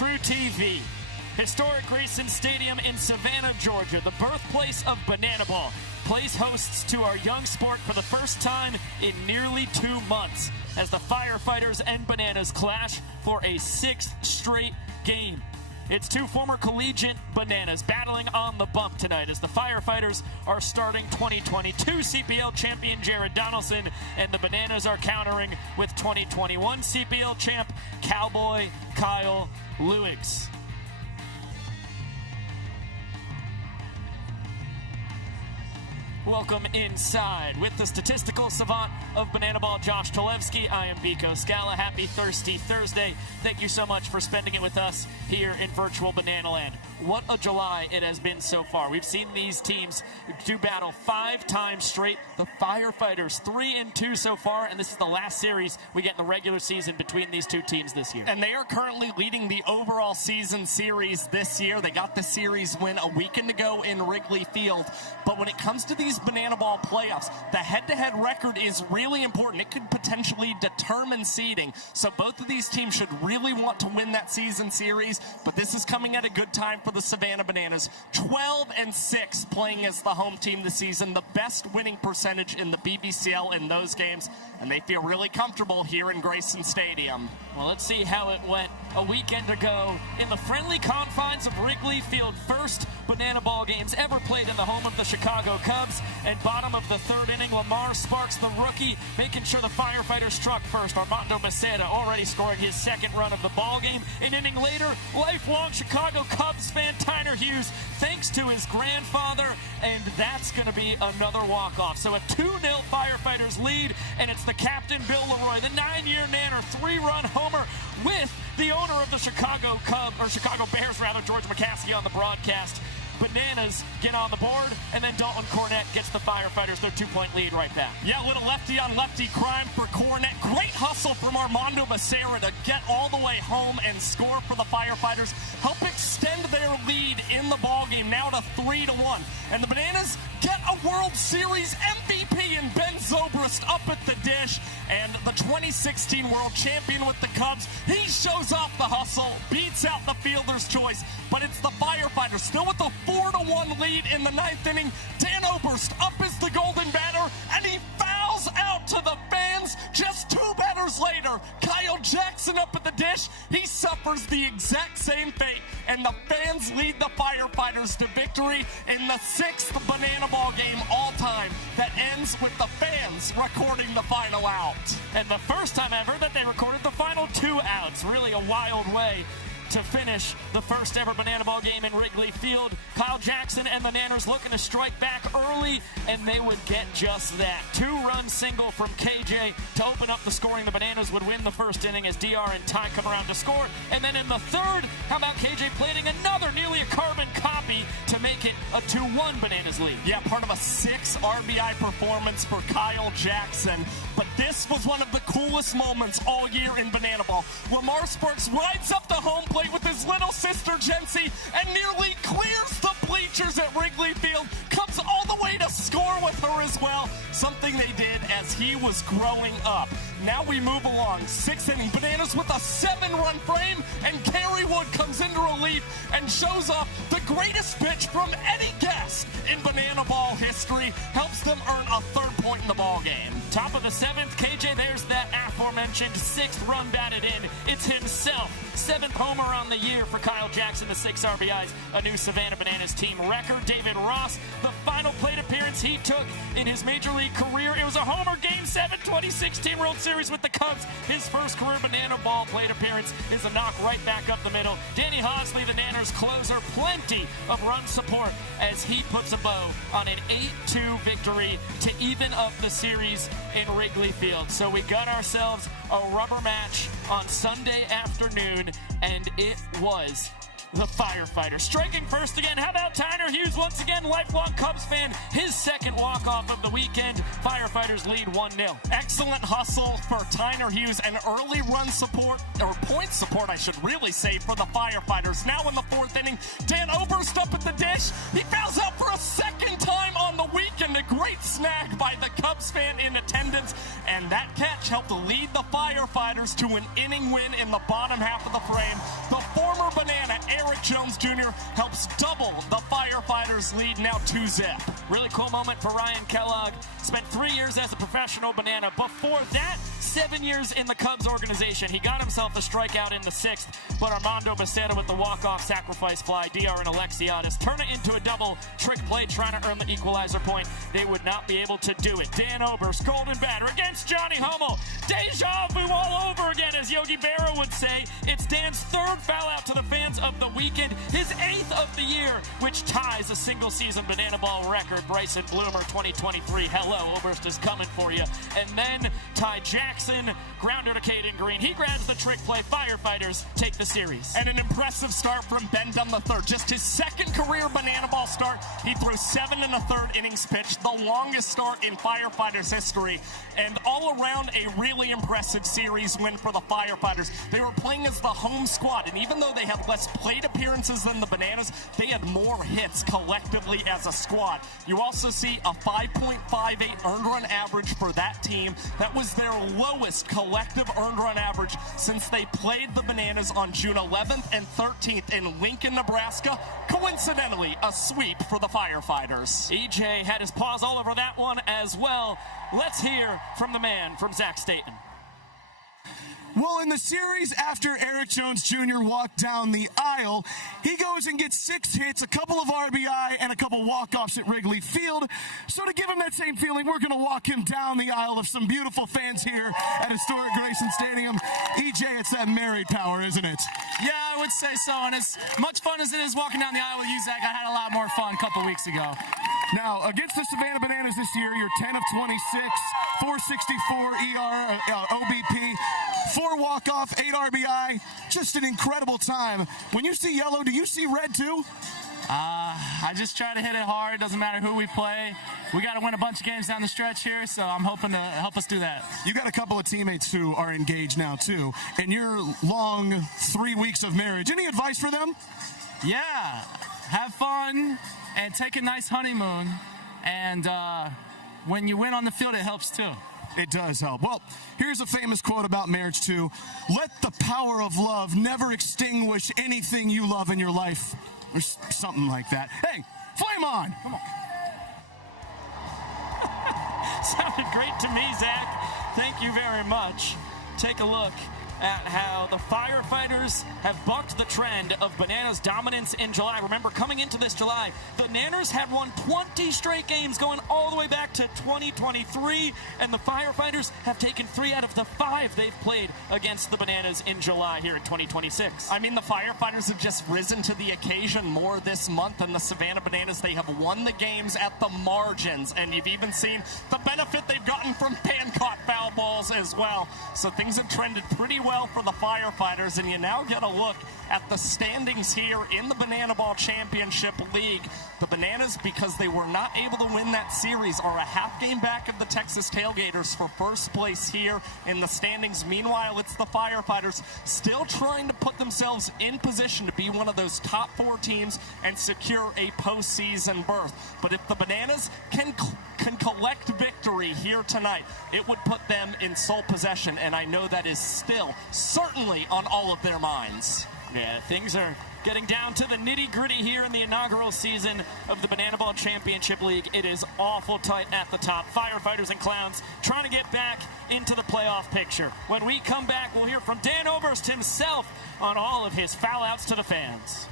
True TV. Historic Grayson Stadium in Savannah, Georgia, the birthplace of Banana Ball, plays hosts to our young sport for the first time in nearly 2 months as the Firefighters and Bananas clash for a 6th straight game. It's two former collegiate Bananas battling on the bump tonight as the Firefighters are starting 2022 CPL champion Jared Donaldson, and the Bananas are countering with 2021 CPL champ Cowboy Kyle Lewigs. Welcome inside with the statistical savant of Banana Ball, Josh Talevsky. I am Vico Scala. Happy Thirsty Thursday. Thank you so much for spending it with us here in virtual Banana Land. What a July it has been so far. We've seen these teams do battle 5 times straight. The Firefighters 3-2 so far, and this is the last series we get in the regular season between these two teams this year. And they are currently leading the overall season series this year. They got the series win a weekend ago in Wrigley Field. But when it comes to these Banana Ball playoffs, the head-to-head record is really important. It could potentially determine seeding. So both of these teams should really want to win that season series, but this is coming at a good time for the Savannah Bananas. 12-6 playing as the home team this season, the best winning percentage in the BBCL in those games, and they feel really comfortable here in Grayson Stadium. Well, let's see how it went a weekend ago in the friendly confines of Wrigley Field. First Banana Ball games ever played in the home of the Chicago Cubs, and bottom of the 3rd inning, Lamar Sparks, the rookie, making sure the Firefighters struck first. Armando Maceda already scoring his 2nd run of the ball game. An inning later, lifelong Chicago Cubs fan Tyner Hughes, thanks to his grandfather, and that's going to be another walk-off. So a 2-0 Firefighters lead, and it's the captain, Bill Leroy, the 9-year Nanner, 3-run homer with the owner of the Chicago Bears, George McCaskey on the broadcast. Bananas get on the board, and then Dalton Cornett gets the Firefighters their 2-point lead right back. Yeah, little lefty-on-lefty crime for Cornett. Great hustle from Armando Macera to get all the way home and score for the Firefighters. Help extend their lead in the ballgame now to 3-1. And the Bananas get a World Series MVP in Ben Zobrist up at the dish. And the 2016 World Champion with the Cubs, he shows off the hustle, beats out the fielder's choice. But it's the Firefighters still with the 4-1 lead in the 9th inning. Dan Oberst up is the golden batter, and he fouls out to the fans just 2 batters later. Kyle Jackson up at the dish, he suffers the exact same fate, and the fans lead the Firefighters to victory in the 6th Banana Ball game all time that ends with the fans recording the final out. And the first time ever that they recorded the final 2 outs. Really a wild way to finish the first ever Banana Ball game in Wrigley Field. Kyle Jackson and the Nanners looking to strike back early, and they would get just that. 2-run single from KJ to open up the scoring. The Bananas would win the first inning as DR and Ty come around to score. And then in the 3rd, how about KJ plating another nearly a carbon copy to make it a 2-1 Bananas lead? Yeah, part of a 6 RBI performance for Kyle Jackson. But this was one of the coolest moments all year in Banana Ball. Lamar Sparks rides up the home plate with his little sister Jency and nearly clears the bleachers at Wrigley Field, comes all the way to score with her as well, something they did as he was growing up. Now we move along, 6th inning, Bananas with a 7-run frame, and Kerry Wood comes into relief and shows off the greatest pitch from any guest in Banana Ball history, helps them earn a 3rd point in the ball game. Top of the 7th, KJ, there's that aforementioned 6th run batted in. It's himself. 7th homer on the year for Kyle Jackson, the 6 RBIs, a new Savannah Bananas team record. David Ross, the final plate appearance he took in his Major League career. It was a homer, Game 7, 2016 World Series with the Cubs. His first career Banana Ball plate appearance is a knock right back up the middle. Danny Hosley, the Nanners closer, plenty of run support as he puts a bow on an 8-2 victory to even up the series in Wrigley Field. So we got ourselves a rubber match on Sunday afternoon, and it was the Firefighters. Striking first again. How about Tyner Hughes? Once again, lifelong Cubs fan. His 2nd walk-off of the weekend. Firefighters lead 1-0. Excellent hustle for Tyner Hughes and early run support, or point support, I should really say, for the Firefighters. Now in the 4th inning, Dan Oberst up at the dish. He fouls out for a 2nd time on the weekend. A great snag by the Cubs fan in attendance, and that catch helped lead the Firefighters to an inning win in the bottom half of the frame. The former Jones Jr. helps double the Firefighters' lead, now 2-zip. Really cool moment for Ryan Kellogg. Spent 3 years as a professional Banana. Before that, 7 years in the Cubs organization. He got himself a strikeout in the 6th, but Armando Becerra with the walk-off sacrifice fly, DR and Alexiadis turn it into a double trick play trying to earn the equalizer point. They would not be able to do it. Dan Oberst, golden batter against Johnny Hummel. Deja vu all over again, as Yogi Berra would say. It's Dan's 3rd foul out to the fans of the weekend, his 8th of the year, which ties a single-season Banana Ball record. Bryson Bloomer 2023. Hello, Oberst is coming for you. And then Ty Jackson, grounder to Caden Green. He grabs the trick play. Firefighters take the series. And an impressive start from Ben Dunn III. Just his 2nd career Banana Ball start. He threw 7 1/3 innings pitched, the longest start in Firefighters history. And all around a really impressive series win for the Firefighters. They were playing as the home squad, and even though they had less plate appearances than the Bananas, they had more hits collectively as a squad. You also see a 5.58 earned run average for that team. That was their lowest collective earned run average since they played the Bananas on June 11th and 13th in Lincoln, Nebraska. Coincidentally, a sweep for the Firefighters. EJ had his paws all over that one as well. Let's hear from the man from Zach Staten. Well, in the series after Eric Jones Jr. walked down the aisle, he goes and gets 6 hits, a couple of RBI, and a couple walk-offs at Wrigley Field. So to give him that same feeling, we're going to walk him down the aisle of some beautiful fans here at historic Grayson Stadium. EJ, it's that married power, isn't it? Yeah, I would say so, and as much fun as it is walking down the aisle with you, Zach, I had a lot more fun a couple weeks ago. Now, against the Savannah Bananas this year, you're 10 of 26, 464 OBP, 4 walk-off, 8 RBI. Just an incredible time. When you see yellow, do you see red too? I just try to hit it hard. Doesn't matter who we play. We got to win a bunch of games down the stretch here, so I'm hoping to help us do that. You got a couple of teammates who are engaged now too, in your long 3 weeks of marriage. Any advice for them? Yeah, have fun and take a nice honeymoon. And when you win on the field, it helps too. It does help. Well, here's a famous quote about marriage too. Let the power of love never extinguish anything you love in your life. Or something like that. Hey, flame on! Come on. Sounded great to me, Zach. Thank you very much. Take a look at how the Firefighters have bucked the trend of Bananas' dominance in July. Remember, coming into this July, the Nanners had won 20 straight games going all the way back to 2023, and the Firefighters have taken 3 out of the 5 they've played against the Bananas in July here in 2026. I mean, the Firefighters have just risen to the occasion more this month than the Savannah Bananas. They have won the games at the margins, and you've even seen the benefit they've gotten from pan-caught foul balls as well. So things have trended pretty well for the Firefighters, and you now get a look at the standings here in the Banana Ball Championship League. The Bananas, because they were not able to win that series, are a half game back of the Texas Tailgaters for first place here in the standings. Meanwhile, it's the Firefighters still trying to put themselves in position to be one of those top 4 teams and secure a postseason berth. But if the Bananas can collect victory here tonight, it would put them in sole possession, and I know that is still certainly on all of their minds. Yeah, things are getting down to the nitty-gritty here in the inaugural season of the Banana Ball Championship League. It is awful tight at the top. Firefighters and Clowns trying to get back into the playoff picture. When we come back, we'll hear from Dan Oberst himself on all of his foul-outs to the fans.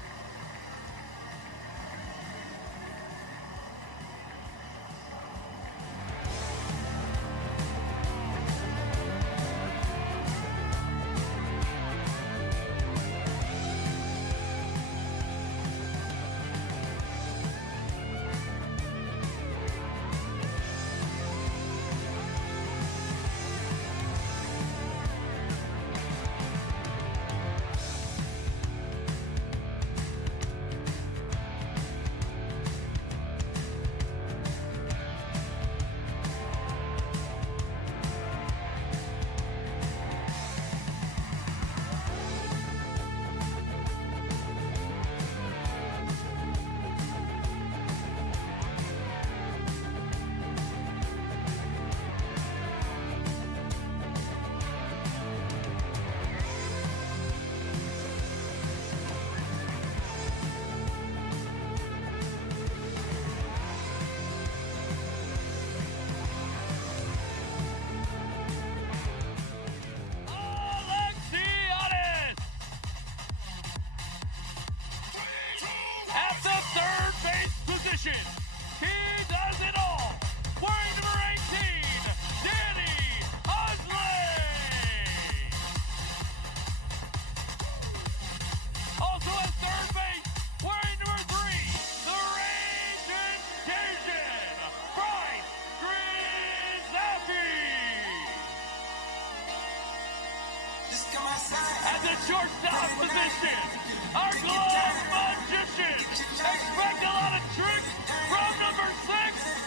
Grayson, our glove magician. Expect a lot of tricks from number 6,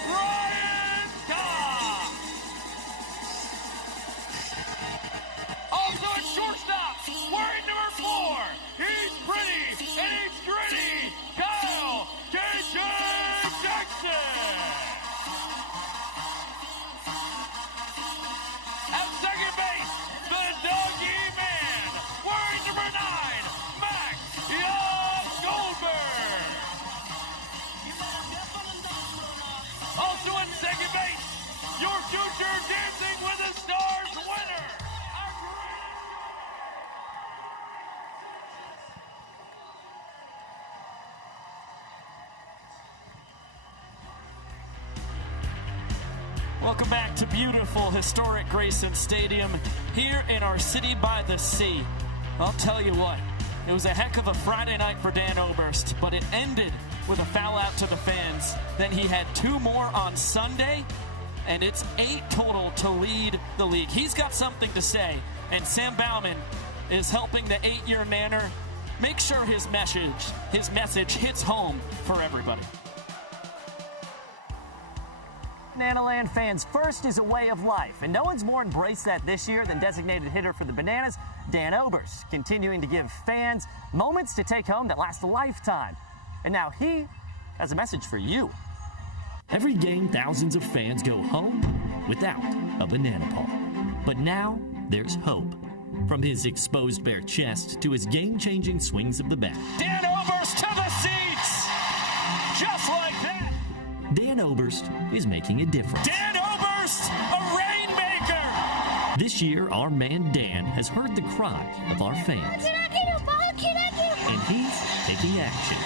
Ryan Scott. Also at shortstop, wearing number 4. He's pretty and he's gritty. Kyle KJ Jackson. At second base, the Doggy Man, wearing number 9, Max Goldberg. Also at second base, your future Dancing with the Stars winner. Welcome back to beautiful, historic Grayson Stadium here in our city by the sea. I'll tell you what, it was a heck of a Friday night for Dan Oberst, but it ended with a foul out to the fans. Then he had 2 more on Sunday, and it's 8 total to lead the league. He's got something to say, and Sam Bauman is helping the 8-year Nanner make sure his message hits home for everybody. Bananaland fans first is a way of life, and no one's more embraced that this year than designated hitter for the Bananas, Dan Oberst, continuing to give fans moments to take home that last a lifetime. And now he has a message for you. Every game, thousands of fans go home without a banana paw. But now there's hope. From his exposed bare chest to his game-changing swings of the bat. Dan Oberst to the seats! Just like that! Dan Oberst is making a difference. Dan Oberst, a rainmaker! This year, our man Dan has heard the cry of our fans. Can I get a ball? Can I get a ball? And he's taking action.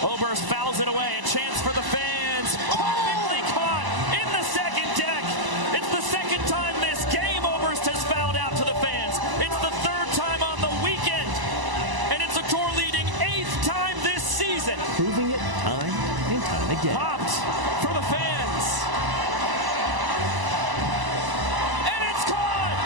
Oberst fouls it away. A chance for the fans. Perfectly caught in the second deck. It's the second time this game Oberst has fouled out to the fans. It's the 3rd time on the weekend. And it's a tour-leading 8th time this season. Proving it time and time again. Popped for the fans. And it's caught.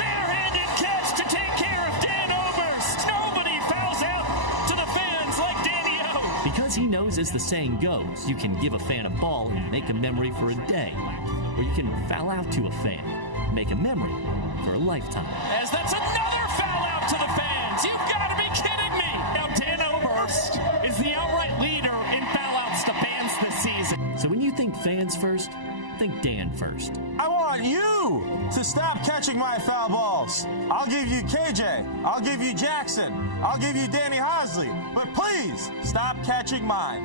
Barehanded catch to take care of Dan Oberst. Nobody fouls out to the fans like Danny O. Because he knows, as the saying goes, you can give a fan a ball and make a memory for a day. Or you can foul out to a fan, make a memory for a lifetime. As that's another foul out to the fans. You've got to be kidding me. Now Dan Oberst is the outright leader in foul outs to fans this season. So when you think fans first, think Dan first. I want you to stop catching my foul balls. I'll give you KJ. I'll give you Jackson. I'll give you Danny Hosley. But please, stop catching mine.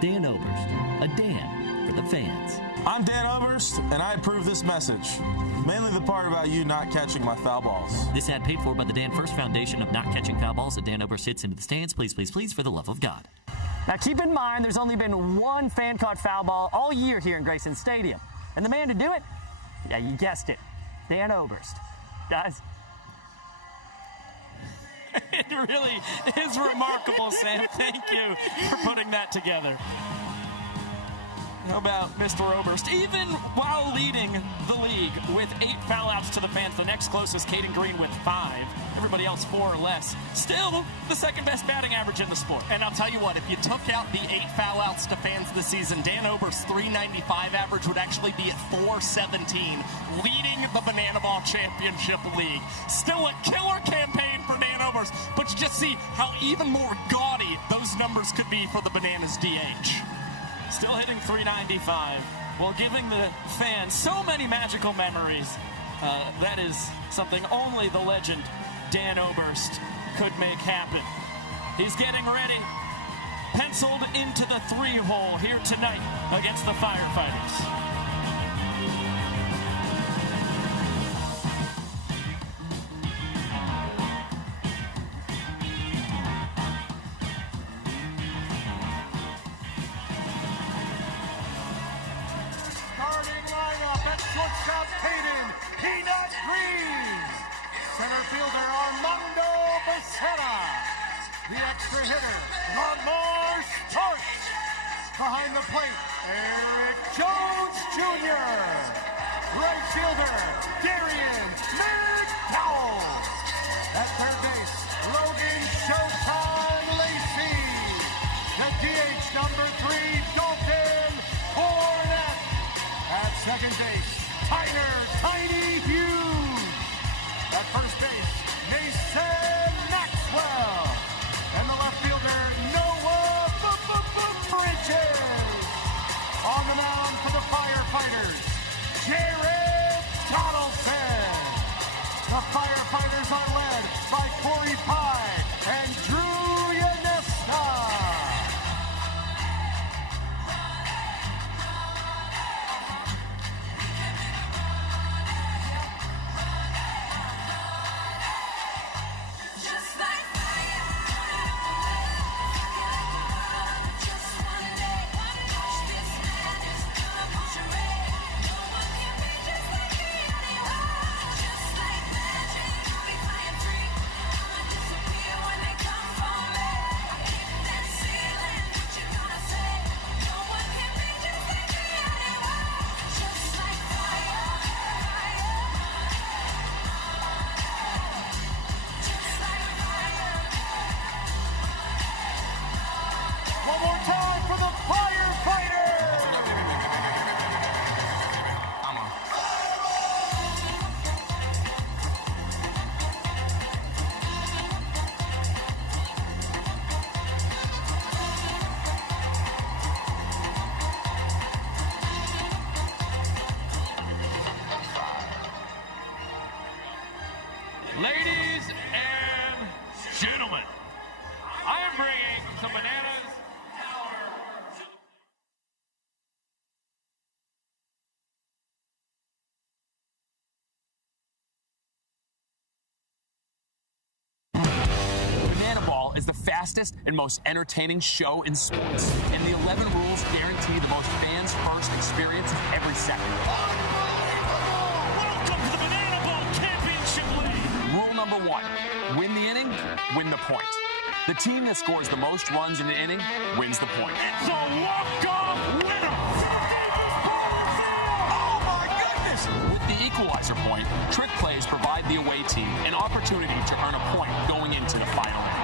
Dan Oberst, a Dan for the fans. I'm Dan Oberst, and I approve this message. Mainly the part about you not catching my foul balls. This ad paid for by the Dan First Foundation of Not Catching Foul Balls. That Dan Oberst hits into the stands. Please, please, please, for the love of God. Now keep in mind, there's only been 1 fan-caught foul ball all year here in Grayson Stadium. And the man to do it? Yeah, you guessed it. Dan Oberst. Guys. It really is remarkable, Sam. Thank you for putting that together. How about Mr. Oberst? Even while leading the league with 8 foul-outs to the fans, the next closest, Caden Green, with 5. Everybody else 4 or less. Still the second-best batting average in the sport. And I'll tell you what, if you took out the 8 foul-outs to fans this season, Dan Oberst's .395 average would actually be at .417, leading the Banana Ball Championship League. Still a killer campaign for Dan Oberst, but you just see how even more gaudy those numbers could be for the Bananas DH. Still hitting .395 while giving the fans so many magical memories. That is something only the legend Dan Oberst could make happen. He's getting ready, penciled into the 3-hole here tonight against the Firefighters. Shortstop Hayden Peanut Green. Center fielder Armando Becerra. The extra hitter Lamar Sparks. Behind the plate, Eric Jones Jr. Right fielder Darian McDowell. At third base, Logan Showtime Lacey. The DH number 3, Dalton Fournette. At second base, Tyler Tiny Hughes. At first base, Mason Maxwell. And the left fielder, Noah Bridges. On the mound for the Firefighters, Jared Donaldson. The Firefighters are led by Corey Pye and Drew Yanesta. One more time for the Firefighters! Ladies and gentlemen, I am bringing some bananas. Banana Ball is the fastest and most entertaining show in sports, and the 11 rules guarantee the most fans-first experience every second. Welcome to the Banana Ball Championship League. Rule number 1, win the inning, win the point. The team that scores the most runs in the inning wins the point. It's a walk-off winner. Oh my goodness! With the Equalizer Point, trick plays provide the away team an opportunity to earn a point going into the final inning.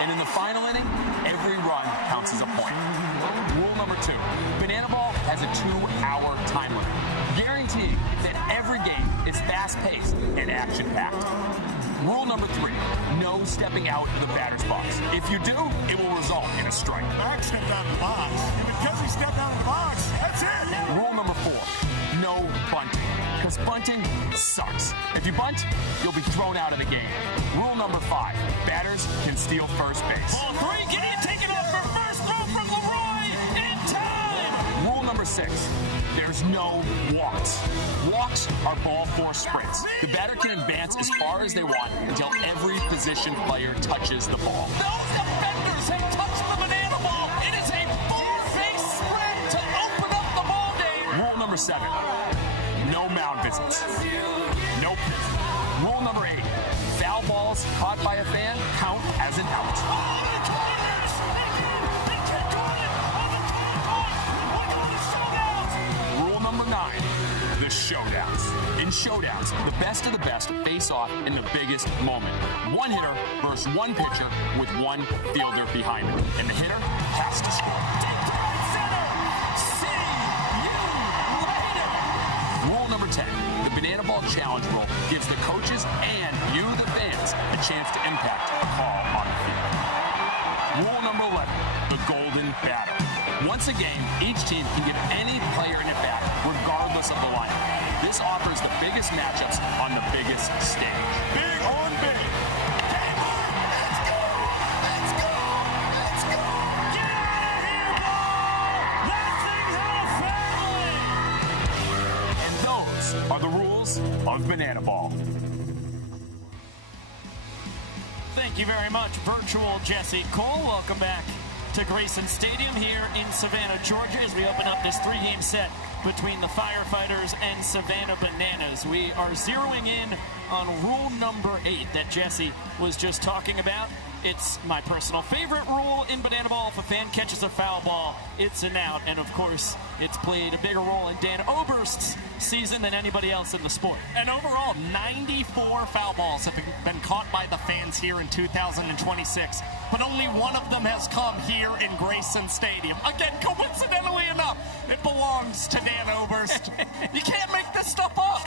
And in the final inning, every run counts as a point. Rule number 2, Banana Ball has a 2-hour time limit, guaranteeing that every game is fast-paced and action-packed. Rule number 3, no stepping out of the batter's box. If you do, it will result in a strike. Max stepped out of the box. And because he stepped out of the box, that's it. Rule number 4, no bunting, because bunting sucks. If you bunt, you'll be thrown out of the game. Rule number 5, batters can steal first base. Ball 3, Gideon taking off for first throw from Leroy in time. Rule number 6, there's no walks. Walks are ball force sprints. The batter can advance as far as they want until every position player touches the ball. Those defenders have touched the Banana Ball. It is a full-face sprint to open up the ball game. Rule number 7, no mound visits. No pitch. Rule number 8, foul balls caught by a fan count as an out. Rule number 9, the showdowns. In showdowns, the best of the best face off in the biggest moment. One hitter versus one pitcher with one fielder behind him. And the hitter has to score. Rule number 10, the Banana Ball Challenge rule gives the coaches and you, the fans, a chance to impact a call on the field. Rule number 11, the golden batter. Once a game, each team can give any player an at-bat, regardless of the lineup. This offers the biggest matchups on the biggest stage. Big on big. Let's go! Let's go! Let's go! Get out of here, ball! That thing's in a family! And those are the rules of Banana Ball. Thank you very much, virtual Jesse Cole. Welcome back to Grayson Stadium here in Savannah, Georgia, as we open up this 3-game set between the Firefighters and Savannah Bananas. We are zeroing in on rule number 8 that Jesse was just talking about. It's my personal favorite rule in banana ball. If a fan catches a foul ball, it's an out. And of course, it's played a bigger role in Dan Oberst's season than anybody else in the sport. And overall, 94 foul balls have been caught by the fans here in 2026. But only one of them has come here in Grayson Stadium. Again, coincidentally enough, it belongs to Dan Oberst. You can't make this stuff up.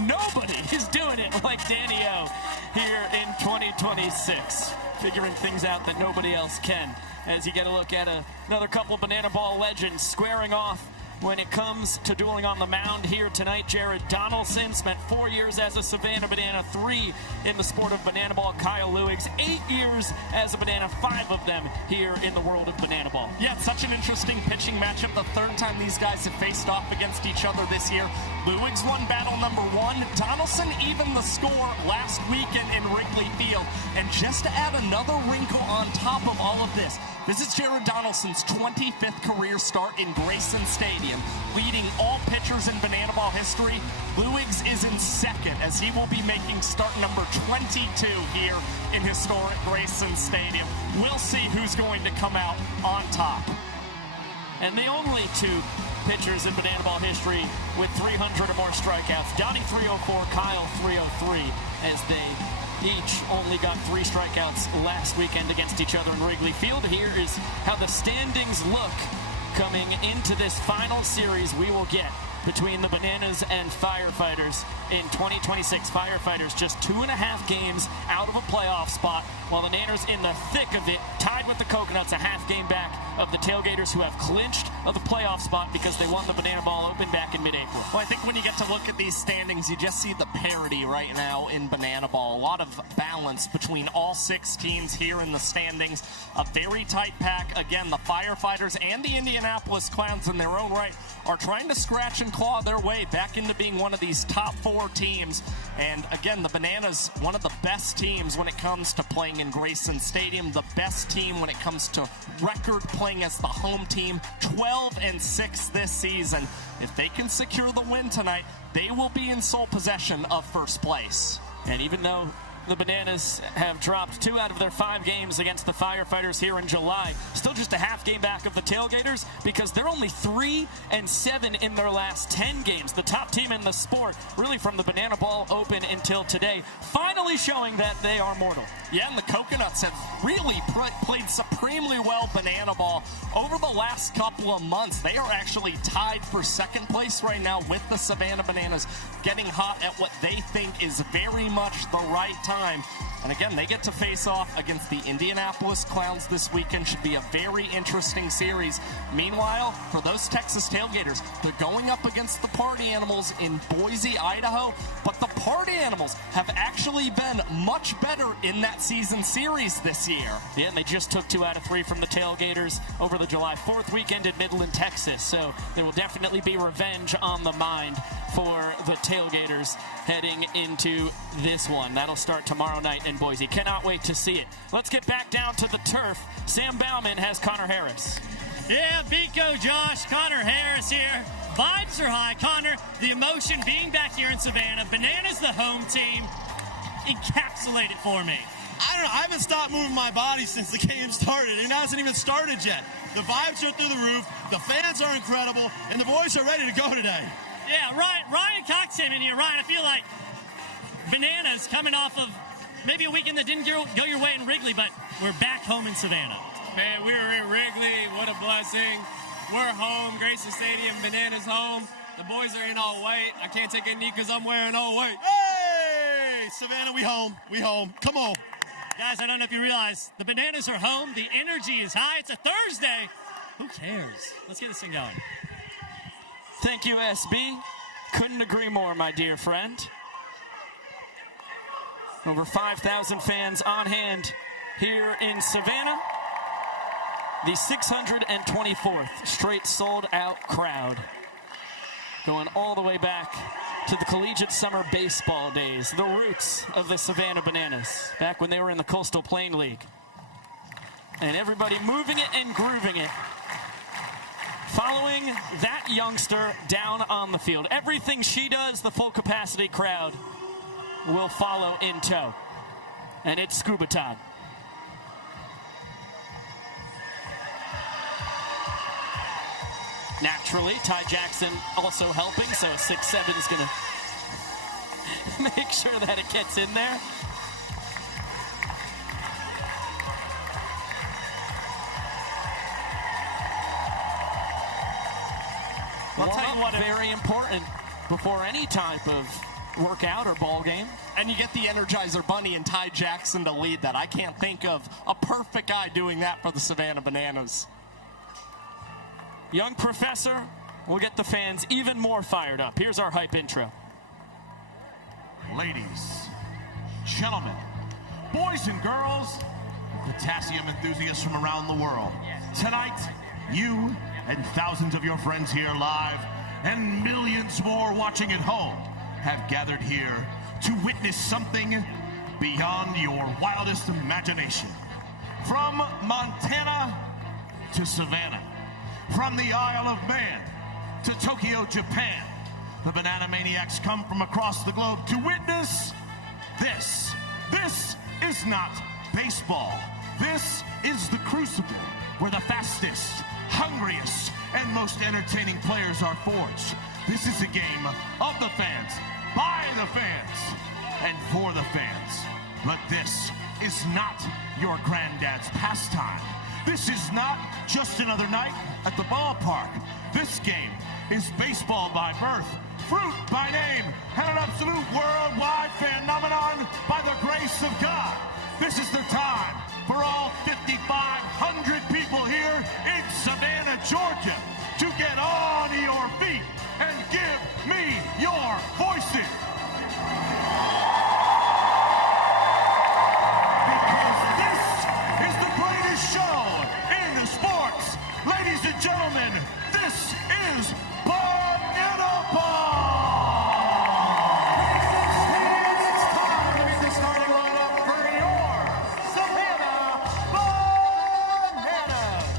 Nobody is doing it like Danny O here in 2026. Figuring things out that nobody else can. As you get a look at another couple of banana ball legends squaring off when it comes to dueling on the mound here tonight. Jared Donaldson spent 4 years as a Savannah Banana, 3 in the sport of banana ball. Kyle Lewigs, 8 years as a Banana, 5 of them here in the world of banana ball. Yeah, it's such an interesting pitching matchup. The third time these guys have faced off against each other this year. Lewigs won battle number 1. Donaldson even the score last weekend in Wrigley Field. And just to add another wrinkle on top of all of this is Jared Donaldson's 25th career start in Grayson Stadium, leading all pitchers in banana ball history. Lewigs is in second as he will be making start number 22 here in historic Grayson Stadium. We'll see who's going to come out on top. And the only 2 pitchers in banana ball history with 300 or more strikeouts. Donnie 304, Kyle 303, as they each only got 3 strikeouts last weekend against each other in Wrigley Field. Here is how the standings look coming into this final series we will get between the Bananas and Firefighters in 2026. Firefighters just 2.5 games out of a playoff spot, while the Nanners in the thick of it, tied with the Coconuts, a half game back of the Tailgaters, who have clinched of the playoff spot because they won the Banana Ball Open back in mid-April. Well, I think when you get to look at these standings, you just see the parity right now in banana ball. A lot of balance between all 6 teams here in the standings. A very tight pack. Again, the Firefighters and the Indianapolis Clowns in their own right are trying to scratch and claw their way back into being one of these top 4 teams. And again, the Bananas, one of the best teams when it comes to playing in Grayson Stadium, the best team when it comes to record playing as the home team, 12-6 this season. If they can secure the win tonight, they will be in sole possession of first place. And even though the Bananas have dropped 2 out of their 5 games against the Firefighters here in July, still just a half game back of the Tailgaters, because they're only 3-7 in their last 10 games. The top team in the sport, really from the Banana Ball Open until today, finally showing that they are mortal. Yeah, and the Coconuts have really played supremely well banana ball over the last couple of months. They are actually tied for second place right now with the Savannah Bananas, getting hot at what they think is very much the right time. And again, they get to face off against the Indianapolis Clowns this weekend. Should be a very interesting series. Meanwhile, for those Texas Tailgaters, they're going up against the Party Animals in Boise, Idaho. But the Party Animals have actually been much better in that season series this year. Yeah, and they just took 2 out of 3 from the Tailgaters over the July 4th weekend in Midland, Texas. So there will definitely be revenge on the mind for the Tailgaters heading into this one. That'll start tomorrow night in Boise. Cannot wait to see it. Let's get back down to the turf. Sam Bauman has Connor Harris. Yeah, Vico, Josh, Connor Harris here. Vibes are high. Connor, the emotion being back here in Savannah. Bananas the home team. Encapsulate it for me. I don't know. I haven't stopped moving my body since the game started. It hasn't even started yet. The vibes are through the roof. The fans are incredible. And the boys are ready to go today. Yeah, Ryan Cox came in here. Ryan, I feel like Bananas coming off of maybe a weekend that didn't go your way in Wrigley, but we're back home in Savannah. Man, we were in Wrigley. What a blessing. We're home. Grayson Stadium. Bananas home. The boys are in all white. I can't take a knee because I'm wearing all white. Hey, Savannah, we home. We home. Come on. Guys, I don't know if you realize, the Bananas are home. The energy is high. It's a Thursday. Who cares? Let's get this thing going. Thank you, SB. Couldn't agree more, my dear friend. Over 5,000 fans on hand here in Savannah. The 624th straight sold-out crowd. Going all the way back to the collegiate summer baseball days, the roots of the Savannah Bananas, back when they were in the Coastal Plain League. And everybody moving it and grooving it, following that youngster down on the field. Everything she does, the full capacity crowd will follow in tow. And it's scuba time. Naturally, Ty Jackson also helping, so 6'7" is going to make sure that it gets in there. I'll tell you what, very important before any type of workout or ball game. And you get the Energizer Bunny and Ty Jackson to lead that. I can't think of a perfect guy doing that for the Savannah Bananas. Young Professor will get the fans even more fired up. Here's our hype intro. Ladies, gentlemen, boys and girls, potassium enthusiasts from around the world. Tonight, you and thousands of your friends here live and millions more watching at home have gathered here to witness something beyond your wildest imagination. From Montana to Savannah, from the Isle of Man to Tokyo, Japan, the Banana Maniacs come from across the globe to witness this. This is not baseball. This is the crucible where the fastest, hungriest, and most entertaining players are forged. This is a game of the fans, by the fans, and for the fans. But this is not your granddad's pastime. This is not just another night at the ballpark. This game is baseball by birth, fruit by name, and an absolute worldwide phenomenon by the grace of God. This is the time for all 5,500 people here in Savannah, Georgia, to get on your feet and give me your voices. Because this is the greatest show in sports. Ladies and gentlemen, this is Banana Ball! It's time to meet the starting lineup for your Savannah Bananas.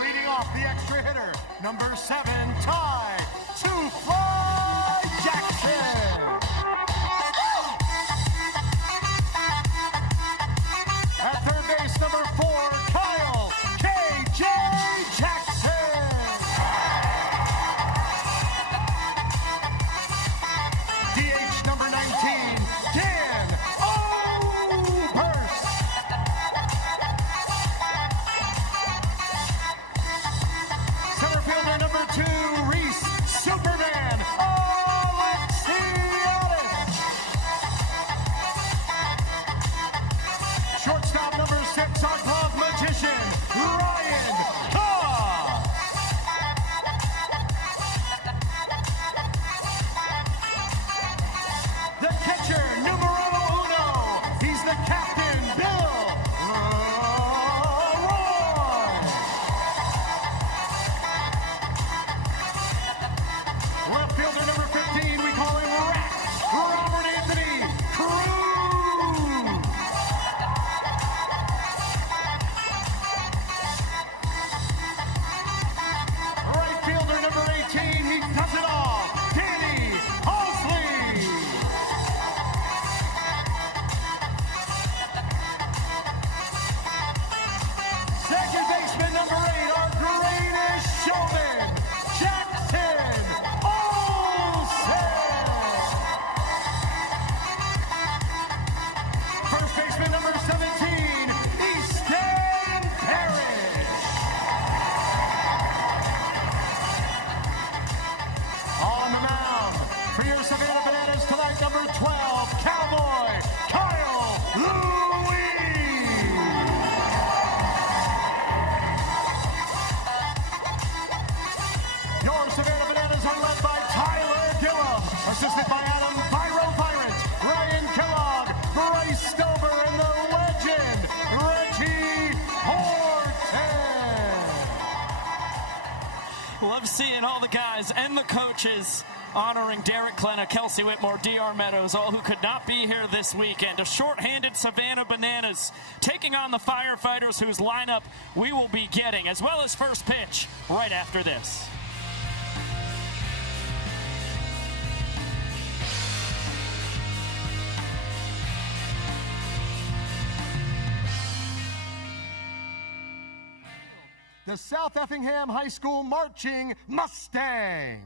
Leading off the extra hitter, number 7, Ty Jackson. At third base, number 4, Kyle KJ Jackson. DH number 19, Dan Oberst. Center fielder number 2, Reese Superman Alexiadis. Shortstop number 6, our glove magician, Ryan Cobb. The catcher, numero uno, he's the captain, Bill Roy. Left fielder number 15, we call him Rat, Robert Anthony Cruz. Right fielder number 18, he does it all, Danny Hosley. Second baseman number 8, our greatest showman, Jackson Olsen. First baseman number 17, Easton Parrish. On the mound for your Savannah Bananas tonight, number 12, Cowboy Kyle Louis. Your Savannah Bananas are led by Tyler Gillum, assisted by Adam Byro Virant, Ryan Kellogg, Bryce Stover, and the legend, Reggie Horton. Love seeing all the guys and the coaches honoring Derek Klena, Kelsey Whitmore, D.R. Meadows, all who could not be here this weekend. A shorthanded Savannah Bananas taking on the Firefighters, whose lineup we will be getting, as well as first pitch right after this. The the South Effingham High School Marching Mustangs.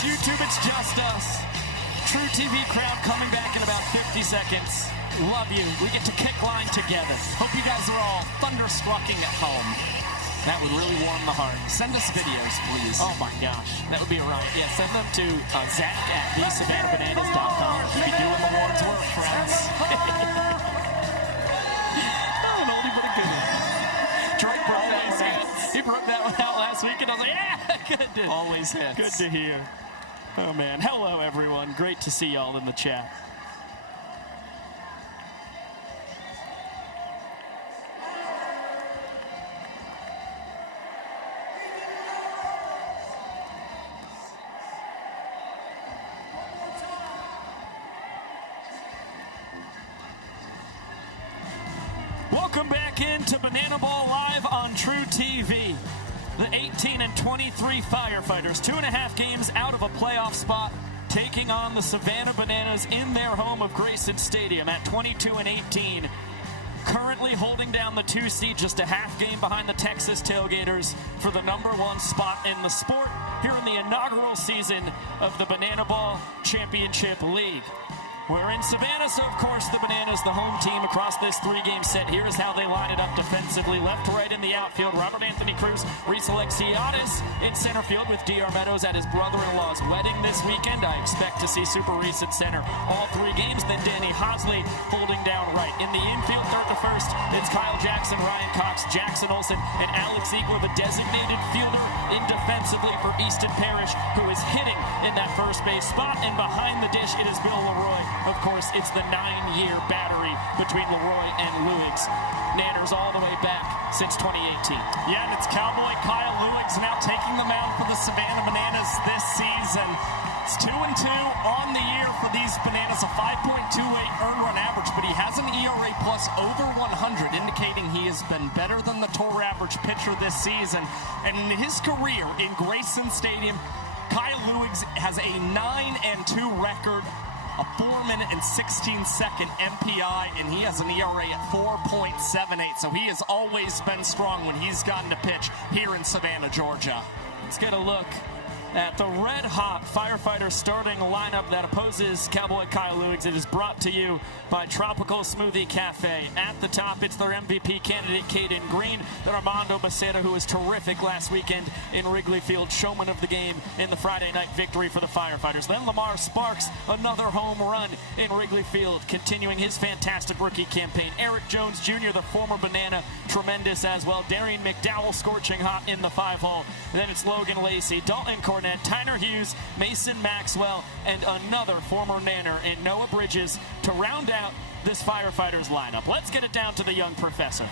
YouTube, it's just us. True TV crowd coming back in about 50 seconds. Love you. We get to kick line together. Hope you guys are all thunderstrucking at home. That would really warm the heart. Send us videos, please. Oh my gosh, that would be a riot. Yeah, send them to Zach at thesavannahbananas.com. You'd be doing the Lord's work, friends. Oh, an oldie but a goodie. Drake brought that one out. He broke that one out last week, and I was like, yeah, good. Always hits. Good to hear. Oh, man. Hello, everyone. Great to see y'all in the chat. Welcome back into Banana Ball Live on True TV. The 18-23 Firefighters, 2.5 games out of a playoff spot, taking on the Savannah Bananas in their home of Grayson Stadium at 22-18. Currently holding down the 2 seed, just a half game behind the Texas Tailgaters for the #1 spot in the sport here in the inaugural season of the Banana Ball Championship League. We're in Savannah, so of course the Bananas, the home team across this 3-game set. Here is how they line it up defensively. Left to right in the outfield, Robert Anthony Cruz, Reese Alexiadis in center field with D.R. Meadows at his brother-in-law's wedding this weekend. I expect to see Super Reese at center all 3 games. Then Danny Hosley holding down right. In the infield, third to first, it's Kyle Jackson, Ryan Cox, Jackson Olsen, and Alex Eagle, the designated fielder in defensively for Easton Parrish, who is hitting in that first base spot. And behind the dish, it is Bill Leroy. Of course, it's the 9-year battery between Leroy and Luigs. Nanners all the way back since 2018. Yeah, and it's Cowboy Kyle Luigs now taking the mound for the Savannah Bananas this season. It's 2-2 on the year for these Bananas, a 5.28 earned run average, but he has an ERA plus over 100, indicating he has been better than the tour average pitcher this season. And in his career in Grayson Stadium, Kyle Luigs has a 9-2 record, a 4-minute and 16-second MPI, and he has an ERA at 4.78. So he has always been strong when he's gotten to pitch here in Savannah, Georgia. Let's get a look at the red-hot Firefighters starting lineup that opposes Cowboy Kyle Luigs. It is brought to you by Tropical Smoothie Cafe. At the top, it's their MVP candidate, Caden Green, then Armando Becerra, who was terrific last weekend in Wrigley Field, showman of the game in the Friday night victory for the Firefighters. Then Lamar Sparks, another home run in Wrigley Field, continuing his fantastic rookie campaign. Eric Jones Jr., the former Banana, tremendous as well. Darian McDowell, scorching hot in the 5-hole. Then it's Logan Lacey, Dalton Cornett, Tyner Hughes, Mason Maxwell, and another former Nanner in Noah Bridges to round out this Firefighters lineup. Let's get it down to the young professor.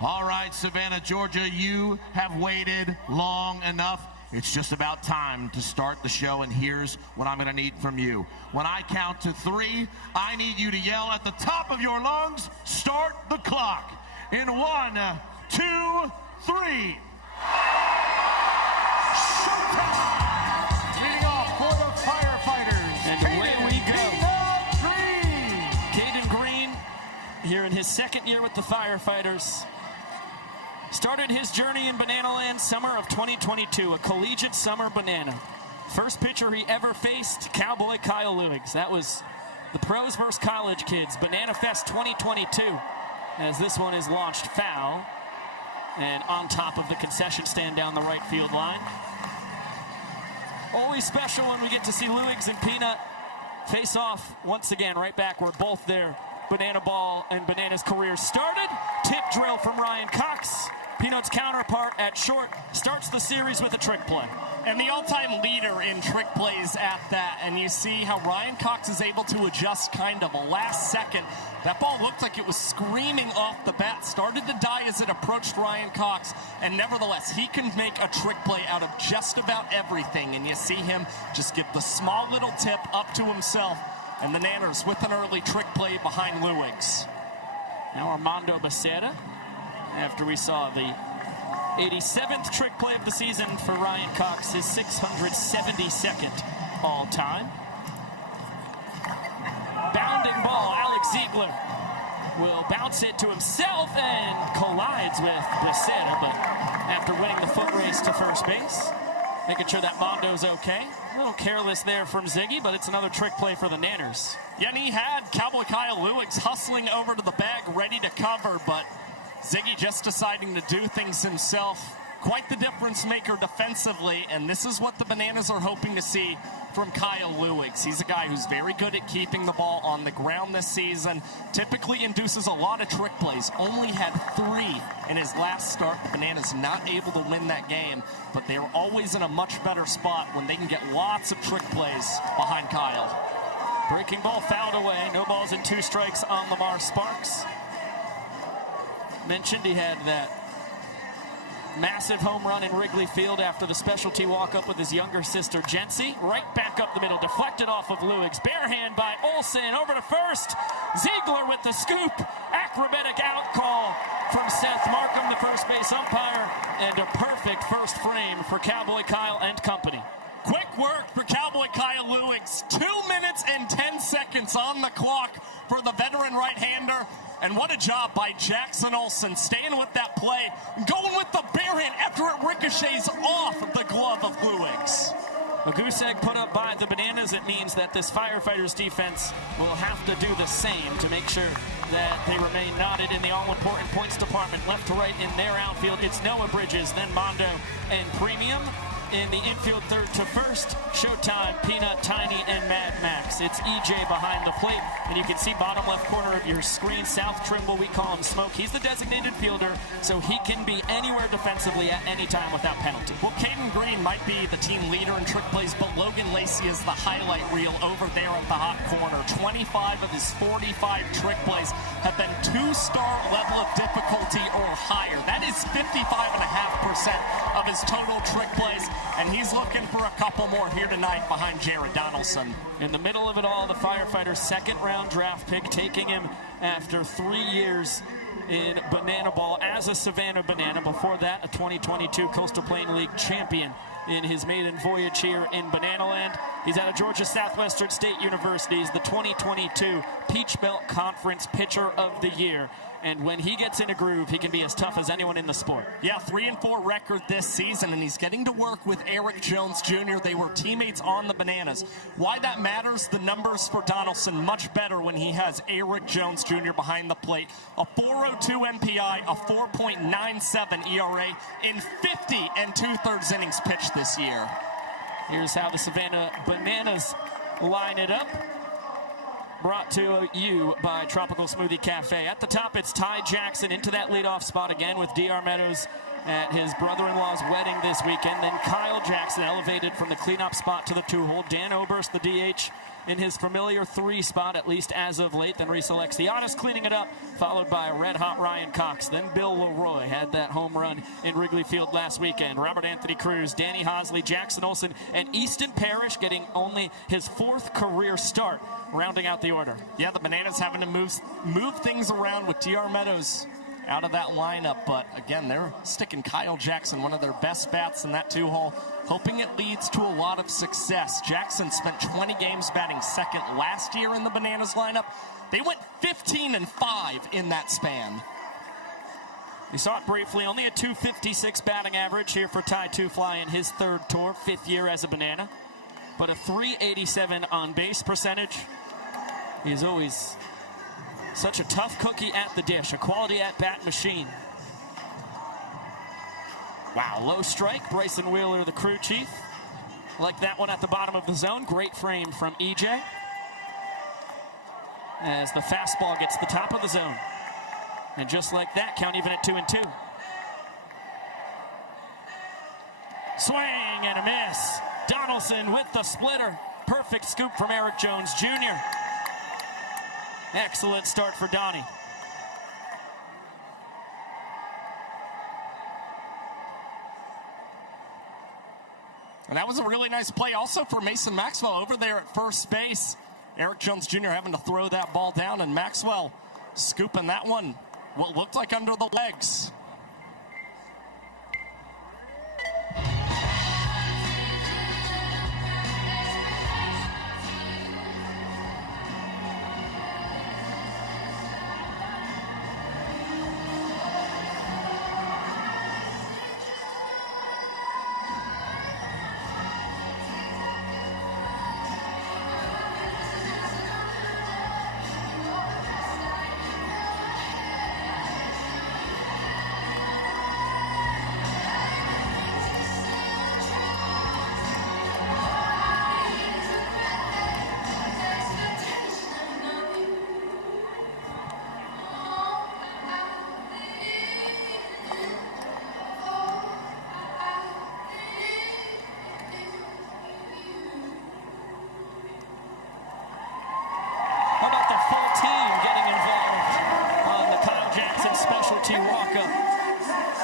All right, Savannah, Georgia, you have waited long enough. It's just about time to start the show, and here's what I'm going to need from you. When I count to 3, I need you to yell at the top of your lungs, "Start the clock." In 1, 2, 3. Showtime! his second year with the Firefighters. Started his journey in Banana Land summer of 2022, a collegiate summer banana. First pitcher he ever faced, Cowboy Kyle Lewigs. That was the pros versus college kids, Banana Fest 2022, as this one is launched foul and on top of the concession stand down the right field line. Always special when we get to see Lewigs and Peanut face off once again right back where both their Banana Ball and Bananas careers started. Tip drill from Ryan Cox. Peanut's counterpart at short starts the series with a trick play. And the all-time leader in trick plays at that. And you see how Ryan Cox is able to adjust kind of a last second. That ball looked like it was screaming off the bat. Started to die as it approached Ryan Cox. And nevertheless, he can make a trick play out of just about everything. And you see him just give the small little tip up to himself. And the Nanners with an early trick play behind Lewigs. Now Armando Becerra, after we saw the 87th trick play of the season for Ryan Cox, his 672nd all-time. Bounding ball, Alex Ziegler will bounce it to himself and collides with Becerra, but after winning the foot race to first base, making sure that Mondo's okay. A little careless there from Ziggy, but it's another trick play for the Nanners. Yeah, and he had Cowboy Kyle Lewigs hustling over to the bag, ready to cover, but Ziggy just deciding to do things himself. Quite the difference maker defensively, and this is what the Bananas are hoping to see from Kyle Lewigs. He's a guy who's very good at keeping the ball on the ground this season. Typically induces a lot of trick plays. Only had 3 in his last start. The Bananas not able to win that game, but they're always in a much better spot when they can get lots of trick plays behind Kyle. Breaking ball fouled away. No balls and 2 strikes on Lamar Sparks. Mentioned he had that massive home run in Wrigley Field after the specialty walk-up with his younger sister, Jency. Right back up the middle, deflected off of Lewigs. Bare hand by Olsen, over to first. Ziegler with the scoop. Acrobatic out call from Seth Markham, the first base umpire, and a perfect first frame for Cowboy Kyle and company. Quick work for Cowboy Kyle Lewigs. 2 minutes and 10 seconds on the clock for the veteran right-hander. And what a job by Jackson Olsen, staying with that play, going with the bare hand after it ricochets off the glove of Lewigs. A goose egg put up by the Bananas. It means that this Firefighters defense will have to do the same to make sure that they remain knotted in the all-important points department. Left to right in their outfield, it's Noah Bridges, then Mondo and Premium. In the infield, third to first, Showtime, Peanut, Tiny, and Mad Max. It's EJ behind the plate, and you can see bottom left corner of your screen, South Trimble, we call him Smoke. He's the designated fielder, so he can be anywhere defensively at any time without penalty. Well, Caden Green might be the team leader in trick plays, but Logan Lacey is the highlight reel over there at the hot corner. 25 of his 45 trick plays have been 2-star level of difficulty or higher. That is 55.5% of his total trick plays. And he's looking for a couple more here tonight behind Jared Donaldson. In the middle of it all, the Firefighters' second-round draft pick, taking him after 3 years in Banana Ball as a Savannah Banana. Before that, a 2022 Coastal Plain League champion in his maiden voyage here in Banana Land. He's out of Georgia Southwestern State University. He's the 2022 Peach Belt Conference Pitcher of the Year. And when he gets in a groove, he can be as tough as anyone in the sport. Yeah, 3-4 record this season, and he's getting to work with Eric Jones Jr. They were teammates on the Bananas. Why that matters, the numbers for Donaldson much better when he has Eric Jones Jr. behind the plate. A 4.02 MPI, a 4.97 ERA in 50 2/3 innings pitched this year. Here's how the Savannah Bananas line it up. Brought to you by Tropical Smoothie Cafe. At the top, it's Ty Jackson into that leadoff spot again with D.R. Meadows at his brother-in-law's wedding this weekend. Then Kyle Jackson elevated from the cleanup spot to the 2-hole. Dan Oberst, the DH, in his familiar 3 spot, at least as of late. Then Reese Alexiadis cleaning it up, followed by a red-hot Ryan Cox. Then Bill Leroy had that home run in Wrigley Field last weekend. Robert Anthony Cruz, Danny Hosley, Jackson Olsen, and Easton Parrish getting only his 4th career start, rounding out the order. Yeah, the Bananas having to move things around with D.R. Meadows out of that lineup, but again, they're sticking Kyle Jackson, one of their best bats in that 2-hole, hoping it leads to a lot of success. Jackson spent 20 games batting second last year in the Bananas lineup. They went 15-5 in that span. We saw it briefly, only a .256 batting average here for Ty Two-Fly in his third tour, 5th year as a Banana, but a .387 on-base percentage. He's always such a tough cookie at the dish, a quality at-bat machine. Wow, low strike, Bryson Wheeler, the crew chief. Like that one at the bottom of the zone. Great frame from EJ. As the fastball gets the top of the zone. And just like that, count even at 2-2. Swing and a miss. Donaldson with the splitter. Perfect scoop from Eric Jones Jr. Excellent start for Donnie. And that was a really nice play also for Mason Maxwell over there at first base. Eric Jones Jr. having to throw that ball down, and Maxwell scooping that one, what looked like under the legs.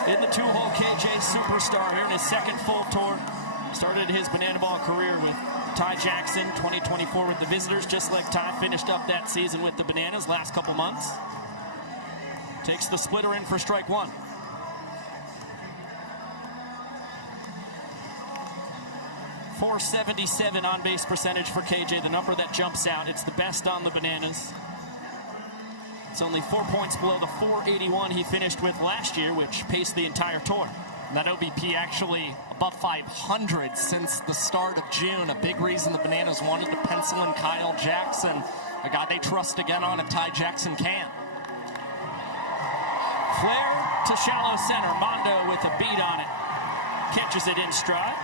In the 2-hole, KJ Superstar here in his second full tour. Started his Banana Ball career with Ty Jackson, 2024 with the Visitors, just like Ty finished up that season with the Bananas last couple months. Takes the splitter in for strike one. .477 on-base percentage for KJ, the number that jumps out. It's the best on the Bananas. It's only 4 points below the .481 he finished with last year, which paced the entire tour. And that OBP actually above 500 since the start of June. A big reason the Bananas wanted to pencil in Kyle Jackson, a guy they trust again on if Ty Jackson can. Flare to shallow center. Mondo with a beat on it. Catches it in stride.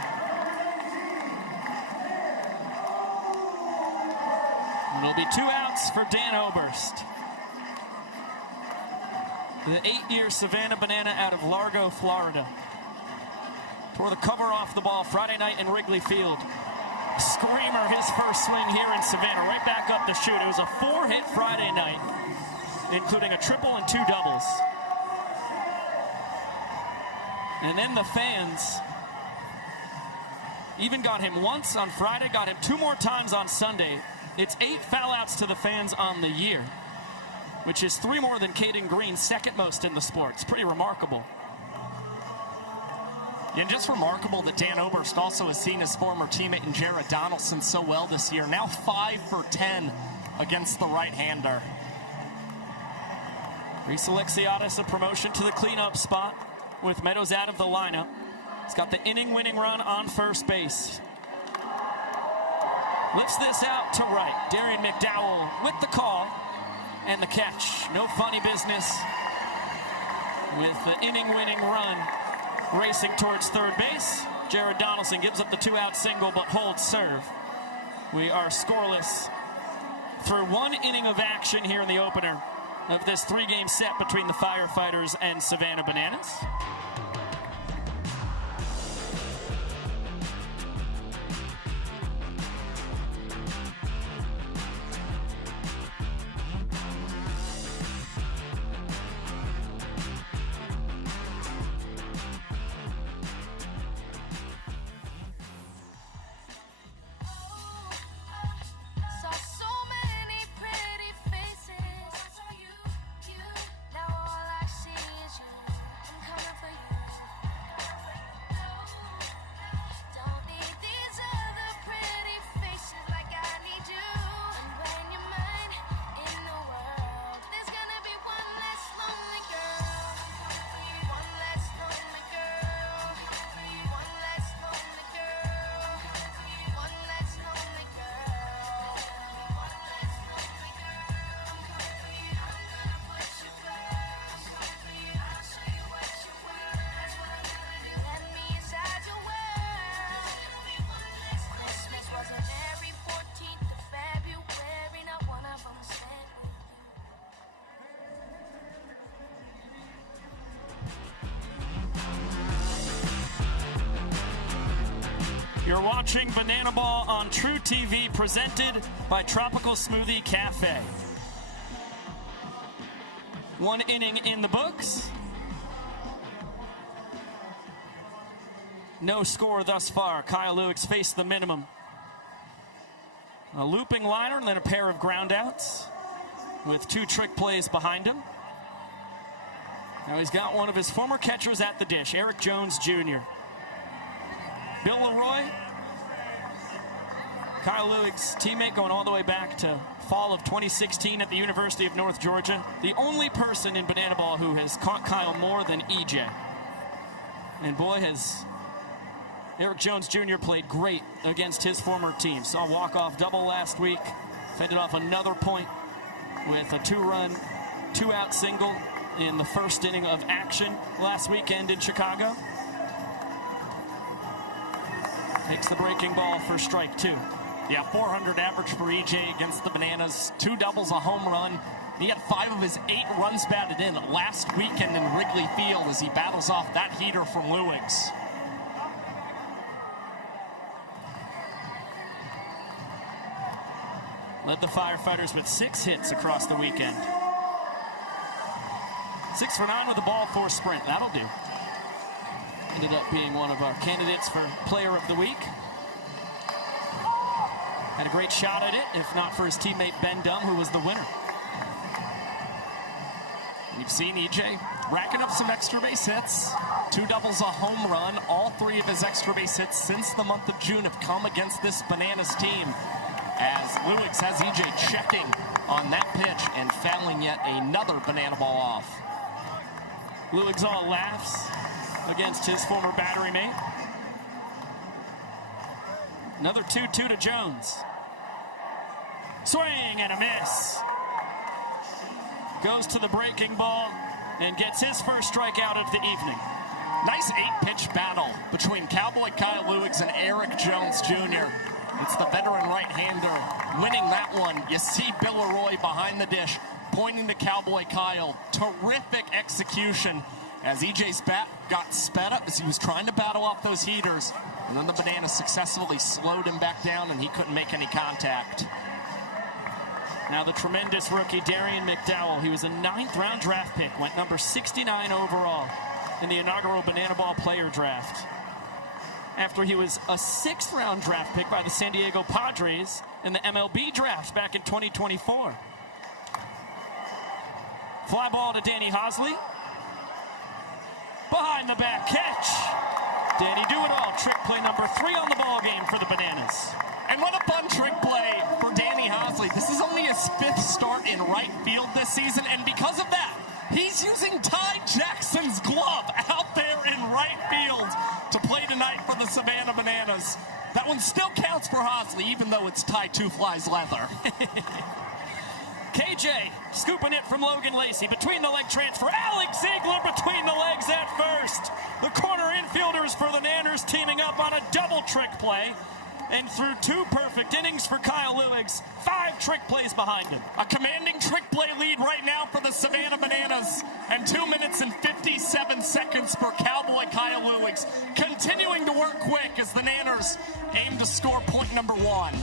And it'll be 2 outs for Dan Oberst. The 8-year Savannah Banana out of Largo, Florida. Tore the cover off the ball Friday night in Wrigley Field. Screamer, his first swing here in Savannah, right back up the chute. It was a 4-hit Friday night, including a triple and 2 doubles. And then the fans even got him once on Friday, got him 2 more times on Sunday. It's 8 foul outs to the fans on the year, which is 3 more than Caden Green's second most in the sport. It's pretty remarkable. And just remarkable that Dan Oberst also has seen his former teammate in Jared Donaldson so well this year. Now 5 for 10 against the right-hander. Reese Alexiadis a promotion to the cleanup spot with Meadows out of the lineup. He's got the inning-winning run on first base. Lifts this out to right. Darian McDowell with the call. And the catch. No funny business with the inning-winning run racing towards third base. Jared Donaldson gives up the 2-out single but holds serve. We are scoreless through 1 inning of action here in the opener of this 3-game set between the Firefighters and Savannah Bananas. Now all I see You're watching Banana Ball on True TV, presented by Tropical Smoothie Cafe. One inning in the books. No score thus far. Kyle Lewis faced the minimum. A looping liner and then a pair of groundouts with 2 trick plays behind him. Now he's got one of his former catchers at the dish, Eric Jones Jr. Bill Leroy, Kyle Lewis' teammate going all the way back to fall of 2016 at the University of North Georgia. The only person in Banana Ball who has caught Kyle more than EJ. And boy, has Eric Jones Jr. played great against his former team. Saw a walk-off double last week, fended off another point with a 2-run, 2-out single in the first inning of action last weekend in Chicago. Takes the breaking ball for strike 2. Yeah, 400 average for EJ against the Bananas. 2 doubles, a home run. He had 5 of his 8 runs batted in last weekend in Wrigley Field as he battles off that heater from Lewis. Led the Firefighters with 6 hits across the weekend. 6 for 9 with a ball 4 sprint. That'll do. Ended up being one of our candidates for Player of the Week. Had a great shot at it, if not for his teammate Ben Dunn, who was the winner. We've seen EJ racking up some extra base hits. 2 doubles, a home run. All 3 of his extra base hits since the month of June have come against this Bananas team, as Lewis has EJ checking on that pitch and fouling yet another Banana Ball off. Lewis all laughs against his former battery mate. Another 2-2 to Jones. Swing and a miss. Goes to the breaking ball and gets his first strikeout of the evening. Nice 8-pitch battle between Cowboy Kyle Lewis and Eric Jones Jr. It's the veteran right-hander winning that one. You see Bill Leroy behind the dish pointing to Cowboy Kyle. Terrific execution as EJ's bat got sped up as he was trying to battle off those heaters. And then the Bananas successfully slowed him back down and he couldn't make any contact. Now the tremendous rookie Darian McDowell. He was a 9th-round draft pick, went number 69 overall in the inaugural Banana Ball player draft. After he was a 6th-round draft pick by the San Diego Padres in the MLB draft back in 2024. Fly ball to Danny Hosley. Behind the back catch. Danny do-it-all, trick play number 3 on the ball game for the Bananas. And what a fun trick play for Danny Hosley. This is only his 5th start in right field this season, and because of that, he's using Ty Jackson's glove out there in right field to play tonight for the Savannah Bananas. That one still counts for Hosley, even though it's Ty Two Flies leather. KJ scooping it from Logan Lacey. Between the leg transfer. Alex Ziegler between the legs at first. The corner infielders for the Nanners teaming up on a double trick play. And through 2 perfect innings for Kyle Lewis, 5 trick plays behind him. A commanding trick play lead right now for the Savannah Bananas. And 2 minutes and 57 seconds for Cowboy Kyle Lewis. Continuing to work quick as the Nanners aim to score point number 1.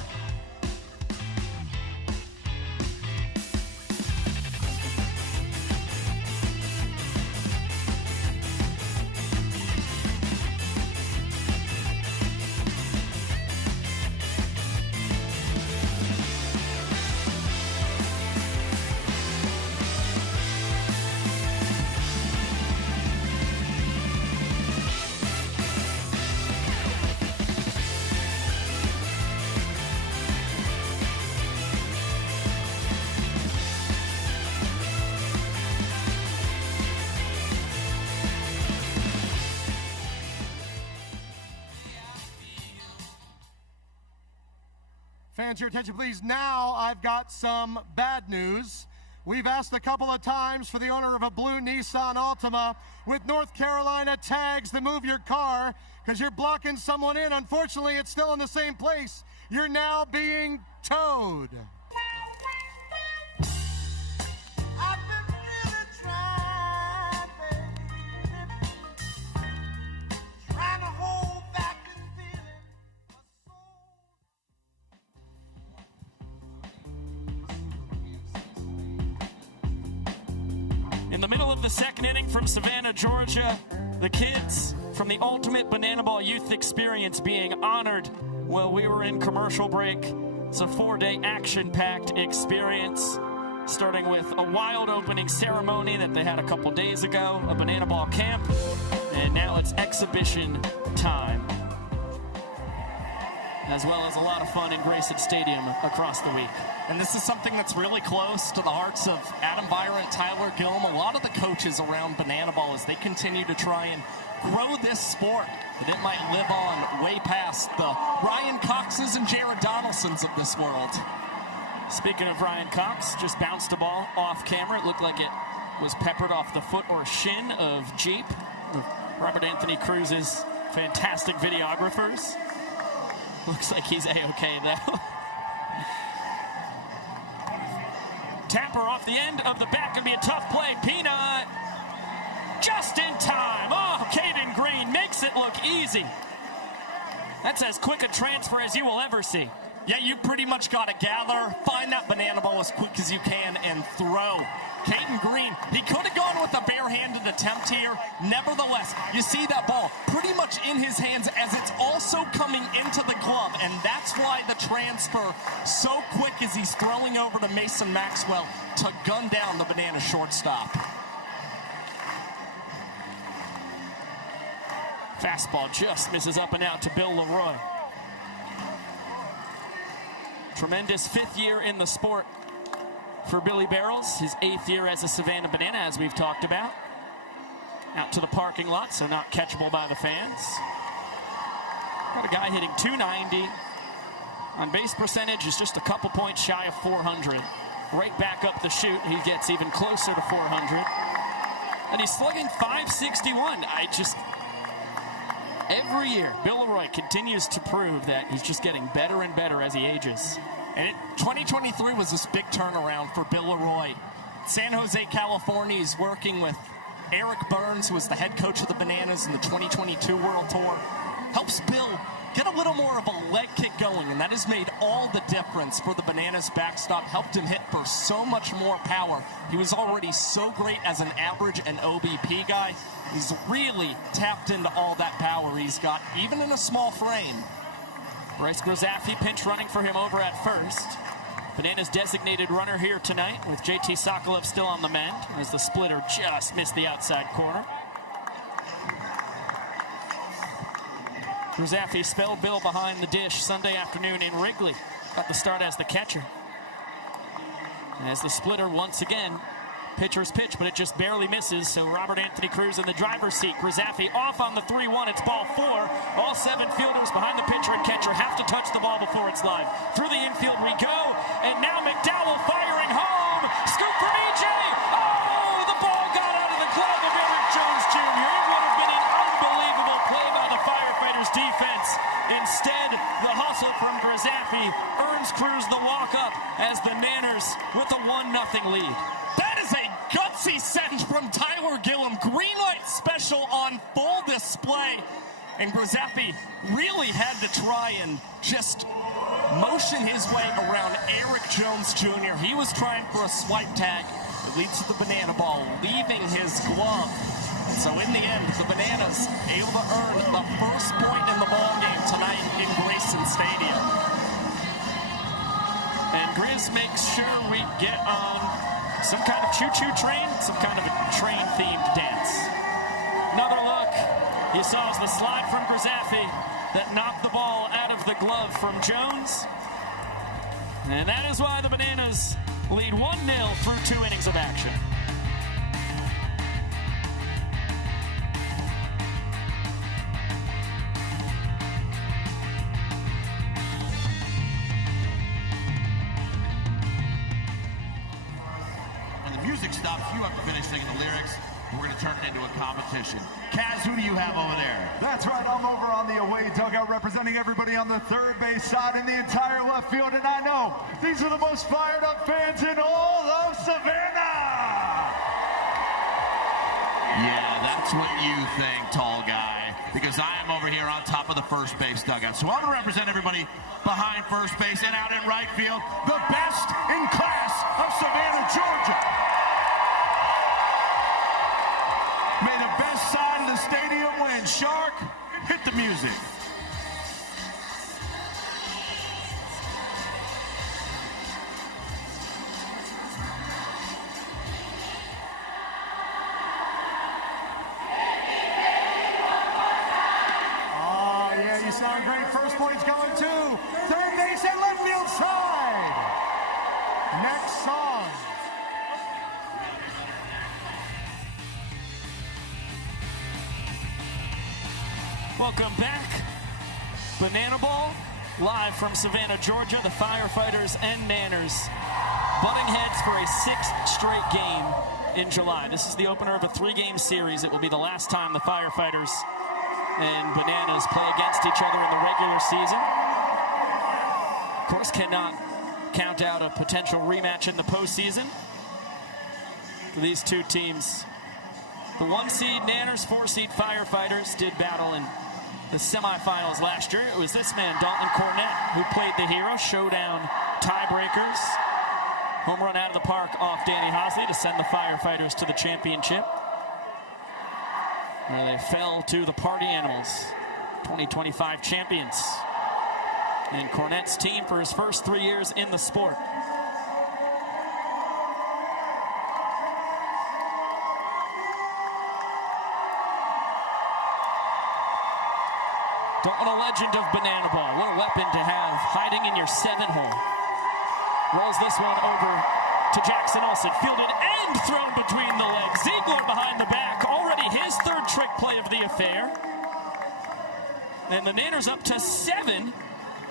Fans, your attention please. Now I've got some bad news. We've asked a couple of times for the owner of a blue Nissan Altima with North Carolina tags to move your car because you're blocking someone in. Unfortunately, it's still in the same place. You're now being towed. middle of the second inning from Savannah, Georgia, the kids from the Ultimate Banana Ball Youth Experience being honored while we were in commercial break. It's a 4-day action-packed experience, starting with a wild opening ceremony that they had a couple days ago, a banana ball camp, and now it's exhibition time, as well as a lot of fun in Grayson Stadium across the week. And this is something that's really close to the hearts of Adam Byron, Tyler Gillum, a lot of the coaches around banana ball as they continue to try and grow this sport, that it might live on way past the Ryan Coxes and Jared Donaldsons of this world. Speaking of Ryan Cox, just bounced a ball off camera. It looked like it was peppered off the foot or shin of Jeep, Robert Anthony Cruz's fantastic videographers. Looks like he's A-okay though. Tapper off the end of the bat, gonna be a tough play. Peanut, just in time. Oh, Caden Green makes it look easy. That's as quick a transfer as you will ever see. Yeah, you pretty much got to gather, find that banana ball as quick as you can, and throw. Caden Green, he could have gone with a barehanded attempt here. Nevertheless, you see that ball pretty much in his hands as it's also coming into the glove, and that's why the transfer so quick as he's throwing over to Mason Maxwell to gun down the banana shortstop. Fastball just misses up and out to Bill Leroy. Tremendous 5th year in the sport for Billy Barrels, his 8th year as a Savannah Banana, as we've talked about. Out to the parking lot, so not catchable by the fans. Got a guy hitting .290. On base percentage is just a couple points shy of 400. Right back up the chute, he gets even closer to 400. And he's slugging .561. Every year, Bill Leroy continues to prove that he's just getting better and better as he ages. And 2023 was this big turnaround for Bill Leroy. San Jose, California, he's working with Eric Burns, who was the head coach of the Bananas in the 2022 World Tour. Helps Bill get a little more of a leg kick going, and that has made all the difference for the Bananas backstop. Helped him hit for so much more power. He was already so great as an average and OBP guy. He's really tapped into all that power he's got, even in a small frame. Bryce Grozaffi pinch running for him over at first. Bananas designated runner here tonight with JT Sokoloff still on the mend as the splitter just missed the outside corner. Grozaffi spelled Bill behind the dish Sunday afternoon in Wrigley. Got the start as the catcher. As the splitter once again, pitcher's pitch, but it just barely misses, so Robert Anthony Cruz in the driver's seat. Grozaffi off on the 3-1, it's ball 4. All 7 fielders behind the pitcher and catcher have to touch the ball before it's live. Through the infield we go, and now McDowell firing home. Scoop from EJ! Oh, the ball got out of the glove of Eric Jones Jr. It would have been an unbelievable play by the Firefighters defense. Instead, the hustle from Grozaffi earns Cruz the walk-up as the Nanners with a 1-0 lead. That is a gutsy send from Tyler Gillum. Green light special on full display. And Grozaffi really had to try and just motion his way around Eric Jones Jr. He was trying for a swipe tag. It leads to the banana ball, leaving his glove. And so in the end, the Bananas able to earn the first point in the ball game tonight in Grayson Stadium. And Grizz makes sure we get on some kind of choo-choo train, some kind of a train-themed dance. Another look. You saw the slide from Grozaffi that knocked the ball out of the glove from Jones. And that is why the Bananas lead 1-0 through 2 innings of action. Music stops, you have to finish singing the lyrics. We're going to turn it into a competition. Kaz, who do you have over there? That's right, I'm over on the away dugout representing everybody on the third base side in the entire left field, and I know these are the most fired up fans in all of Savannah! Yeah, that's what you think, tall guy, because I am over here on top of the first base dugout. So I'm going to represent everybody behind first base and out in right field, the best in class of Savannah, Georgia. the stadium win. Shark, hit the music. Oh, yeah, you sound great. First point's going to third base and left field side. Next song. Welcome back. Banana Ball, live from Savannah, Georgia. The Firefighters and Nanners butting heads for a 6th straight game in July. This is the opener of a 3-game series. It will be the last time the Firefighters and Bananas play against each other in the regular season. Of course, cannot count out a potential rematch in the postseason for these two teams. The 1-seed Nanners, 4-seed Firefighters did battle in the semifinals last year. It was this man, Dalton Cornett, who played the One Showdown Tiebreakers. Home run out of the park off Danny Hosley to send the Firefighters to the championship, where they fell to the Party Animals, 2025 champions. And Cornett's team for his first 3 years in the sport. Dalton, a legend of Banana Ball. What a weapon to have hiding in your 7-hole. Rolls this one over to Jackson Olsen. Fielded and thrown between the legs. Ziegler behind the back. Already his 3rd trick play of the affair. And the Nanners up to 7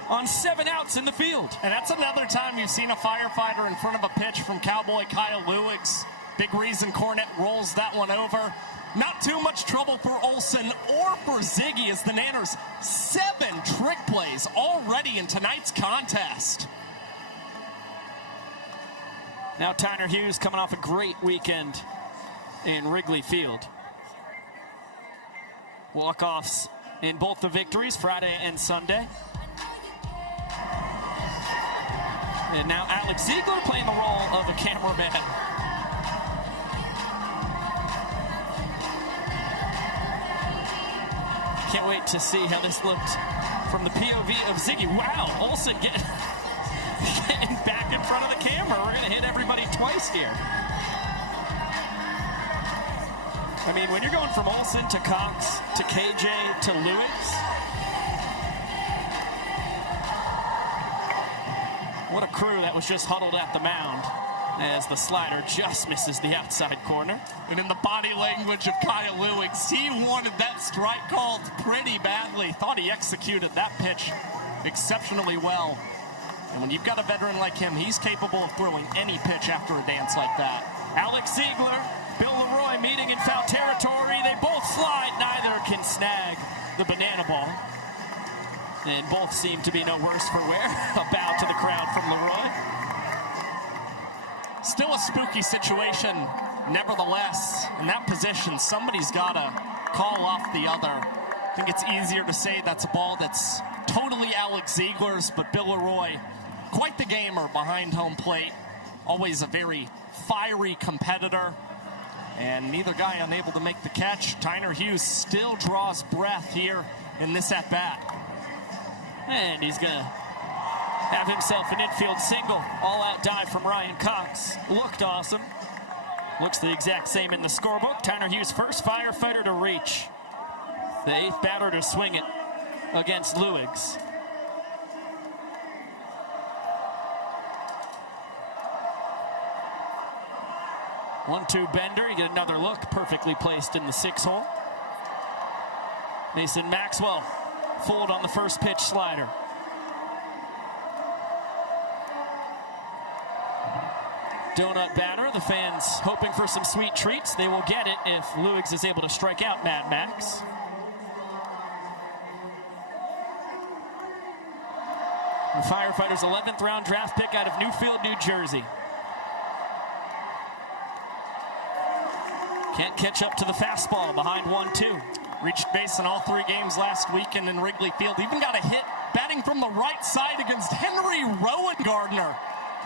on 7 outs in the field. And that's another time you've seen a Firefighter in front of a pitch from Cowboy Kyle Lewigs. Big reason Cornett rolls that one over. Not too much trouble for Olsen or for Ziggy as the Nanners 7 trick plays already in tonight's contest. Now Tyner Hughes coming off a great weekend in Wrigley Field. Walk-offs in both the victories, Friday and Sunday. And now Alex Ziegler playing the role of a cameraman. Can't wait to see how this looked from the POV of Ziggy. Wow, Olsen getting back in front of the camera. We're going to hit everybody twice here. I mean, when you're going from Olsen to Cox to KJ to Lewigs, what a crew that was just huddled at the mound as the slider just misses the outside corner. And in the body language of Kyle Lewigs, he wanted that strike called pretty badly. Thought he executed that pitch exceptionally well. And when you've got a veteran like him, he's capable of throwing any pitch after a dance like that. Alex Ziegler, Bill Leroy meeting in foul territory. They both slide. Neither can snag the banana ball. And both seem to be no worse for wear. A bow to the crowd from Leroy. Still a spooky situation, nevertheless. In that position, somebody's got to call off the other. I think it's easier to say that's a ball that's totally Alex Ziegler's, but Bill Leroy, quite the gamer behind home plate. Always a very fiery competitor. And neither guy unable to make the catch. Tyner Hughes still draws breath here in this at-bat. And he's going to have himself an infield single. All-out dive from Ryan Cox. Looked awesome. Looks the exact same in the scorebook. Tyner Hughes, first Firefighter to reach. The 8th batter to swing it against Lewigs. One-two bender. You get another look. Perfectly placed in the 6-hole. Mason Maxwell fooled on the first pitch slider. Donut batter. The fans hoping for some sweet treats. They will get it if Lewigs is able to strike out Mad Max. The Firefighters' 11th round draft pick out of Newfield, New Jersey. Can't catch up to the fastball behind 1-2. Reached base in all 3 games last weekend in Wrigley Field. Even got a hit batting from the right side against Henry Rowan-Gardner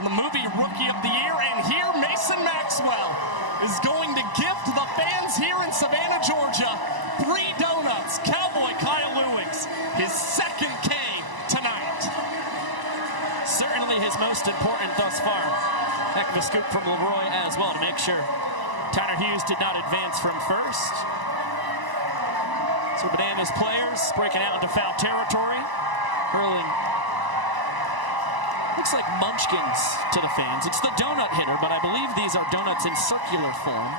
in the movie Rookie of the Year. And here Mason Maxwell is going to gift the fans here in Savannah, Georgia, 3 donuts. Cowboy Kyle Lewis, his second K tonight. Certainly his most important thus far. Heck of a scoop from Leroy as well to make sure Tanner Hughes did not advance from first. So Bananas players breaking out into foul territory. Hurling, looks like munchkins to the fans. It's the donut hitter, but I believe these are donuts in circular form.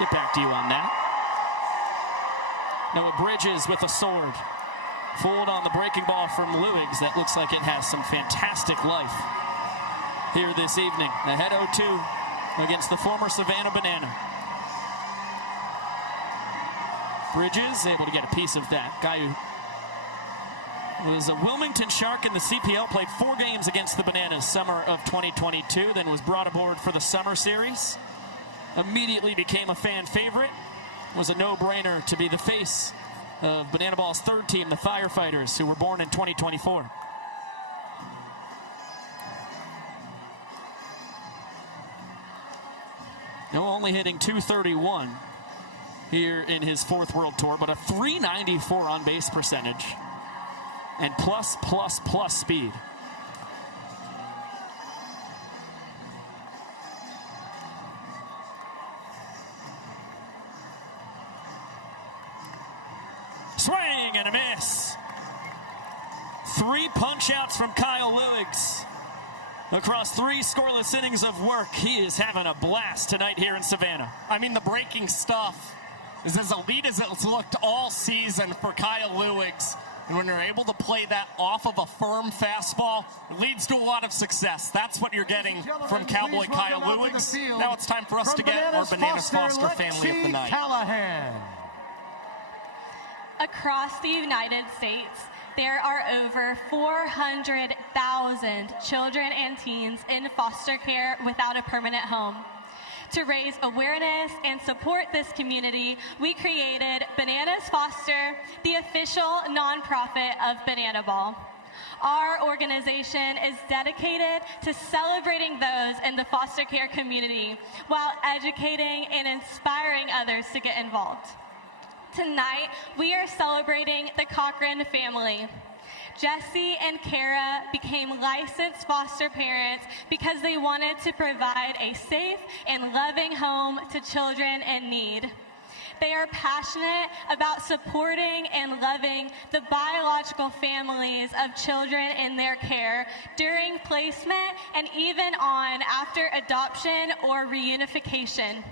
Get back to you on that. Noah Bridges with a sword. Fooled on the breaking ball from Lewigs. That looks like it has some fantastic life here this evening. Ahead 0-2 against the former Savannah Banana. Bridges able to get a piece of that. Guy who was a Wilmington Shark in the CPL, played 4 games against the Bananas summer of 2022, then was brought aboard for the summer series. Immediately became a fan favorite. Was a no-brainer to be the face of Banana Ball's third team, the Firefighters, who were born in 2024. No, only hitting .231 here in his 4th World Tour, but a .394 on base percentage and plus speed. Swing and a miss. 3 punch-outs from Kyle Lewigs. Across 3 scoreless innings of work, he is having a blast tonight here in Savannah. I mean, the breaking stuff is as elite as it's looked all season for Kyle Lewigs. And when you're able to play that off of a firm fastball, it leads to a lot of success. That's what you're getting from Cowboy Kyle Lewigs. Now it's time for us to get our Bananas Foster family of the night. Callahan. Across the United States, there are over 400,000 children and teens in foster care without a permanent home. To raise awareness and support this community, we created Bananas Foster, the official nonprofit of Banana Ball. Our organization is dedicated to celebrating those in the foster care community while educating and inspiring others to get involved. Tonight, we are celebrating the Cochran family. Jesse and Kara became licensed foster parents because they wanted to provide a safe and loving home to children in need. They are passionate about supporting and loving the biological families of children in their care during placement and even on after adoption or reunification.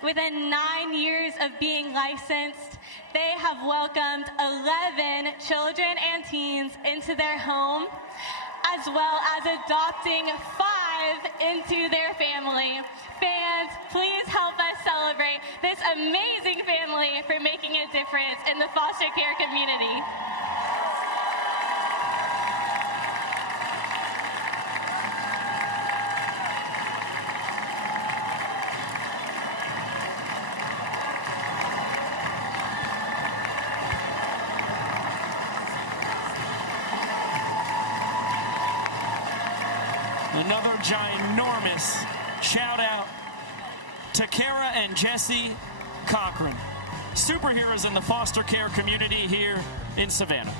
Within 9 years of being licensed, they have welcomed 11 children and teens into their home, as well as adopting 5 into their family. Fans, please help us celebrate this amazing family for making a difference in the foster care community. Another ginormous shout out to Kara and Jesse Cochran, superheroes in the foster care community here in Savannah.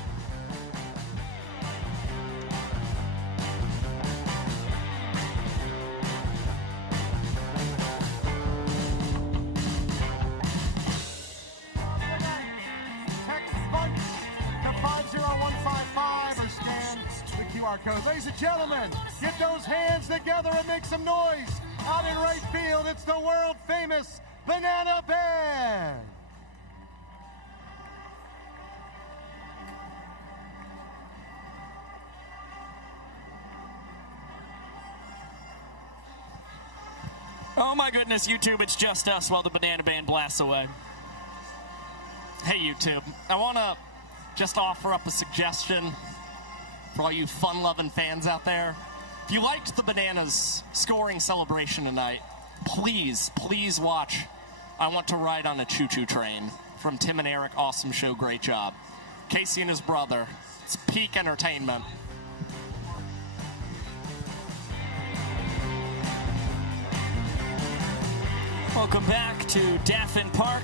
Text Bunch to 50155 or scan the QR code. Ladies and gentlemen, get those hands together and make some noise. Out in right field, it's the world famous Banana Band. Oh my goodness, YouTube, it's just us while the Banana Band blasts away. Hey YouTube, I want to just offer up a suggestion for all you fun-loving fans out there. If you liked the Bananas scoring celebration tonight, please watch I Want to Ride on a Choo-Choo Train from Tim and Eric. Awesome show, great job. Casey and his brother, it's peak entertainment. Welcome back to Daffin Park,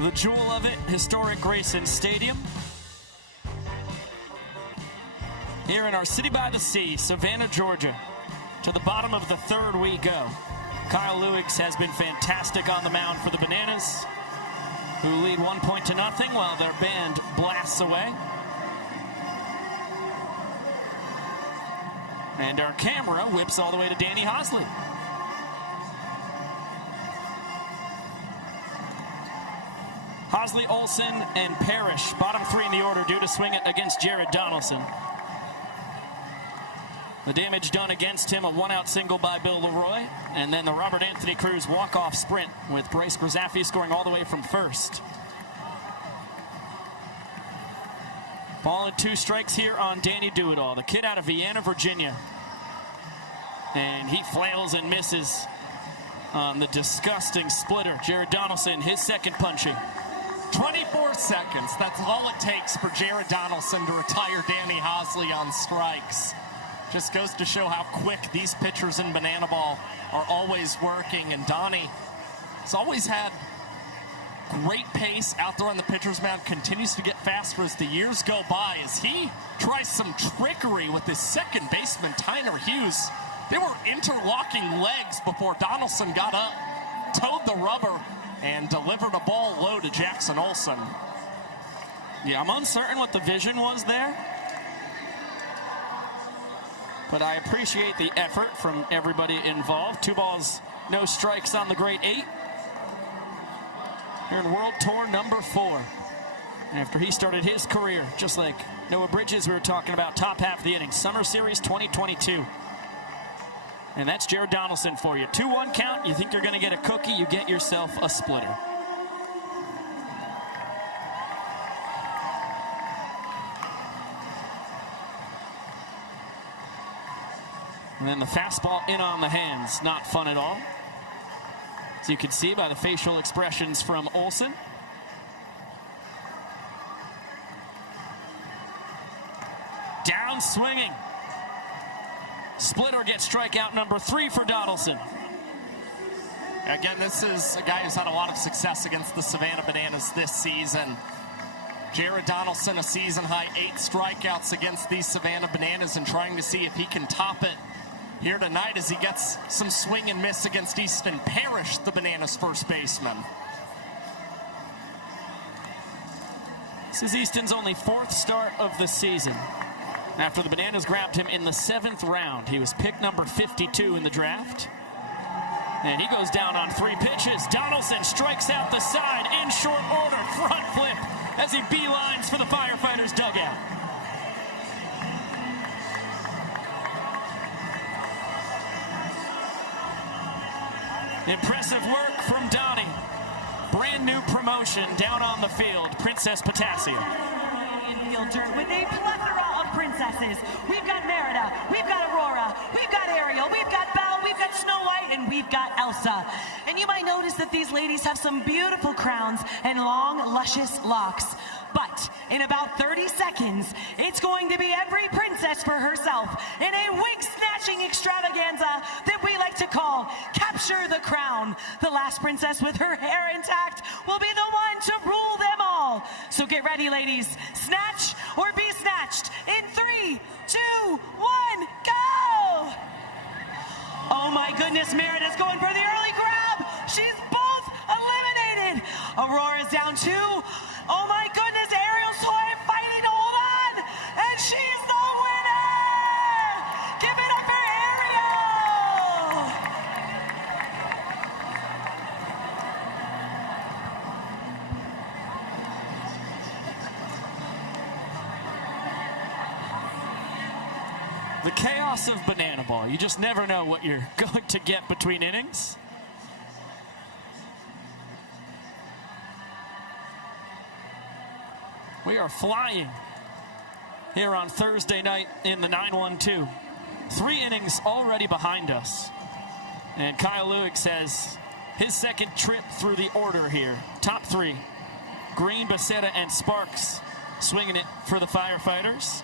the jewel of it, historic Grayson Stadium. Here in our city by the sea, Savannah, Georgia. To the bottom of the third we go. Kyle Lewis has been fantastic on the mound for the Bananas, who lead 1-0 while their band blasts away. And our camera whips all the way to Danny Hosley. Hosley, Olsen, and Parrish, bottom three in the order, due to swing it against Jared Donaldson. The damage done against him, a one-out single by Bill Leroy, and then the Robert Anthony Cruz walk-off sprint with Bryce Grzaffi scoring all the way from first. Ball and 2 strikes here on Danny Do-It-All, the kid out of Vienna, Virginia. And he flails and misses on the disgusting splitter. Jared Donaldson, his second punching. 24 seconds, that's all it takes for Jared Donaldson to retire Danny Hosley on strikes. Just goes to show how quick these pitchers in Banana Ball are always working. And Donnie has always had great pace out there on the pitcher's mound, continues to get faster as the years go by, as he tries some trickery with his second baseman, Tyner Hughes. They were interlocking legs before Donaldson got up, towed the rubber, and delivered a ball low to Jackson Olsen. Yeah, I'm uncertain what the vision was there, but I appreciate the effort from everybody involved. 2 balls, no strikes on the Great 8. Here in World Tour number 4. After he started his career, just like Noah Bridges, we were talking about, top half of the inning. Summer Series 2022. And that's Jared Donaldson for you. 2-1 count. You think you're going to get a cookie, you get yourself a splitter. And then the fastball in on the hands. Not fun at all. As you can see by the facial expressions from Olsen. Down swinging. Splitter gets strikeout number 3 for Donaldson. Again, this is a guy who's had a lot of success against the Savannah Bananas this season. Jared Donaldson, a season-high 8 strikeouts against these Savannah Bananas, and trying to see if he can top it here tonight as he gets some swing and miss against Easton Parrish, the Bananas first baseman. This is Easton's only 4th start of the season. After the Bananas grabbed him in the 7th round, he was pick number 52 in the draft. And he goes down on 3 pitches. Donaldson strikes out the side in short order, front flip, as he beelines for the Firefighters dugout. Impressive work from Donnie. Brand new promotion down on the field, Princess Potassium. With a plethora of princesses. We've got Merida, we've got Aurora, we've got Ariel, we've got Belle, we've got Snow White, and we've got Elsa. And you might notice that these ladies have some beautiful crowns and long, luscious locks. But in about 30 seconds, it's going to be every princess for herself in a wig-snatching extravaganza that we like to call Capture the Crown. The last princess with her hair intact will be the one to rule them all. So get ready, ladies. Snatch or be snatched in 3, 2, 1, go! Oh my goodness, Merida's going for the early grab. She's both eliminated. Aurora's down 2. Oh my goodness, Ariel's fighting to hold on, and she's the winner! Give it up for Ariel! The chaos of Banana Ball. You just never know what you're going to get between innings. We are flying here on Thursday night in the 9-1-2. 3 innings already behind us. And Kyle Lewis has his second trip through the order here. Top 3. Green, Becerra, and Sparks swinging it for the Firefighters.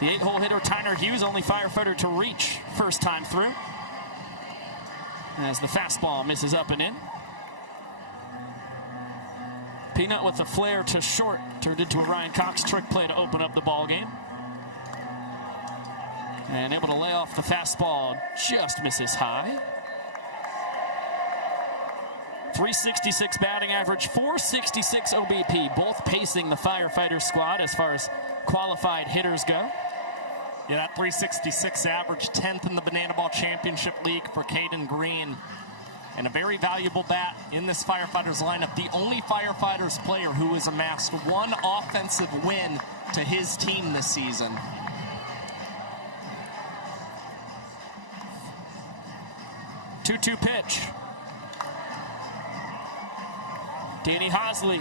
The 8-hole hitter, Tyner Hughes, only Firefighter to reach first time through. as the fastball misses up and in. Peanut with a flare to short, turned into a Ryan Cox trick play to open up the ball game. And able to lay off the fastball, just misses high. 366 batting average, 466 OBP, both pacing the Firefighters squad as far as qualified hitters go. Yeah, that 366 average, 10th in the Banana Ball Championship League for Caden Green. And a very valuable bat in this Firefighters lineup. The only Firefighters player who has amassed one offensive win to his team this season. Two-two pitch. Danny Hosley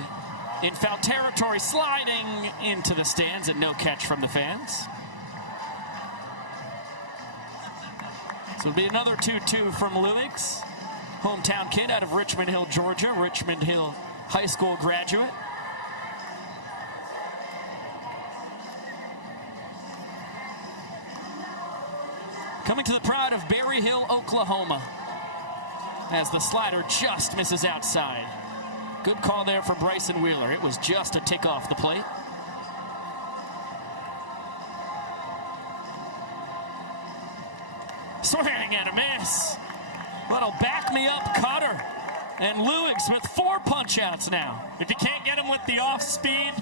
in foul territory, sliding into the stands, and no catch from the fans. So it'll be another 2-2 from Lewicks. Hometown kid out of Richmond Hill, Georgia, Richmond Hill High School graduate. Coming to the Pride of Berry Hill, Oklahoma, as the slider just misses outside. Good call there for Bryson Wheeler. It was just a tick off the plate. Swing and a miss. Little back me up cutter. And Lewicks with 4 punch-outs now. If you can't get him with the off-speed,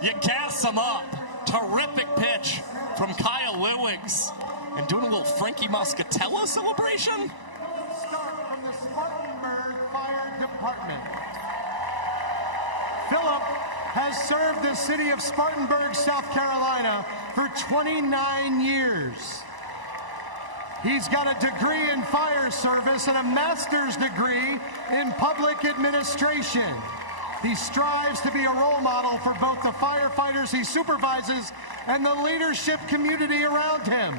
you gas him up. Terrific pitch from Kyle Lewicks. And doing a little Frankie Muscatello celebration. Start from the Spartanburg Fire Department. Phillip has served the city of Spartanburg, South Carolina for 29 years. He's got a degree in fire service and a master's degree in public administration. He strives to be a role model for both the firefighters he supervises and the leadership community around him.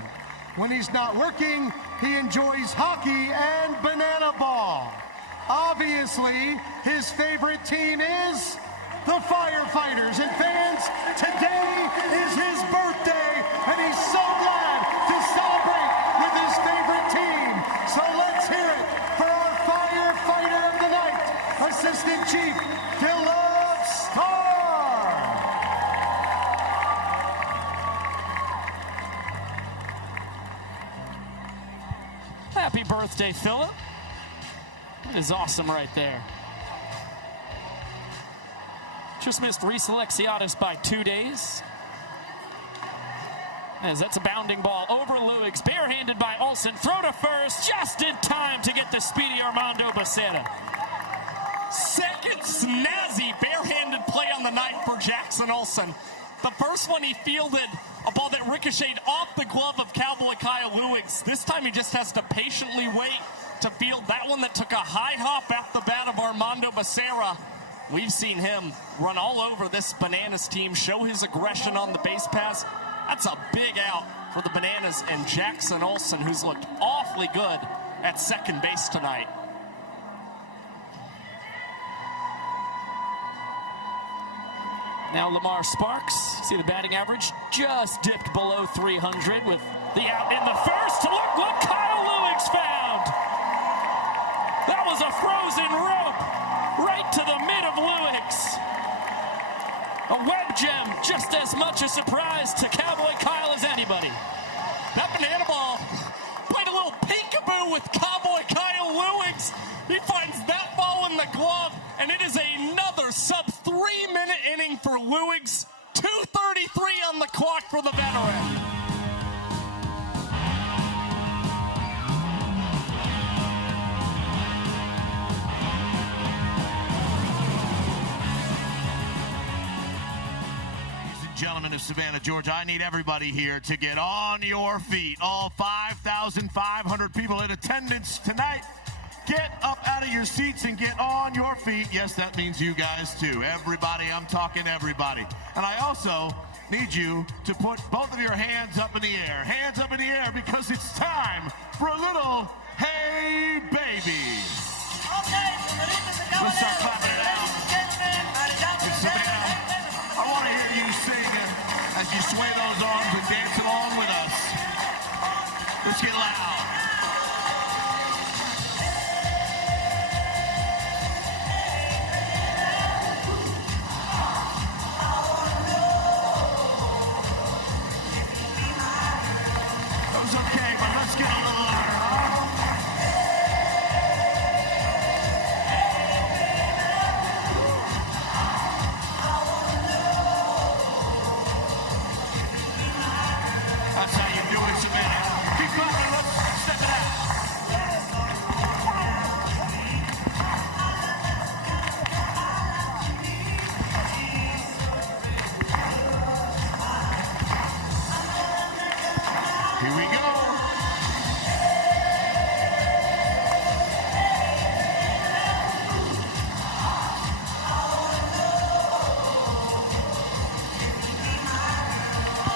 When he's not working, he enjoys hockey and banana ball. Obviously, his favorite team is the Firefighters. And fans, today is his birthday, and he's so glad to celebrate with his favorite team. So let's hear it for our Firefighter of the Night, Assistant Chief Phillip Starr. Happy birthday, Phillip. That is awesome right there. Just missed Reese Alexiadis by 2 days. As that's a bounding ball over Lewicks, barehanded by Olsen. Throw to first, just in time to get the speedy Armando Becerra. Second snazzy barehanded play on the night for Jackson Olsen. The first one he fielded, a ball that ricocheted off the glove of Cowboy Kyle Lewicks. This time he just has to patiently wait to field that one that took a high hop off the bat of Armando Becerra. We've seen him run all over this Bananas team, show his aggression on the base pass. That's a big out for the Bananas and Jackson Olsen, who's looked awfully good at second base tonight. Now Lamar Sparks, see the batting average, just dipped below 300 with the out in the first. Look what Kyle Lewicks found. That was a frozen rope right to the mid of Lewicks. A web gem, just as much a surprise to Cowboy Kyle as anybody. That banana ball played a little peekaboo with Cowboy Kyle Lewicks. He finds that ball in the glove, and it is another sub-3-minute inning for Lewicks. 2:33 on the clock for the veteran. Gentlemen of Savannah, Georgia, I need everybody here to get on your feet. All 5,500 people in attendance tonight, get up out of your seats and get on your feet. Yes, that means you guys too. Everybody, I'm talking everybody. And I also need you to put both of your hands up in the air. Hands up in the air, because it's time for a little Hey Baby. Let's start clapping it out. Savannah, I want to hear you sing as you sway those arms and dance along with us. Let's get loud. Echo's okay, but let's get a little louder, huh? That's how you do it, Savannah. Keep going, let's step it out. Here we go.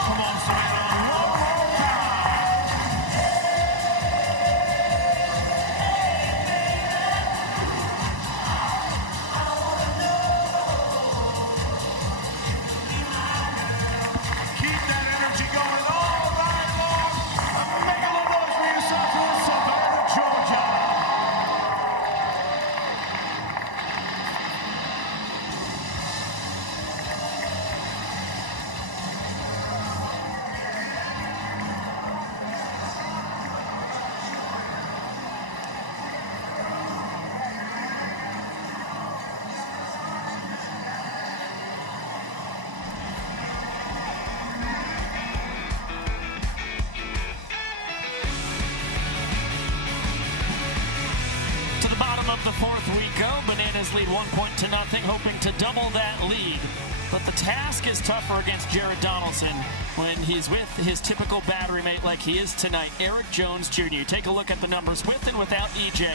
Come on, Savannah. One more Keep that energy going all night long. Make a little noise for yourself in Savannah, Georgia. To the bottom of the fourth we go. Bananas lead 1-0, hoping to double that lead. But the task is tougher against Jared Donaldson when he's with his typical battery mate like he is tonight, Eric Jones Jr. Take a look at the numbers with and without EJ.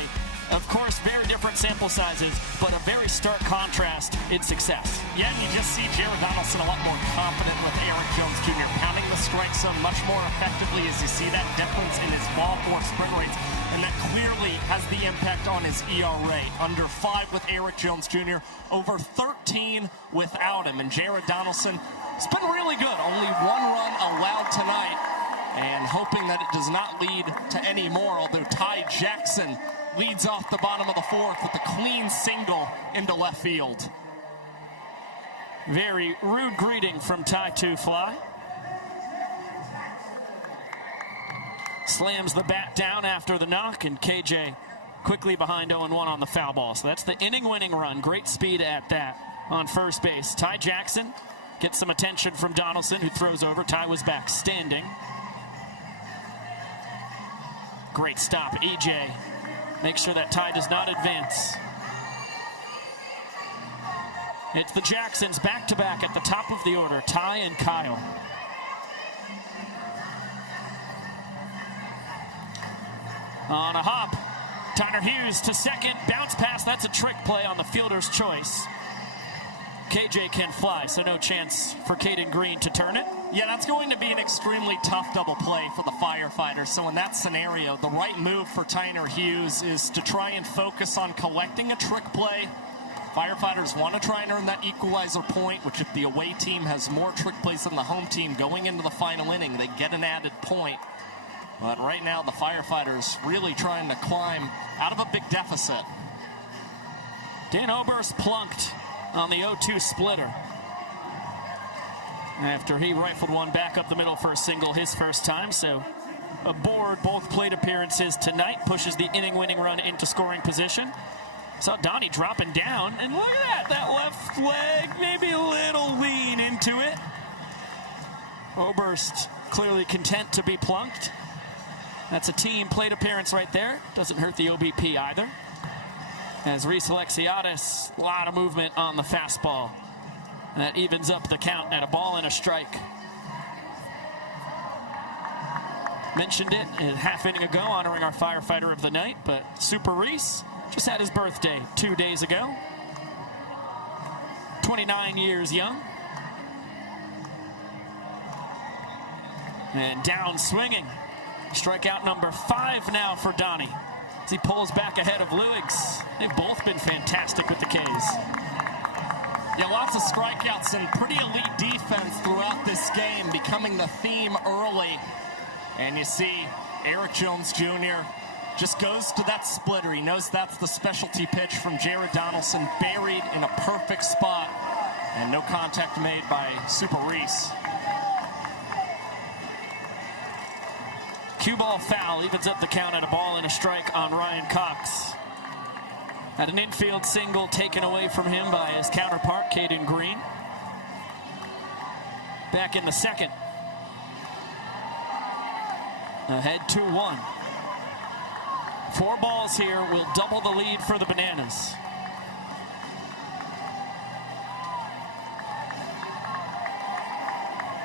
Of course, very different sample sizes, but a very stark contrast in success. Yeah, you just see Jared Donaldson a lot more confident with Eric Jones Jr. pounding the strike zone much more effectively as you see that difference in his ball four sprint rates. And that clearly has the impact on his ERA. Under 5 with Eric Jones Jr., over 13 without him. And Jared Donaldson, it's been really good. Only 1 run allowed tonight. And hoping that it does not lead to any more, although Ty Jackson leads off the bottom of the fourth with a clean single into left field. Very rude greeting from Ty Two Fly. Slams the bat down after the knock, and KJ quickly behind 0-1 on the foul ball. So that's the inning-winning run. Great speed at that on first base. Ty Jackson gets some attention from Donaldson, who throws over. Ty was back standing. Great stop. EJ makes sure that Ty does not advance. It's the Jacksons back-to-back at the top of the order, Ty and Kyle. On a hop, Tyner Hughes to second, bounce pass, that's a trick play on the fielder's choice. KJ can fly, so no chance for Caden Green to turn it. Yeah, that's going to be an extremely tough double play for the Firefighters. So in that scenario, the right move for Tyner Hughes is to try and focus on collecting a trick play. Firefighters want to try and earn that equalizer point, which if the away team has more trick plays than the home team going into the final inning, they get an added point. But right now, the Firefighters really trying to climb out of a big deficit. Dan Oberst plunked on the 0-2 splitter after he rifled one back up the middle for a single his first time. So aboard both plate appearances tonight, pushes the inning-winning run into scoring position. Saw Donnie dropping down, and look at that left leg, maybe a little lean into it. Oberst clearly content to be plunked. That's a team plate appearance right there. Doesn't hurt the OBP either. As Reese Alexiadis, a lot of movement on the fastball. And that evens up the count at a ball and a strike. Mentioned it a half inning ago, honoring our firefighter of the night, but Super Reese just had his birthday 2 days ago. 29 years young. And down swinging. Strikeout number 5 now for Donnie as he pulls back ahead of Luigs. They've both been fantastic with the Ks. Yeah, lots of strikeouts and pretty elite defense throughout this game, becoming the theme early. And you see Eric Jones Jr. just goes to that splitter. He knows that's the specialty pitch from Jared Donaldson, buried in a perfect spot, and no contact made by Super Reese. Cue ball foul evens up the count and a ball and a strike on Ryan Cox. Had an infield single taken away from him by his counterpart, Caden Green. Back in the second. Ahead 2-1. 4 balls here will double the lead for the Bananas.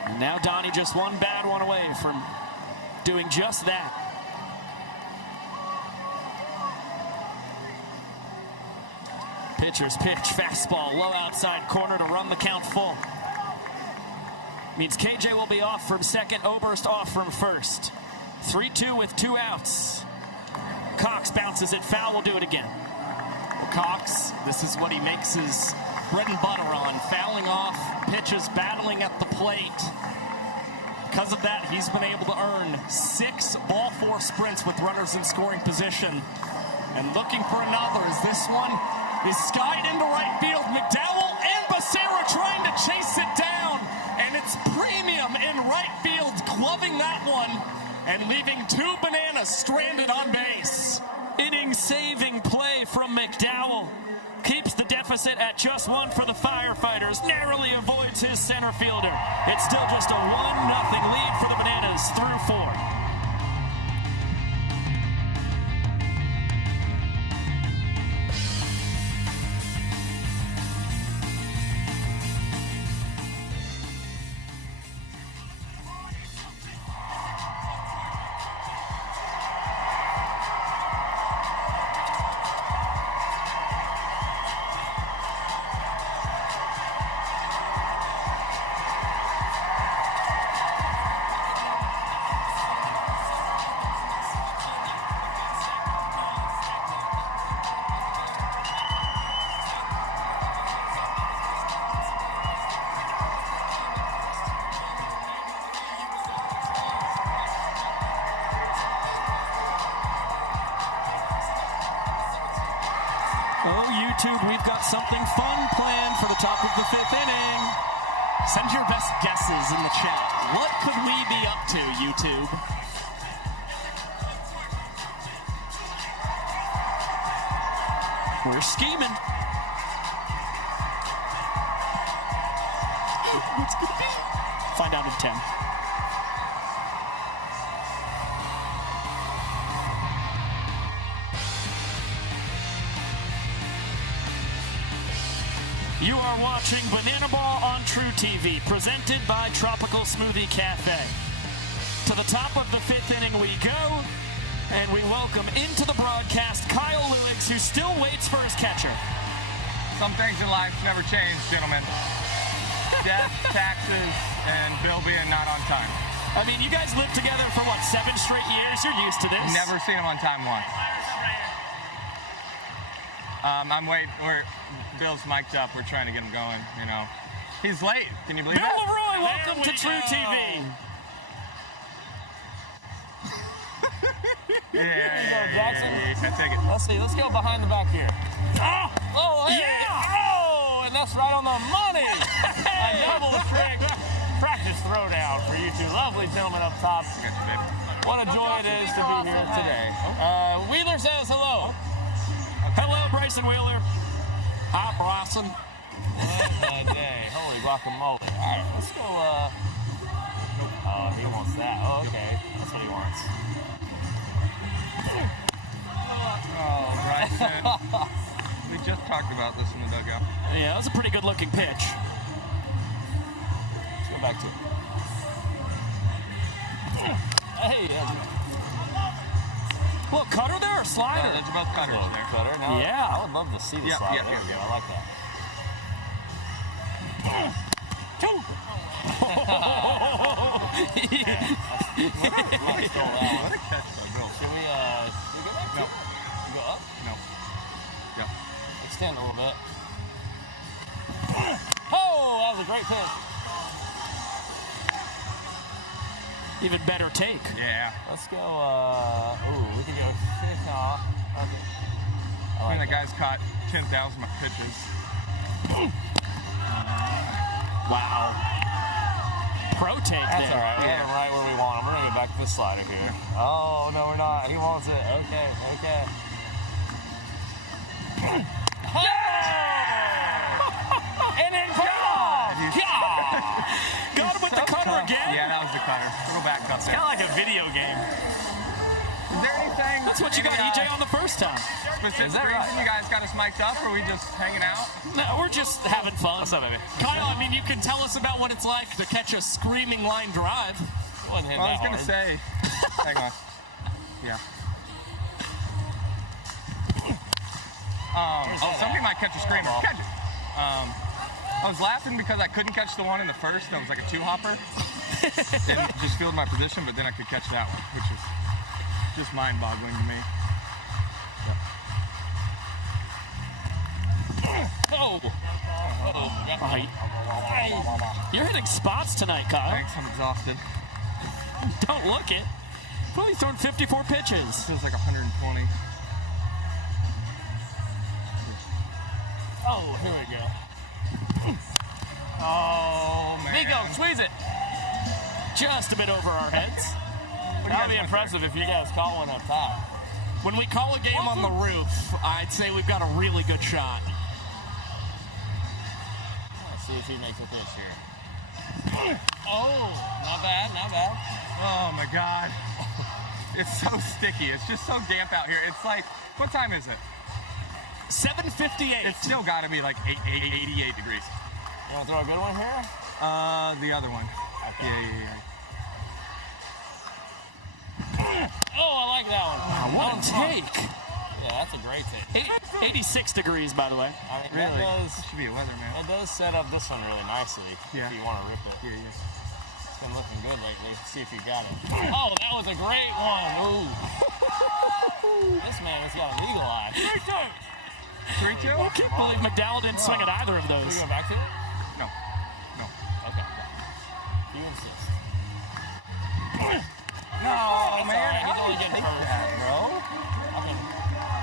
And now Donnie just one bad one away from doing just that. Pitcher's pitch, fastball, low outside corner to run the count full. Means KJ will be off from second, Oberst off from first. 3-2 with 2 outs. Cox bounces it foul, will do it again. Well, Cox, this is what he makes his bread and butter on, fouling off pitches, battling at the plate. Because of that, he's been able to earn 6 ball 4 sprints with runners in scoring position. And looking for another as this one is skied into right field. McDowell and Becerra trying to chase it down. And it's Premium in right field, gloving that one and leaving 2 Bananas stranded on base. Inning-saving play from McDowell. Keeps the deficit at just 1 for the Firefighters. Narrowly avoids his center fielder. It's still just a 1-0 lead for the Bananas through 4. YouTube, we've got something fun planned for the top of the 5th inning. Send your best guesses in the chat. What could we be up to, YouTube? We're scheming. What's gonna be? Find out in 10. You are watching Banana Ball on True TV, presented by Tropical Smoothie Cafe. To the top of the 5th inning we go, and we welcome into the broadcast Kyle Lewis, who still waits for his catcher. Some things in life never change, gentlemen. Death, taxes, and bill being not on time. I mean, you guys lived together for, what, 7 straight years? You're used to this. Never seen him on time once. I'm waiting. Bill's mic'd up. We're trying to get him going, you know. He's late. Can you believe Bill that? Leroy, welcome to True TV. Yeah, take it. Let's see. Let's go behind the back here. Oh, hey. Yeah! Oh, and that's right on the money. A double trick practice throwdown for you two lovely gentlemen up top. What a joy it is to be here today. Wheeler says hello. Hello, Grayson Wheeler. Hi, Bryson. What a day. Holy guacamole. All right, let's go. Oh, he wants that. Oh, okay. That's what he wants. Oh, Bryson. We just talked about this in the dugout. Yeah, that was a pretty good-looking pitch. Let's go back to it. Hey, Well, cutter there or slider? There's both cutters there. Cutter, no. Yeah. I would love to see the slider. There we go. I like that. Two. Should we go back? No. Go up? No. Yep. Extend a little bit. Oh, that was a great pitch. Even better take. Yeah. Let's go, we can go 5th off. Okay. I mean, the guy's caught 10,000 pitches. Wow. pro take That's there. all right. We had him right where we want him. We're going to get back to the slider here. Oh, no, we're not. He wants it. Okay. Oh! And then God! Got him with the cutter again? Yeah, that was the cutter. Go back up It's there. kind of like a video game. Is there anything? That's what you got EJ on the first time. Specific reason you guys got us mic'd up, or are we just hanging out? No, we're just having fun. What's up, baby? Kyle, I mean, you can tell us about what it's like to catch a screaming line drive. I was going to say, hang on. Yeah. Somebody might catch a screamer. Catch it. I was laughing because I couldn't catch the one in the first. That was like a two-hopper. And just fielded my position, but then I could catch that one, which is just mind-boggling to me. Oh. You're hitting spots tonight, Kyle. Thanks, I'm exhausted. Don't look it. You've only thrown 54 pitches. Feels like 120. Oh, here we go. Oh, man. Nico, squeeze it. Just a bit over our heads. That would be impressive if you guys call one up top. When we call a game on the roof, I'd say we've got a really good shot. Let's see if he makes a pitch here. Oh, not bad. Oh, my God. It's so sticky. It's just so damp out here. It's like, what time is it? 7:58. It's still got to be like 88 degrees. You want to throw a good one here? The other one. Okay. Yeah. Oh, I like that one. What a take. Yeah, that's a great take. 86 degrees, by the way. I mean, Really? that This should be a weatherman. does set up this one really nicely. Yeah. If you want to rip it. Yeah. It's been looking good lately. Let's see if you got it. Oh, that was a great one. Ooh. This man has got an eagle eye. 3-2? I can't believe McDowell didn't swing at either of Are those. we going back to it? No. Okay. You insist. No, That's man. all right. He's How do only you getting take first. that, bro?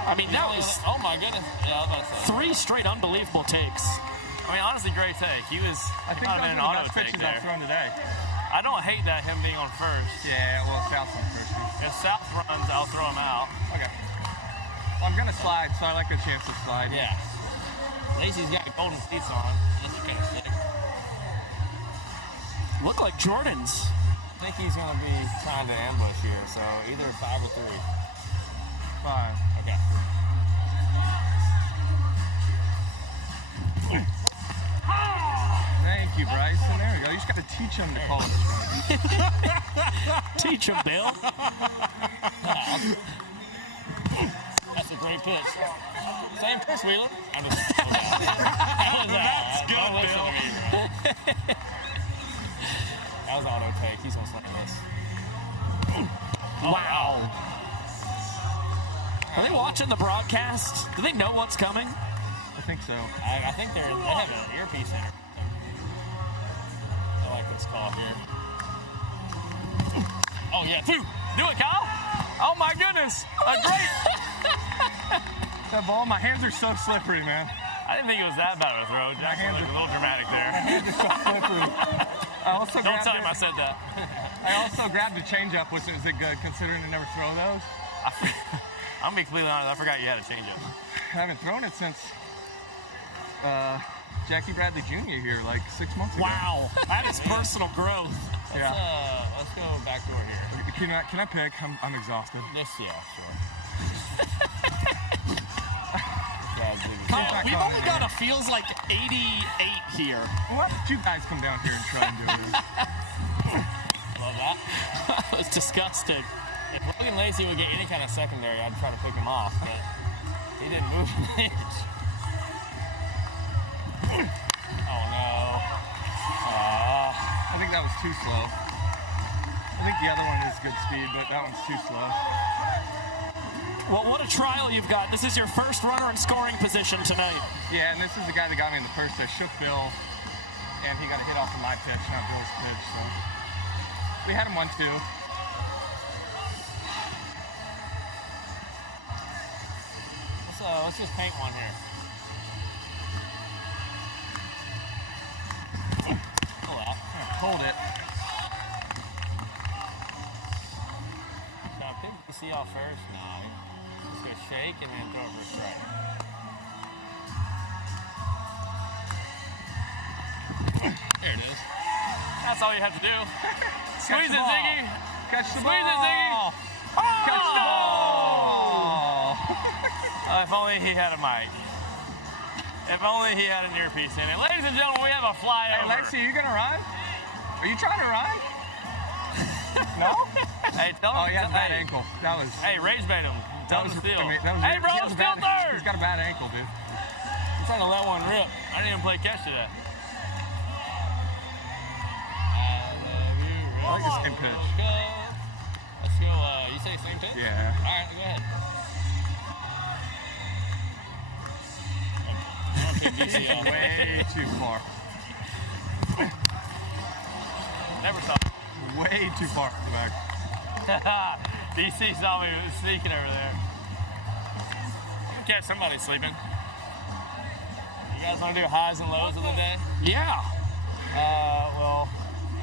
I mean, that was Oh, my goodness. Yeah, I was about to say. 3 straight unbelievable takes. I mean, honestly, great take. He was I think kind those of an are the auto best take pitches there. I've thrown today. I don't hate that him being on first. Yeah, well, South's on first. If South runs, I'll throw him out. Okay. Well, I'm going to slide, so I like the chance to slide. Yeah. Lacey's got golden cleats on. That's kind of sick. Look like Jordans. I think he's going to be trying to ambush here, so either 5 or 3. 5. Okay. Thank you, Bryson. There we go. You just got to teach him to call it strike. Teach him, Bill. That's a great pitch. Same pitch, Wheeler. I'm just. That's good, Bill. That was auto take. He's going to slap this. Wow. Are they watching the broadcast? Do they know what's coming? I think so. I think they have an earpiece in her. I like this call here. Oh, yeah. Do it, Kyle. Oh, my goodness. A great. That ball, my hands are so slippery, man. I didn't think it was that bad of a throw. Jackson looked a little dramatic there. My hands are so slippery. Don't tell him I said that. I also grabbed a changeup, which is it good considering to never throw those. I'm going to be completely honest. I forgot you had a changeup. I haven't thrown it since Jackie Bradley Jr. here like 6 months ago. Wow. That is personal growth. Let's go back door here. Can I pick? I'm exhausted. Yes, yeah, sure. We've only got a feels like 88 here. Why don't you guys come down here and try and do this? Love that. That was disgusting. If Logan Lacey would get any kind of secondary, I'd try to pick him off, but he didn't move an inch. Oh, no. I think that was too slow. I think the other one is good speed, but that one's too slow. Well, what a trial you've got. This is your first runner in scoring position tonight. Yeah, and this is the guy that got me in the first. I shook Bill, and he got a hit off of my pitch, not Bill's pitch. So we had him 1-2. Let's just paint one here. Pull out. Hold it. Pick DC off first? No. Just going to shake and then throw it for a strike. There it is. That's all you have to do. Squeeze it, Ziggy. Catch the Squeeze it, Ziggy. ball. Catch the ball. If only he had a mic. If only he had an earpiece in it. Ladies and gentlemen, we have a flyover. Hey, Lexi, you going to ride? Are you trying to ride? No? Hey, tell him. Oh, he has a bad ankle. That was. Hey, rage bait him. Tell him to steal. Hey, bro, steal third. He's got a bad ankle, dude. I'm trying to let one rip. I didn't even play catch today. I like the same pitch. Let's go. You say same pitch? Yeah. All right, go ahead. Way too far. Never thought. Way too far in the back. DC saw me sneaking over there. I'm gonna catch somebody sleeping. You guys want to do highs and lows of the day? Yeah. Well,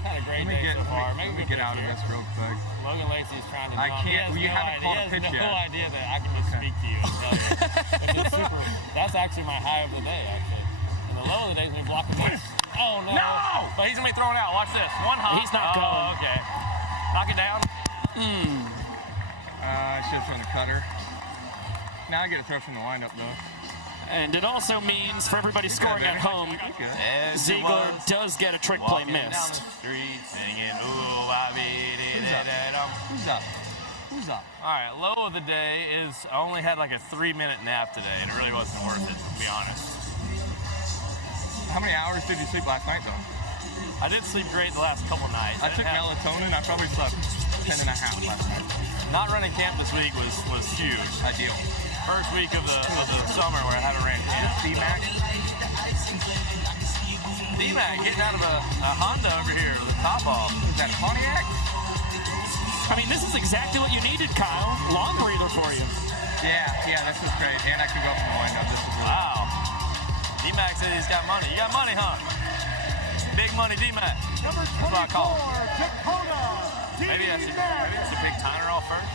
kind of great day so far. Maybe we get out of this real quick. Logan Lacey's trying to I jump. can't. You haven't caught a pitch yet. He yet. has no idea that I can just speak to you and tell you. Which is super. That's actually my high of the day, actually. And the low of the day is me blocking this. Oh, no. No! But he's going to be thrown out. Watch this. One hop. He's not going. Oh, okay. Knock it down. I should have thrown the cutter. Now I get a throw from the windup, though. And it also means for everybody scoring at home, Ziegler does get a trick play missed. Who's up? Who's up? All right, low of the day is I only had like a 3-minute nap today, and it really wasn't worth it, to be honest. How many hours did you sleep last night, though? I did sleep great the last couple nights. I took melatonin. I probably slept 10 and a half last night. Not running camp this week was huge. Ideal. First week of the summer where I haven't ran camp. D-Mac getting out of a Honda over here with the top off. Is that a Pontiac? I mean, this is exactly what you needed, Kyle. Long breather for you. Yeah, this is great. And I can go from the windup. This is really wow. D-Mac said he's got money. You got money, huh? Big money, D-Mac. Number 24, Dakota. Maybe I should pick Tyner off first.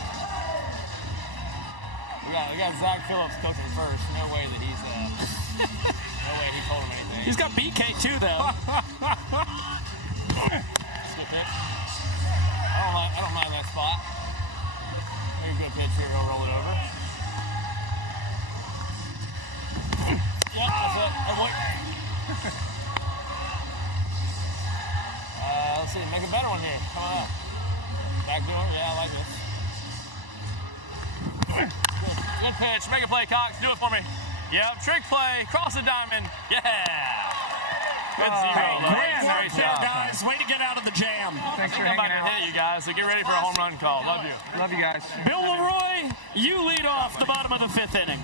We got Zach Phillips cooking first. No way that he's no way he told him anything. He's got BK too, though. Good pitch. I don't mind that spot. Maybe a good pitch here. He'll roll it over. Yep, that's it. Oh, boy. Let's see. Make a better one here. Come on. Back door. Yeah, I like this. Good pitch. Make a play, Cox. Do it for me. Yep. Trick play. Cross the diamond. Yeah. Good zero. Great job, guys. Way to get out of the jam. Thanks for I'm about hanging to out. hit you guys, so get ready for a home run call. Love you. Love you guys. Bill Leroy, you lead off the bottom of the 5th inning.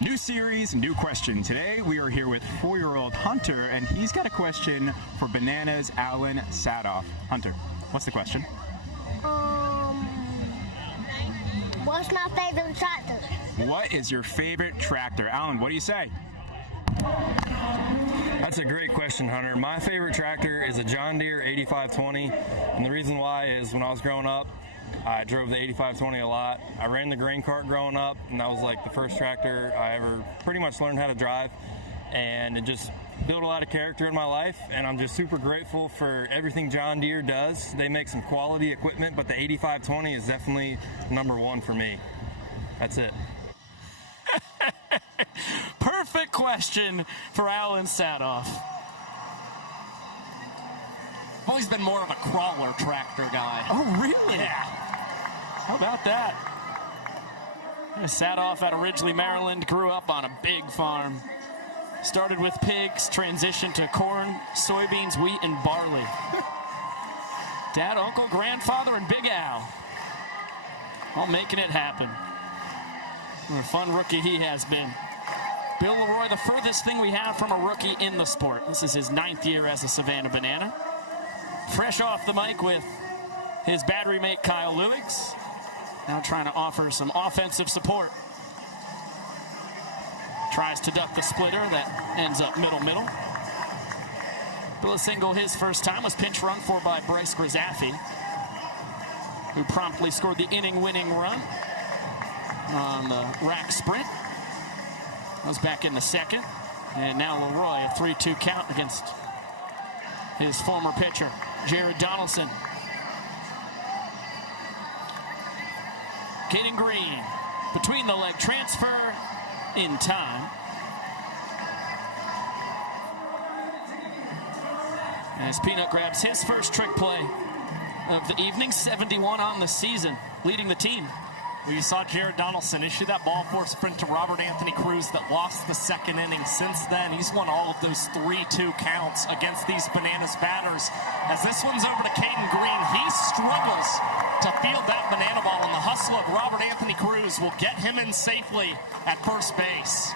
New series, new question. Today we are here with 4-year-old Hunter, and he's got a question for Bananas Alan Sadoff. Hunter, what's the question? What's my favorite tractor? What is your favorite tractor? Alan, what do you say? That's a great question, Hunter. My favorite tractor is a John Deere 8520, and the reason why is when I was growing up, I drove the 8520 a lot. I ran the grain cart growing up, and that was like the first tractor I ever pretty much learned how to drive, and it just built a lot of character in my life, and I'm just super grateful for everything John Deere does. They make some quality equipment, but the 8520 is definitely number one for me. That's it. Perfect question for Alan Sadoff. I've always been more of a crawler tractor guy. Oh, really? Yeah. How about that? Sadoff out of Ridgely, Maryland, grew up on a big farm. Started with pigs, transitioned to corn, soybeans, wheat, and barley. Dad, uncle, grandfather, and Big Al. All making it happen. What a fun rookie he has been. Bill Leroy, the furthest thing we have from a rookie in the sport. This is his 9th year as a Savannah Banana. Fresh off the mic with his battery mate Kyle Lewigs. Now trying to offer some offensive support. Tries to duck the splitter that ends up middle. Bill a single his first time was pinch run for by Bryce Grisaffi, who promptly scored the inning-winning run on the rack sprint. Was back in the second. And now Leroy, a 3-2 count against his former pitcher, Jared Donaldson. Caden Green, between the leg transfer in time. As Peanut grabs his first trick play of the evening, 71 on the season, leading the team. Well, you saw Jared Donaldson issue that ball for a sprint to Robert Anthony Cruz that lost the second inning. Since then, he's won all of those 3-2 counts against these Bananas batters. As this one's over to Caden Green, he struggles to field that banana ball, and the hustle of Robert Anthony Cruz will get him in safely at first base.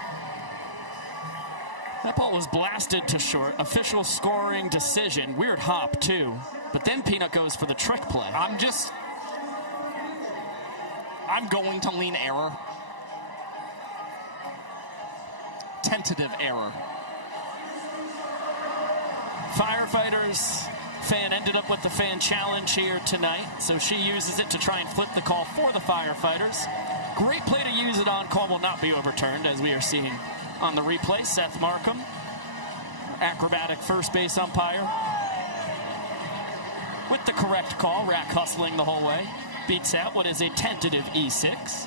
That ball was blasted to short. Official scoring decision. Weird hop, too. But then Peanut goes for the trick play. I'm going to lean error. Tentative error. Firefighters fan ended up with the fan challenge here tonight, so she uses it to try and flip the call for the Firefighters. Great play to use it on. Call will not be overturned, as we are seeing on the replay. Seth Markham, acrobatic first base umpire, with the correct call. Rack hustling the whole way. Beats out what is a tentative E6.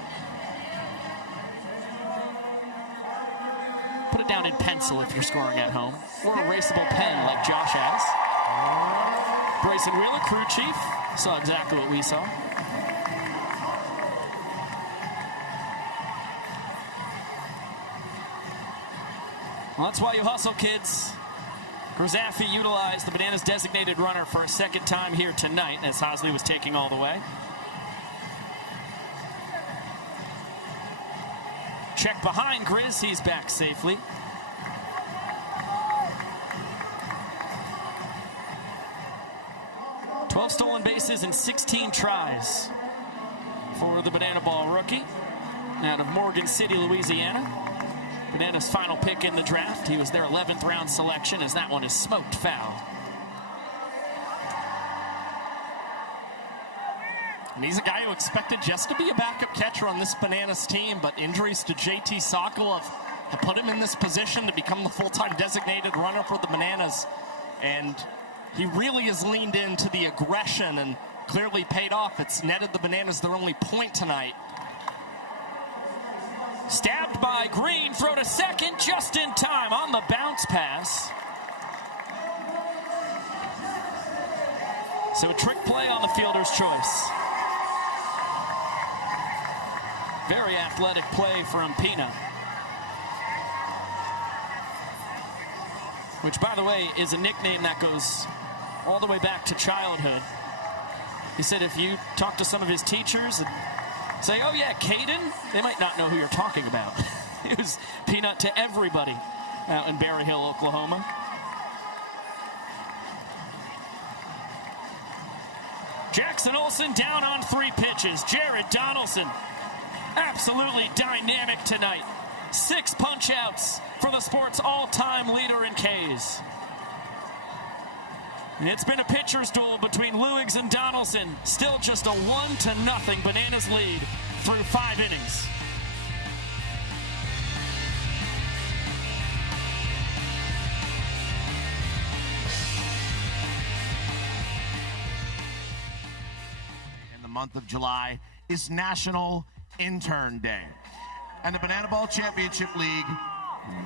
Put it down in pencil if you're scoring at home, or a erasable pen like Josh has. Grayson Wheeler, crew chief, saw exactly what we saw. Well, that's why you hustle, kids. Grisaffi utilized the Bananas designated runner for a second time here tonight as Hosley was taking all the way. Check behind Grizz, he's back safely. "12 stolen bases and 16 tries for the Banana Ball rookie out of Morgan City, Louisiana. Banana's final pick in the draft. He was their 11th round selection, as that one is smoked foul. And he's a guy who expected just to be a backup catcher on this Bananas team, but injuries to JT Sokol have put him in this position to become the full-time designated runner for the Bananas. And he really has leaned into the aggression and clearly paid off. It's netted the Bananas their only point tonight. Stabbed by Green, throw to second just in time on the bounce pass. So a trick play on the fielder's choice. Very athletic play from Pina. Which, by the way, is a nickname that goes all the way back to childhood. He said if you talk to some of his teachers and say, "Oh yeah, Caden," they might not know who you're talking about. It was Peanut to everybody out in Berry Hill, Oklahoma. Jackson Olsen down on 3 pitches. Jared Donaldson, absolutely dynamic tonight. 6 punch-outs for the sport's all-time leader in Ks. And it's been a pitcher's duel between Luigs and Donaldson. Still just a 1-0 Bananas lead through 5 innings. In the month of July is National Intern Day. And the Banana Ball Championship League,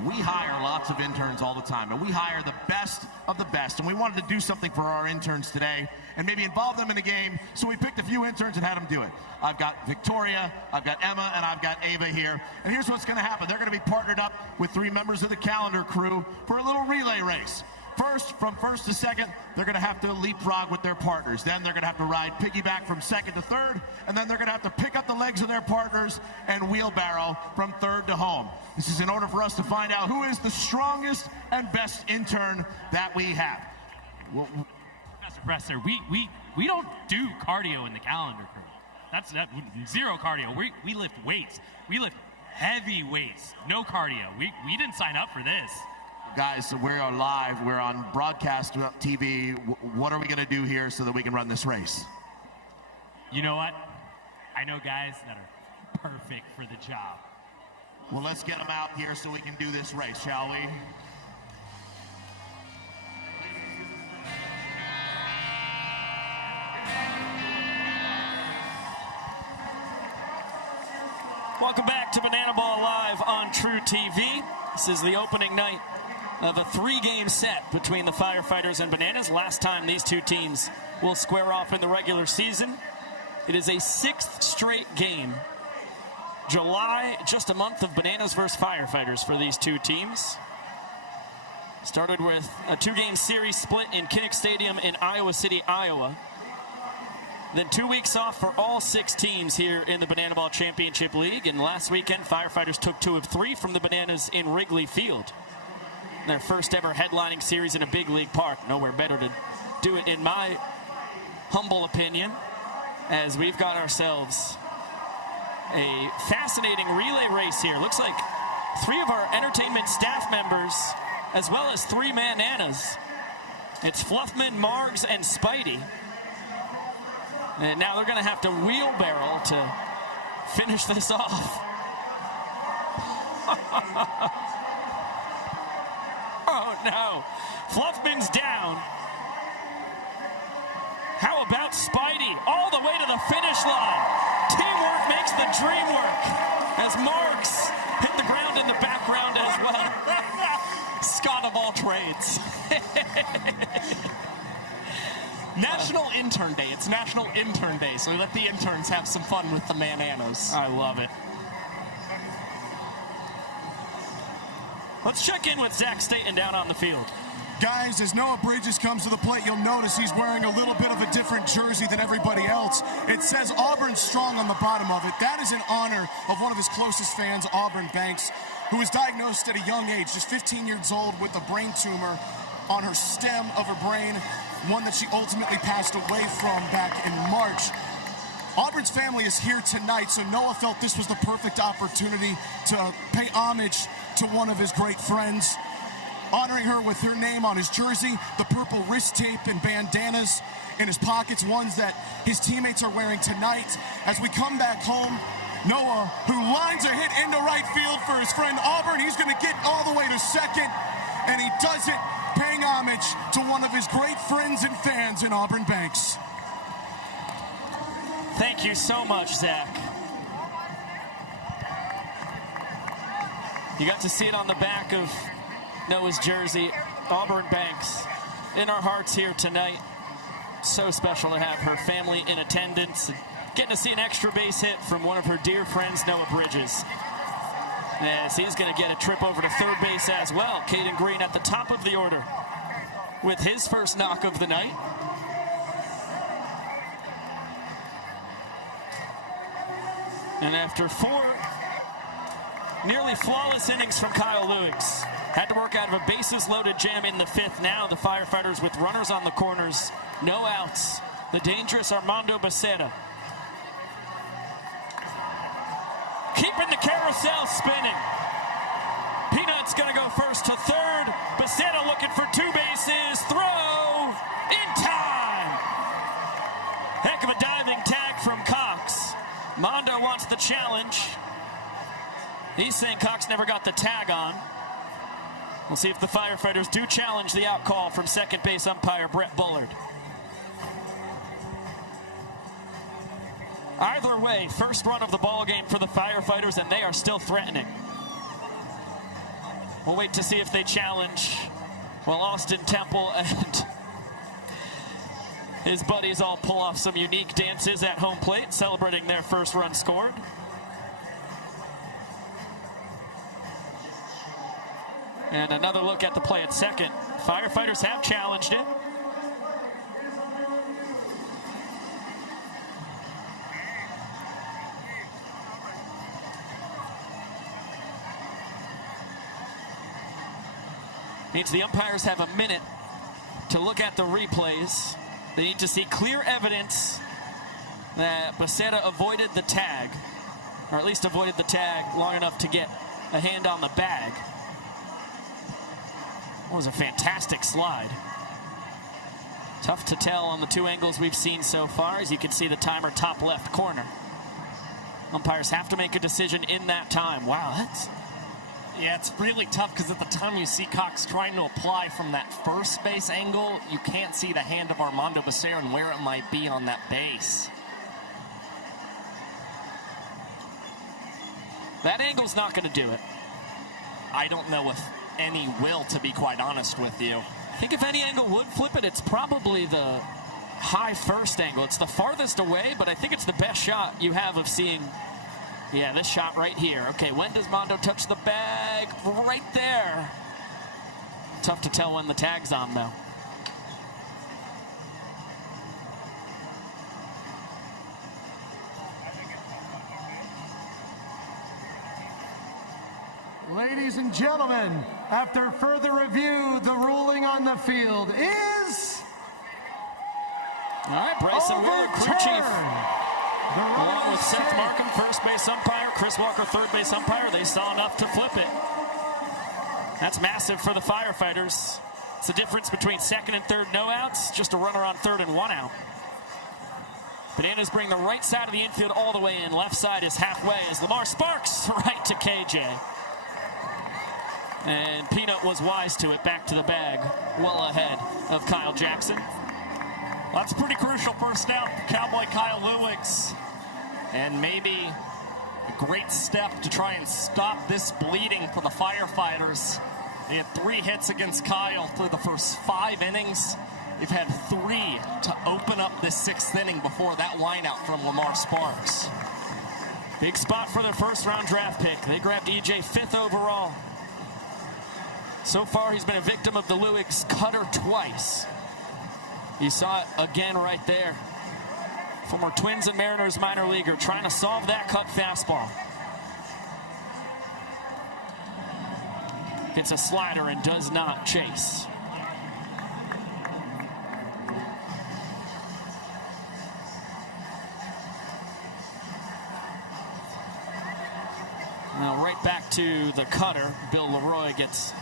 we hire lots of interns all the time, and we hire the best of the best. And we wanted to do something for our interns today and maybe involve them in a game, so we picked a few interns and had them do it. I've got Victoria, I've got Emma, and I've got Ava here. And here's what's going to happen. They're going to be partnered up with 3 members of the calendar crew for a little relay race. First, from first to second, they're going to have to leapfrog with their partners. Then they're going to have to ride piggyback from second to third. And then they're going to have to pick up the legs of their partners and wheelbarrow from third to home. This is in order for us to find out who is the strongest and best intern that we have. Professor Presser, we don't do cardio in the calendar crew. That's zero cardio. We lift weights. We lift heavy weights. No cardio. We didn't sign up for this. Guys, so we are live. We're on broadcast TV. What are we going to do here so that we can run this race? You know what? I know guys that are perfect for the job. Well, let's get them out here so we can do this race, shall we? Welcome back to Banana Ball Live on True TV. This is the opening night of a 3-game set between the Firefighters and Bananas. Last time these two teams will square off in the regular season. It is a 6th straight game. July, just a month of Bananas versus Firefighters for these two teams. Started with a 2-game series split in Kinnick Stadium in Iowa City, Iowa. Then 2 weeks off for all 6 teams here in the Banana Ball Championship League. And last weekend, Firefighters took 2 of 3 from the Bananas in Wrigley Field. Their first ever headlining series in a big league park. Nowhere better to do it, in my humble opinion, as we've got ourselves a fascinating relay race here. Looks like 3 of our entertainment staff members, as well as 3 Bananas. It's Fluffman, Margs, and Spidey. And now they're going to have to wheelbarrow to finish this off. Oh, no. Fluffman's down. How about Spidey? All the way to the finish line. Teamwork makes the dream work. As Marks hit the ground in the background as well. Scott of all trades. National Intern Day. It's National Intern Day, so let the interns have some fun with the Bananas. I love it. Let's check in with Zach Staten down on the field. Guys, as Noah Bridges comes to the plate, you'll notice he's wearing a little bit of a different jersey than everybody else. It says Auburn Strong on the bottom of it. That is in honor of one of his closest fans, Auburn Banks, who was diagnosed at a young age, just 15 years old, with a brain tumor on her stem of her brain, one that she ultimately passed away from back in March. Auburn's family is here tonight, so Noah felt this was the perfect opportunity to pay homage to one of his great friends, honoring her with her name on his jersey, the purple wrist tape and bandanas in his pockets, ones that his teammates are wearing tonight. As we come back home, Noah, who lines a hit into right field for his friend Auburn, he's going to get all the way to second, and he does it paying homage to one of his great friends and fans in Auburn Banks. Thank you so much, Zach. You got to see it on the back of Noah's jersey, Auburn Banks, in our hearts here tonight. So special to have her family in attendance. Getting to see an extra base hit from one of her dear friends, Noah Bridges. As he's going to get a trip over to third base as well. Caden Green at the top of the order with his first knock of the night. And after 4 nearly flawless innings from Kyle Luigs, had to work out of a bases-loaded jam in the 5th. Now the Firefighters with runners on the corners, no outs. The dangerous Armando Becerra. Keeping the carousel spinning. It's going to go first to third. Becerra looking for 2 bases. Throw in time. Heck of a diving tag from Cox. Mondo wants the challenge. He's saying Cox never got the tag on. We'll see if the Firefighters do challenge the out call from second base umpire Brett Bullard. Either way, first run of the ball game for the Firefighters, and they are still threatening. We'll wait to see if they challenge while Austin Temple and his buddies all pull off some unique dances at home plate, celebrating their first run scored. And another look at the play at second. Firefighters have challenged it. Means the umpires have a minute to look at the replays. They need to see clear evidence that Becerra avoided the tag, or at least avoided the tag long enough to get a hand on the bag. That was a fantastic slide. Tough to tell on the 2 angles we've seen so far. As you can see, the timer top left corner. Umpires have to make a decision in that time. Wow, that's... Yeah, it's really tough because at the time you see Cox trying to apply from that first base angle, you can't see the hand of Armando Becerra and where it might be on that base. That angle's not going to do it. I don't know if any will, to be quite honest with you. I think if any angle would flip it, it's probably the high first angle. It's the farthest away, but I think it's the best shot you have of seeing... Yeah, this shot right here. Okay, when does Mondo touch the bag? Right there. Tough to tell when the tag's on, though. Ladies and gentlemen, after further review, the ruling on the field is... All right, Grayson Wheeler, crew chief. Along with Seth Markham, first base umpire, Chris Walker, third base umpire, they saw enough to flip it. That's massive for the Firefighters. It's the difference between second and third no outs, just a runner on third and 1 out. Bananas bring the right side of the infield all the way in. Left side is halfway as Lamar Sparks right to KJ. And Peanut was wise to it, back to the bag, well ahead of Kyle Jackson. That's pretty crucial first out for Cowboy Kyle Lewicks. And maybe a great step to try and stop this bleeding for the Firefighters. They had 3 hits against Kyle through the first 5 innings. They've had 3 to open up this 6th inning before that lineout from Lamar Sparks. Big spot for their first round draft pick. They grabbed EJ 5th overall. So far, he's been a victim of the Lewicks cutter twice. You saw it again right there. Former Twins and Mariners minor leaguer trying to solve that cut fastball. It's a slider and does not chase. Now right back to the cutter. Bill Leroy gets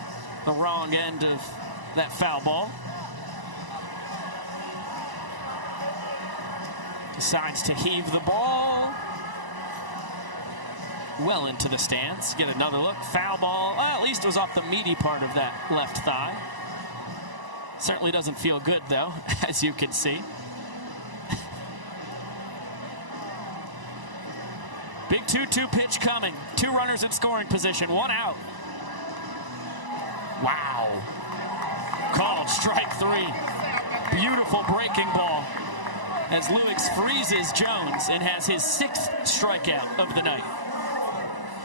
the wrong end of that foul ball. Decides to heave the ball well into the stands. Get another look. Foul ball. Well, at least it was off the meaty part of that left thigh. Certainly doesn't feel good, though, as you can see. Big 2-2 pitch coming. 2 runners in scoring position. 1 out. Wow. Called strike 3. Beautiful breaking ball. As Lewicks freezes Jones and has his 6th strikeout of the night.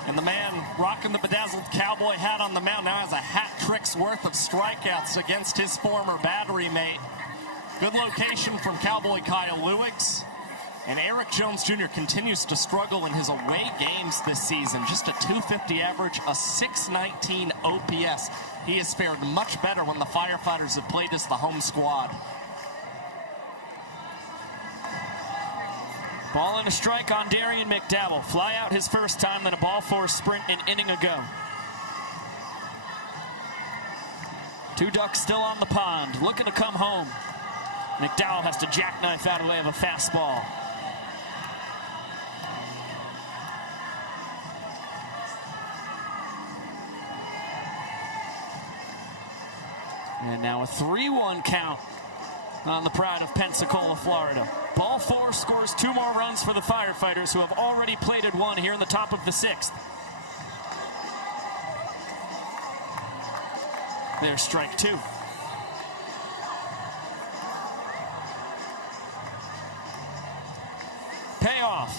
And the man rocking the bedazzled cowboy hat on the mound now has a hat trick's worth of strikeouts against his former battery mate. Good location from Cowboy Kyle Lewicks. And Eric Jones Jr. continues to struggle in his away games this season. Just a .250 average, a .619 OPS. He has fared much better when the Firefighters have played as the home squad. Ball and a strike on Darian McDowell. Fly out his first time, then a ball for a sprint an inning ago. Two ducks still on the pond, looking to come home. McDowell has to jackknife out of the way of a fastball. And now a 3-1 count on the pride of Pensacola, Florida. Ball 4 scores 2 more runs for the Firefighters, who have already plated 1 here in the top of the 6th. There's strike 2. Payoff.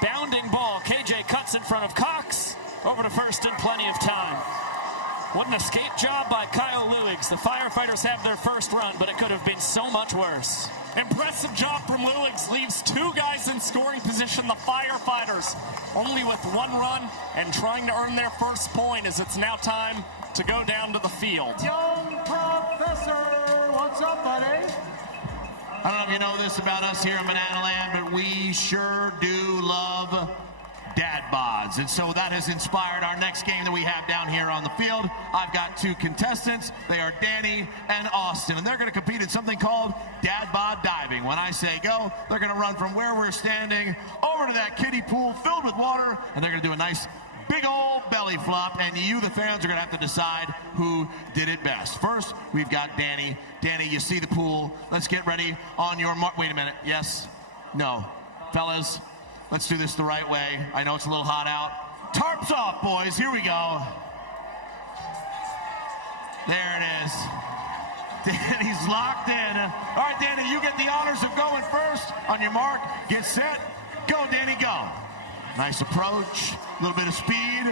Bounding ball. KJ cuts in front of Cox. Over to first in plenty of time. What an escape job by Kyle Lewigs. The Firefighters have their first run, but it could have been so much worse. Impressive job from Lewigs. Leaves 2 guys in scoring position. The Firefighters only with 1 run and trying to earn their first point, as it's now time to go down to the field. Young Professor, what's up, buddy? I don't know if you know this about us here in Banana Land, but we sure do love dad bods. And so that has inspired our next game that we have down here on the field. I've got 2 contestants. They are Danny and Austin, and they're going to compete in something called dad bod diving. When I say go, they're going to run from where we're standing over to that kiddie pool filled with water, and they're going to do a nice big old belly flop, and you, the fans, are going to have to decide who did it best. First, we've got Danny. Danny, you see the pool. Let's get ready on your mark. Wait a minute. Yes? No. Fellas, let's do this the right way. I know it's a little hot out. Tarps off, boys. Here we go. There it is. Danny's locked in. All right, Danny, you get the honors of going first. On your mark, get set, go, Danny, go. Nice approach, a little bit of speed.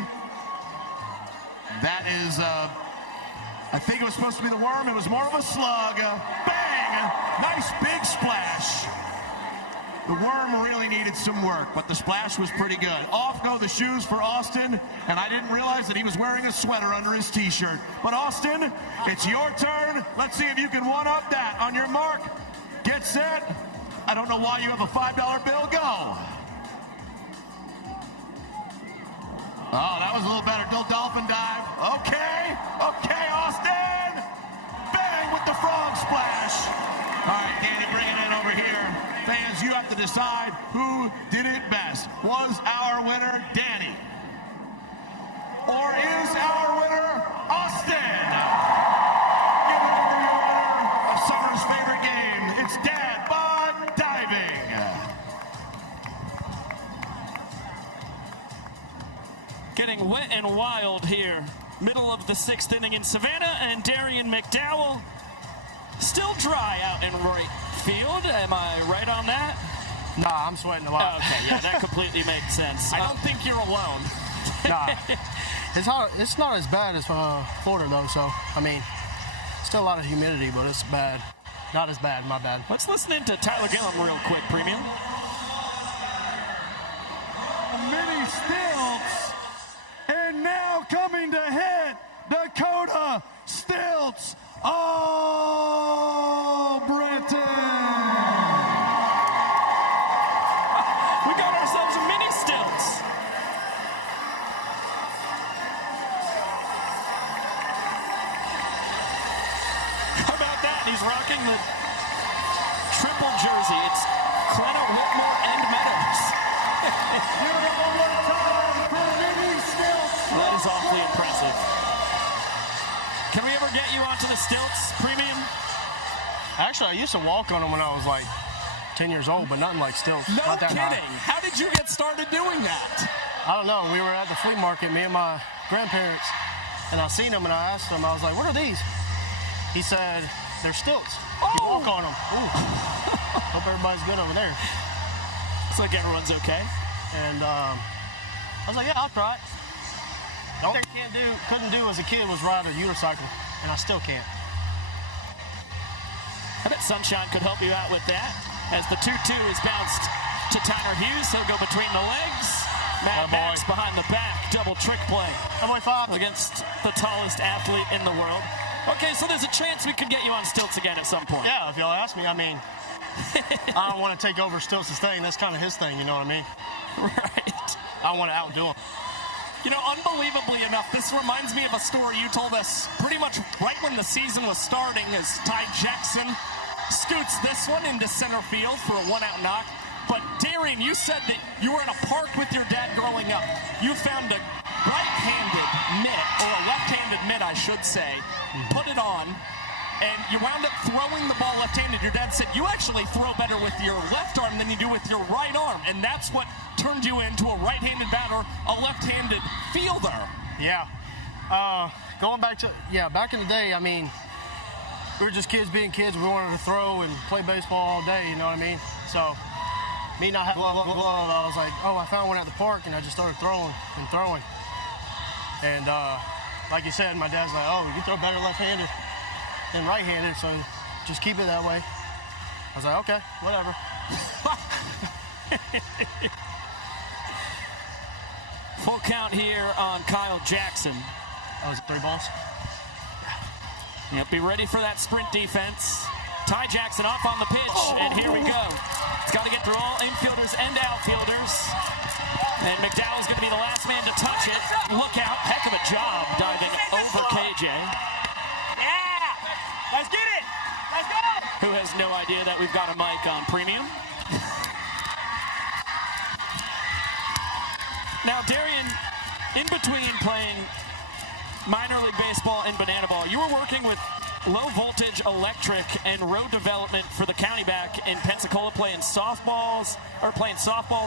That is, I think it was supposed to be the worm. It was more of a slug. Bang! Nice big splash. The worm really needed some work, but the splash was pretty good. Off go the shoes for Austin, and I didn't realize that he was wearing a sweater under his t-shirt. But Austin, it's your turn. Let's see if you can one-up that. On your mark, get set. I don't know why you have a $5 bill. Go. Oh, that was a little better. Little dolphin dive. Okay, Austin. Bang with the frog splash. All right, Danny, bring it in over here. Fans, you have to decide who did it best. Was our winner Danny? Or is our winner Austin? Give it over your winner of summer's favorite game. It's dad bod diving. Getting wet and wild here. Middle of the 6th inning in Savannah, and Darian McDowell still dry out in right field. Am I right on that? Nah, I'm sweating a lot. Okay, yeah, that completely makes sense. I don't think you're alone. Nah, it's not as bad as Florida, though, so, I mean, still a lot of humidity, but it's bad. Not as bad, my bad. Let's listen into Tyler Gillum real quick, Premium. Mini stilts, and now coming to hit Dakota Stilts. Oh, Brenton! We got ourselves a mini stilts. How about that? He's rocking the triple jersey. It's Clena, Whitmore, and Meadows. That is awfully impressive. Can we ever get you onto the stilts, Premium? Actually, I used to walk on them when I was like 10 years old, but nothing like stilts. No Not that kidding. high. How did you get started doing that? I don't know. We were at the flea market, me and my grandparents, and I seen them, and I asked him, I was like, what are these? He said, they're stilts. You walk on them. Ooh. Hope everybody's good over there. Looks like everyone's okay. And I was like, yeah, I'll try it. The only thing I couldn't do as a kid was ride a unicycle, and I still can't. I bet Sunshine could help you out with that. As the 2-2 is bounced to Tyler Hughes, he'll go between the legs. Matt Max behind the back, double trick play against the tallest athlete in the world. Okay, so there's a chance we could get you on stilts again at some point. Yeah, if y'all ask me, I mean, I don't want to take over Stilts' thing. That's kind of his thing, you know what I mean? Right. I want to outdo him. You know, unbelievably enough, this reminds me of a story you told us pretty much right when the season was starting as Ty Jackson scoots this one into center field for a one-out knock. But, Darian, you said that you were in a park with your dad growing up. You found a right-handed mitt, or a left-handed mitt, I should say, put it on, and you wound up throwing the ball left-handed. Your dad said you actually throw better with your left arm than you do with your right arm, and that's what turned you into a right-handed batter, a left-handed fielder. Yeah. Going back to, back in the day, I mean, we were just kids being kids. We wanted to throw and play baseball all day, you know what I mean? So, me not having glove, I was like, I found one at the park, and I just started throwing and throwing. And like you said, my dad's like, you throw better left-handed than right-handed, so just keep it that way. I was like, okay, whatever. Full count here on Kyle Jackson. That was 3 balls. Yep, be ready for that sprint defense. Ty Jackson off on the pitch, and here we go. It's got to get through all infielders and outfielders. And McDowell's going to be the last man to touch it. Look out, heck of a job diving over KJ. Let's get it! Let's go! Who has no idea that we've got a mic on premium. Now, Darian, in between playing minor league baseball and banana ball, you were working with low voltage electric and road development for the county back in Pensacola playing softball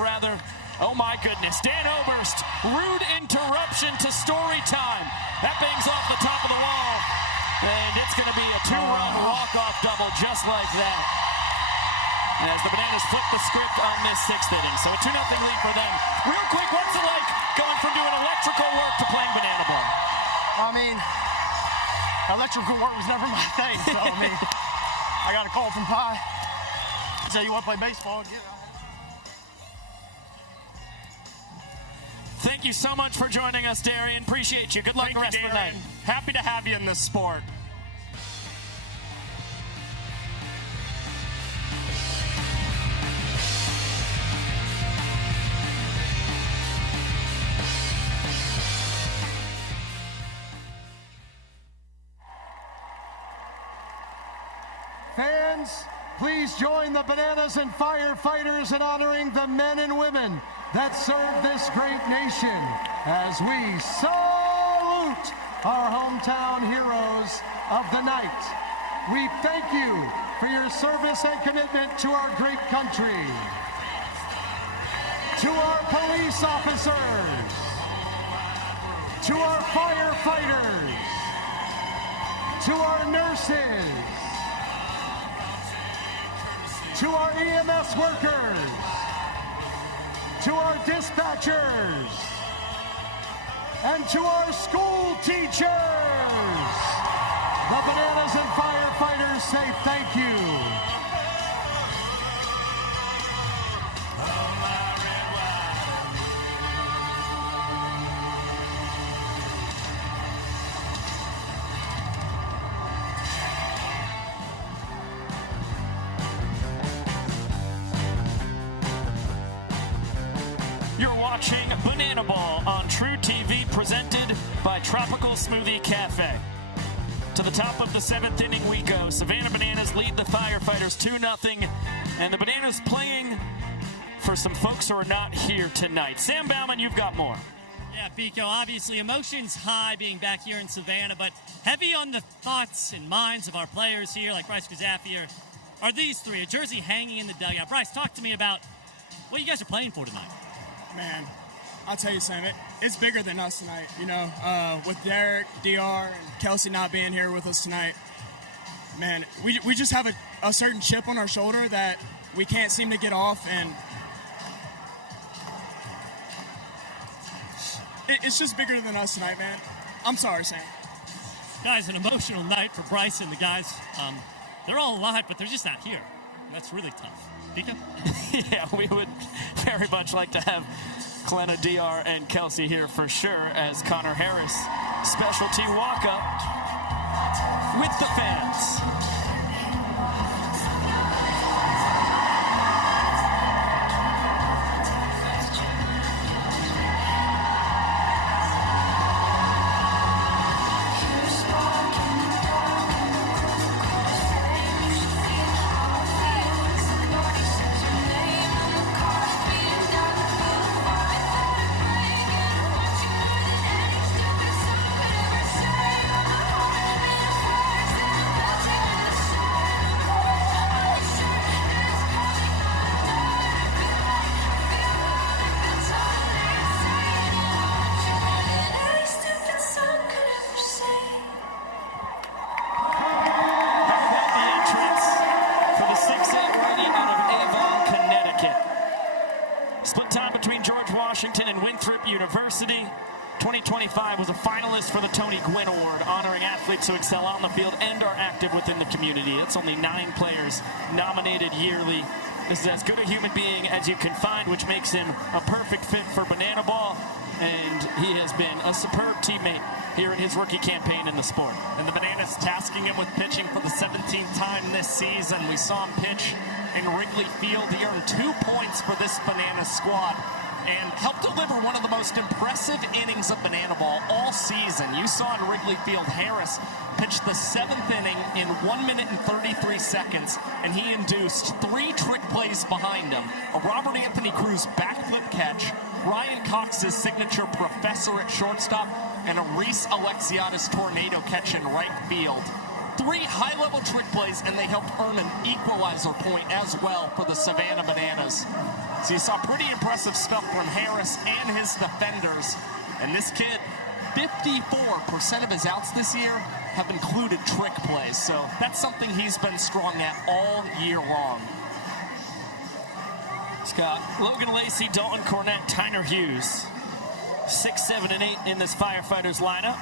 rather. Oh my goodness, Dan Oberst, rude interruption to story time. That bangs off the top of the wall. And it's going to be a 2-run walk-off double just like that. As the Bananas flip the script on this 6th inning. So a 2-0 lead for them. Real quick, what's it like going from doing electrical work to playing banana ball? I mean, electrical work was never my thing. So, I mean, I got a call from Pi. He said, you want to play baseball? Yeah. Thank you so much for joining us, Darian. Appreciate you. Good luck the rest of the night. Happy to have you in this sport. Fans, please join the Bananas and Firefighters in honoring the men and women that serve this great nation as we salute our hometown heroes of the night. We thank you for your service and commitment to our great country. To our police officers, to our firefighters, to our nurses, to our EMS workers, to our dispatchers, and to our school teachers. The Bananas and Firefighters say thank you. Banana Ball on True TV, presented by Tropical Smoothie Cafe. To the top of the 7th inning we go. Savannah Bananas lead the Firefighters 2-0, and the Bananas playing for some folks who are not here tonight. Sam Bauman, you've got more. Yeah, Pico, obviously emotions high being back here in Savannah, but heavy on the thoughts and minds of our players here, like Bryce Kazafi, are these three, a jersey hanging in the dugout. Bryce, talk to me about what you guys are playing for tonight. Man, I'll tell you, Sam, it's bigger than us tonight. You know, with Derek, DR, and Kelsey not being here with us tonight, man, we just have a certain chip on our shoulder that we can't seem to get off, and it's just bigger than us tonight, man. I'm sorry, Sam. Guys, an emotional night for Bryce and the guys. They're all alive, but they're just not here. And that's really tough. Pika? Yeah, we would very much like to have Clena, DR, and Kelsey here for sure as Connor Harris specialty walk-up with the fans. George Washington and Winthrop University. 2025 was a finalist for the Tony Gwynn Award, honoring athletes who excel on the field and are active within the community. It's only 9 players nominated yearly. This is as good a human being as you can find, which makes him a perfect fit for Banana Ball, and he has been a superb teammate here in his rookie campaign in the sport. And the Bananas tasking him with pitching for the 17th time this season. We saw him pitch in Wrigley Field. He earned 2 points for this Bananas squad and helped deliver one of the most impressive innings of Banana Ball all season. You saw in Wrigley Field, Harris pitched the 7th inning in 1 minute and 33 seconds, and he induced 3 trick plays behind him. A Robert Anthony Cruz backflip catch, Ryan Cox's signature professor at shortstop, and a Reese Alexiadis tornado catch in right field. 3 high-level trick plays, and they helped earn an equalizer point as well for the Savannah Bananas. So you saw pretty impressive stuff from Harris and his defenders. And this kid, 54% of his outs this year have included trick plays. So that's something he's been strong at all year long. Scott, Logan Lacey, Dalton Cornett, Tyner Hughes. 6, 7, and 8 in this Firefighters lineup.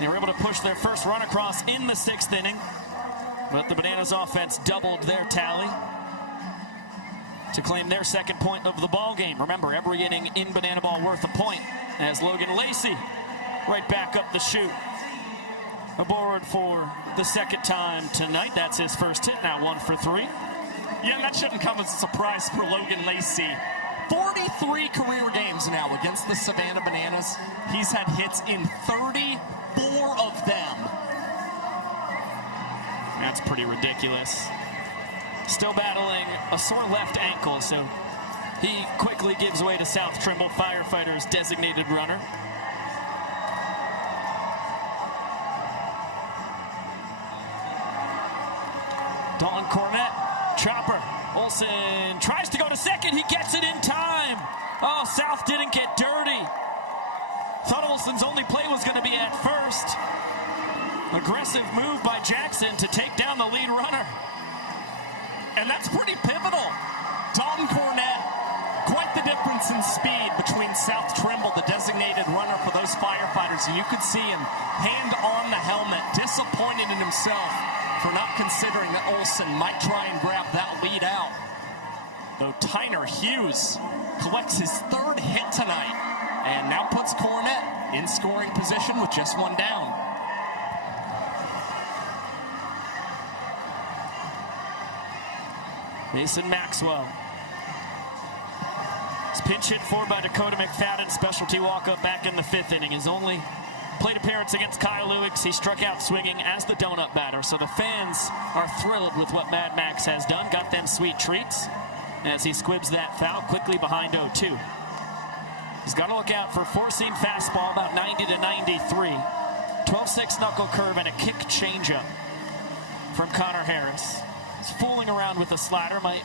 They were able to push their first run across in the 6th inning, but the Bananas offense doubled their tally to claim their 2nd point of the ball game. Remember, every inning in Banana Ball worth a point, as Logan Lacey right back up the chute. Aboard for the 2nd time tonight. That's his first hit, now 1 for 3. Yeah, that shouldn't come as a surprise for Logan Lacey. 43 career games now against the Savannah Bananas. He's had hits in 34 of them. That's pretty ridiculous. Still battling a sore left ankle, so he quickly gives way to South Trimble Firefighters' designated runner. Dalton Cornett, chopper. Olsen tries to go to second. He gets it in time. Oh, South didn't get dirty. Thought Olsen's only play was going to be at first. Aggressive move by Jackson to take down the lead runner. And that's pretty pivotal. Dalton Cornett, quite the difference in speed between South Trimble, the designated runner for those Firefighters. And you could see him hand on the helmet, disappointed in himself for not considering that Olsen might try and grab that lead out. Though Tyner Hughes collects his 3rd hit tonight and now puts Cornett in scoring position with just 1 down. Mason Maxwell. It's pinch hit for by Dakota McFadden. Specialty walk-up back in the 5th inning. His only plate appearance against Kyle Lewis. He struck out swinging as the donut batter. So the fans are thrilled with what Mad Max has done. Got them sweet treats as he squibs that foul quickly behind 0-2. He's got to look out for 4-seam fastball, about 90 to 93. 12-6 knuckle curve and a kick changeup from Connor Harris. He's fooling around with the slider. Might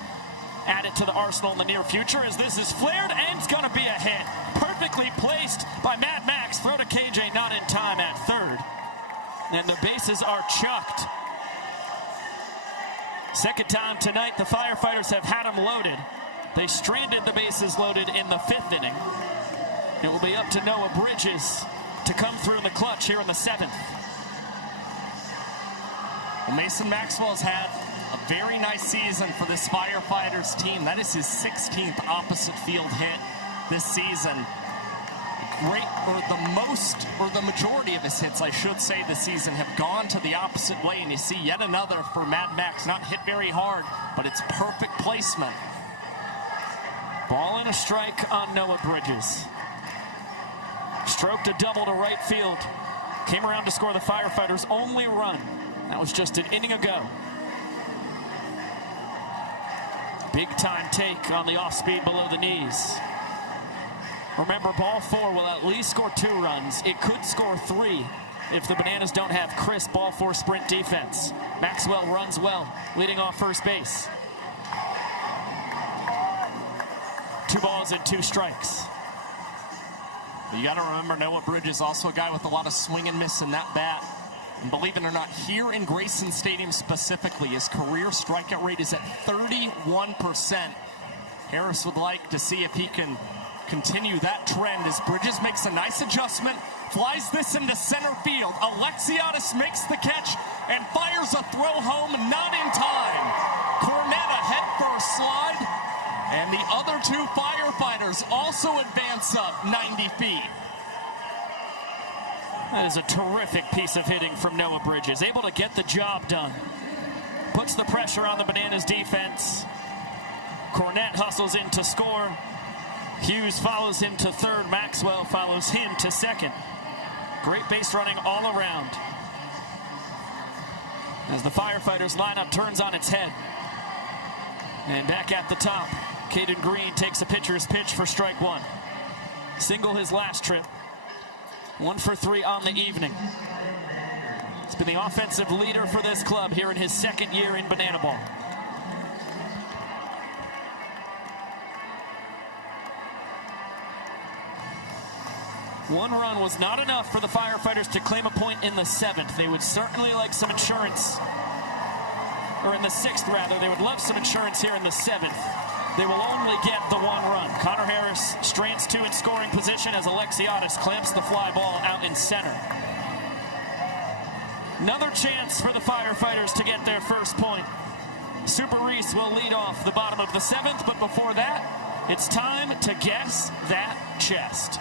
add it to the arsenal in the near future as this is flared and it's going to be a hit. Perfectly placed by Mad Max. Throw to KJ, not in time at 3rd. And the bases are chucked. 2nd time tonight, the Firefighters have had them loaded. They stranded the bases loaded in the 5th inning. It will be up to Noah Bridges to come through in the clutch here in the 7th. Well, Mason Maxwell has had a very nice season for this Firefighters team. That is his 16th opposite field hit this season. The majority of his hits, I should say, this season have gone to the opposite way, and you see yet another for Mad Max. Not hit very hard, but it's perfect placement. Ball and a strike on Noah Bridges. Stroked a double to right field. Came around to score the Firefighters' only run. That was just an inning ago. Big time take on the off speed below the knees. Remember, ball 4 will at least score 2 runs. It could score 3 if the Bananas don't have crisp ball 4 sprint defense. Maxwell runs well, leading off first base. 2 balls and 2 strikes. You got to remember, Noah Bridges is also a guy with a lot of swing and miss in that bat. And believe it or not, here in Grayson Stadium specifically, his career strikeout rate is at 31%. Harris would like to see if he can continue that trend as Bridges makes a nice adjustment, flies this into center field. Alexiadis makes the catch and fires a throw home, not in time. Cornett a head first slide, and the other two Firefighters also advance up 90 feet. That is a terrific piece of hitting from Noah Bridges, able to get the job done. Puts the pressure on the Bananas defense. Cornett hustles in to score. Hughes follows him to third. Maxwell follows him to second. Great base running all around. As the Firefighters lineup turns on its head. And back at the top, Caden Green takes a pitcher's pitch for strike one. Single his last trip. 1 for 3 on the evening. He's been the offensive leader for this club here in his second year in Banana Ball. One run was not enough for the Firefighters to claim a point in the 7th. They would certainly like some insurance, or in the 6th rather. They would love some insurance here in the 7th. They will only get the one run. Connor Harris strains to in scoring position as Alexiadis clamps the fly ball out in center. Another chance for the Firefighters to get their first point. Super Reese will lead off the bottom of the 7th, but before that, it's time to guess that chest.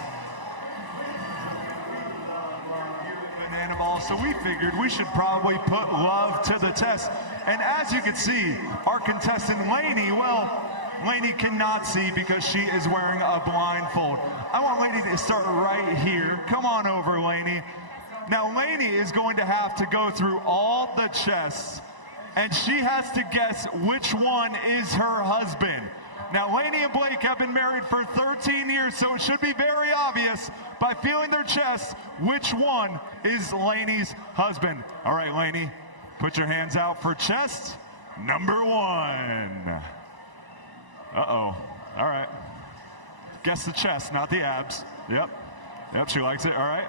Banana Ball, so we figured we should probably put love to the test. And as you can see, our contestant Lainey, well, Lainey cannot see because she is wearing a blindfold. I want Lainey to start right here. Come on over, Lainey. Now, Lainey is going to have to go through all the chests, and she has to guess which one is her husband. Now, Lainey and Blake have been married for 13 years, so it should be very obvious by feeling their chests which one is Lainey's husband. All right, Lainey, put your hands out for chest number 1. Uh-oh. All right. Guess the chest, not the abs. Yep. Yep, she likes it. All right.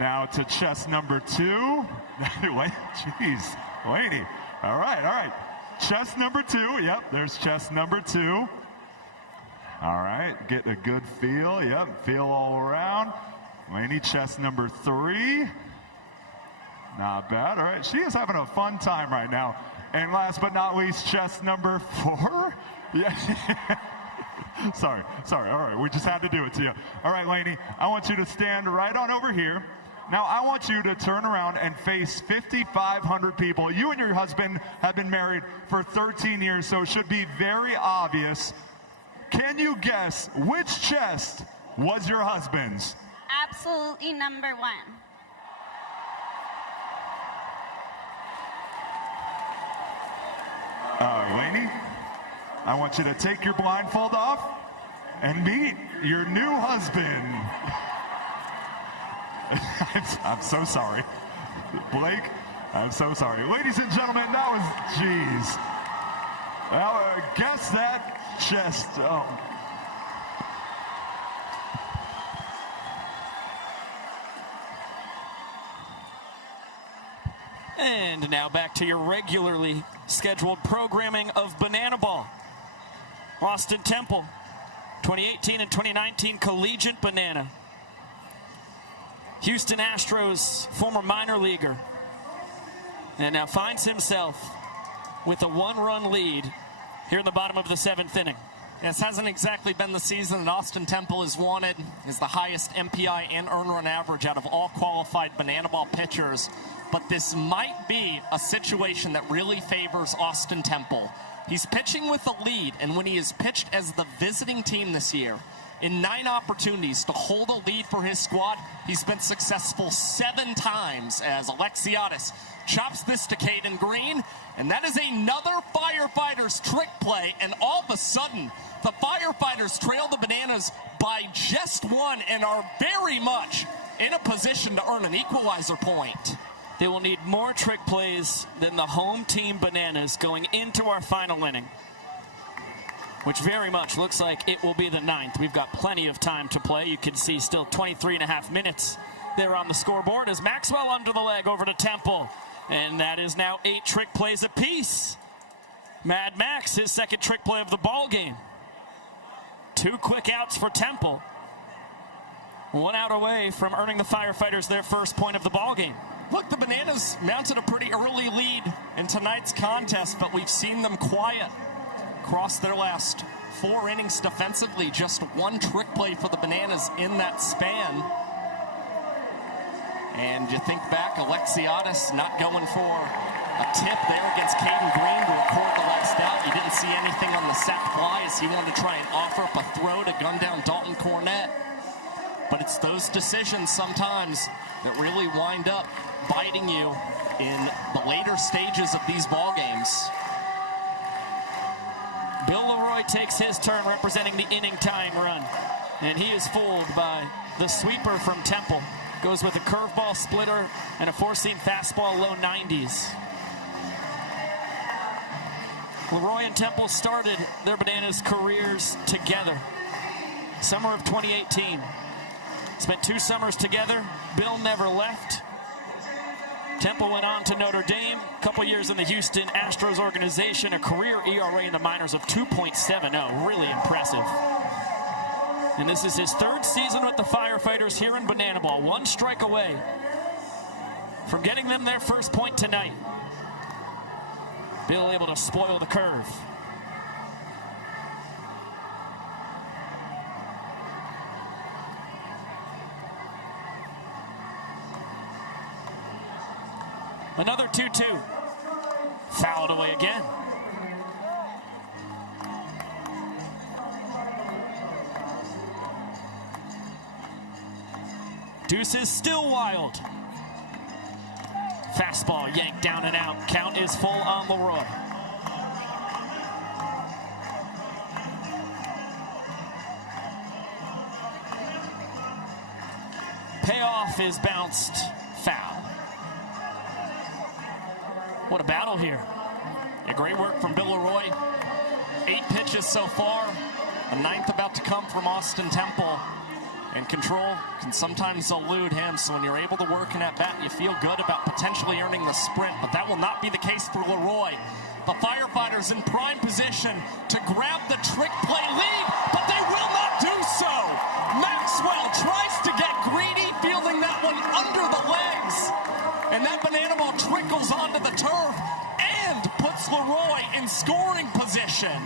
Now to chest number 2. Wait, jeez. Lainey. All right, all right. Chest number 2. Yep, there's chest number 2. All right, get a good feel. Yep, feel all around. Lainey, chest number 3. Not bad. All right, she is having a fun time right now. And last but not least, chest number 4. Yeah. Sorry. All right, we just had to do it to you. All right, Lainey, I want you to stand right on over here. Now, I want you to turn around and face 5,500 people. You and your husband have been married for 13 years, so it should be very obvious. Can you guess which chest was your husband's? Absolutely number 1. Lainey, I want you to take your blindfold off and meet your new husband. I'm so sorry. Blake, I'm so sorry. Ladies and gentlemen, that was, jeez. Well, guess that chest. Oh. And now back to your regularly scheduled programming of Banana Ball. Austin Temple, 2018 and 2019 Collegiate Banana. Houston Astros former minor leaguer. And now finds himself with a 1-run lead here in the bottom of the 7th inning. This hasn't exactly been the season that Austin Temple has wanted. Is the highest MPI and earned run average out of all qualified Banana Ball pitchers. But this might be a situation that really favors Austin Temple. He's pitching with the lead, and when he has pitched as the visiting team this year, in 9 opportunities to hold a lead for his squad, he's been successful 7 times as Alexiadis chops this to Caden Green, and that is another Firefighters trick play, and all of a sudden, the Firefighters trail the Bananas by just 1 and are very much in a position to earn an equalizer point. They will need more trick plays than the home team Bananas going into our final inning, which very much looks like it will be the 9th. We've got plenty of time to play. You can see still 23.5 minutes there on the scoreboard as Maxwell under the leg over to Temple. And that is now 8 trick plays apiece. Mad Max, his second trick play of the ball game. 2 quick outs for Temple. 1 out away from earning the Firefighters their first point of the ballgame. Look, the Bananas mounted a pretty early lead in tonight's contest, but we've seen them quiet across their last 4 innings defensively. Just 1 trick play for the Bananas in that span. And you think back, Alexiadis not going for a tip there against Caden Green to record the last out. You didn't see anything on the sac fly as he wanted to try and offer up a throw to gun down Dalton Cornett. But it's those decisions sometimes that really wind up biting you in the later stages of these ball games. Bill Leroy takes his turn representing the inning tying run. And he is fooled by the sweeper from Temple. Goes with a curveball splitter and a 4-seam fastball low 90s. Leroy and Temple started their Bananas careers together. Summer of 2018. Spent 2 summers together. Bill never left. Temple went on to Notre Dame. A couple years in the Houston Astros organization. A career ERA in the minors of 2.70. Really impressive. And this is his 3rd season with the Firefighters here in Banana Ball. 1 strike away from getting them their first point tonight. Bill able to spoil the curve. Another 2-2. Fouled away again. Deuce is still wild. Fastball yanked down and out. Count is full on Leroy. Payoff is bounced foul. What a battle here. A great work from Bill Leroy. 8 pitches so far. A 9th about to come from Austin Temple. And control can sometimes elude him, so when you're able to work in at bat, you feel good about potentially earning the sprint, but that will not be the case for Leroy. The Firefighters in prime position to grab the trick play lead, but they will not do so. Maxwell tries to get greedy, fielding that one under the legs, and that banana ball trickles onto the turf and puts Leroy in scoring position.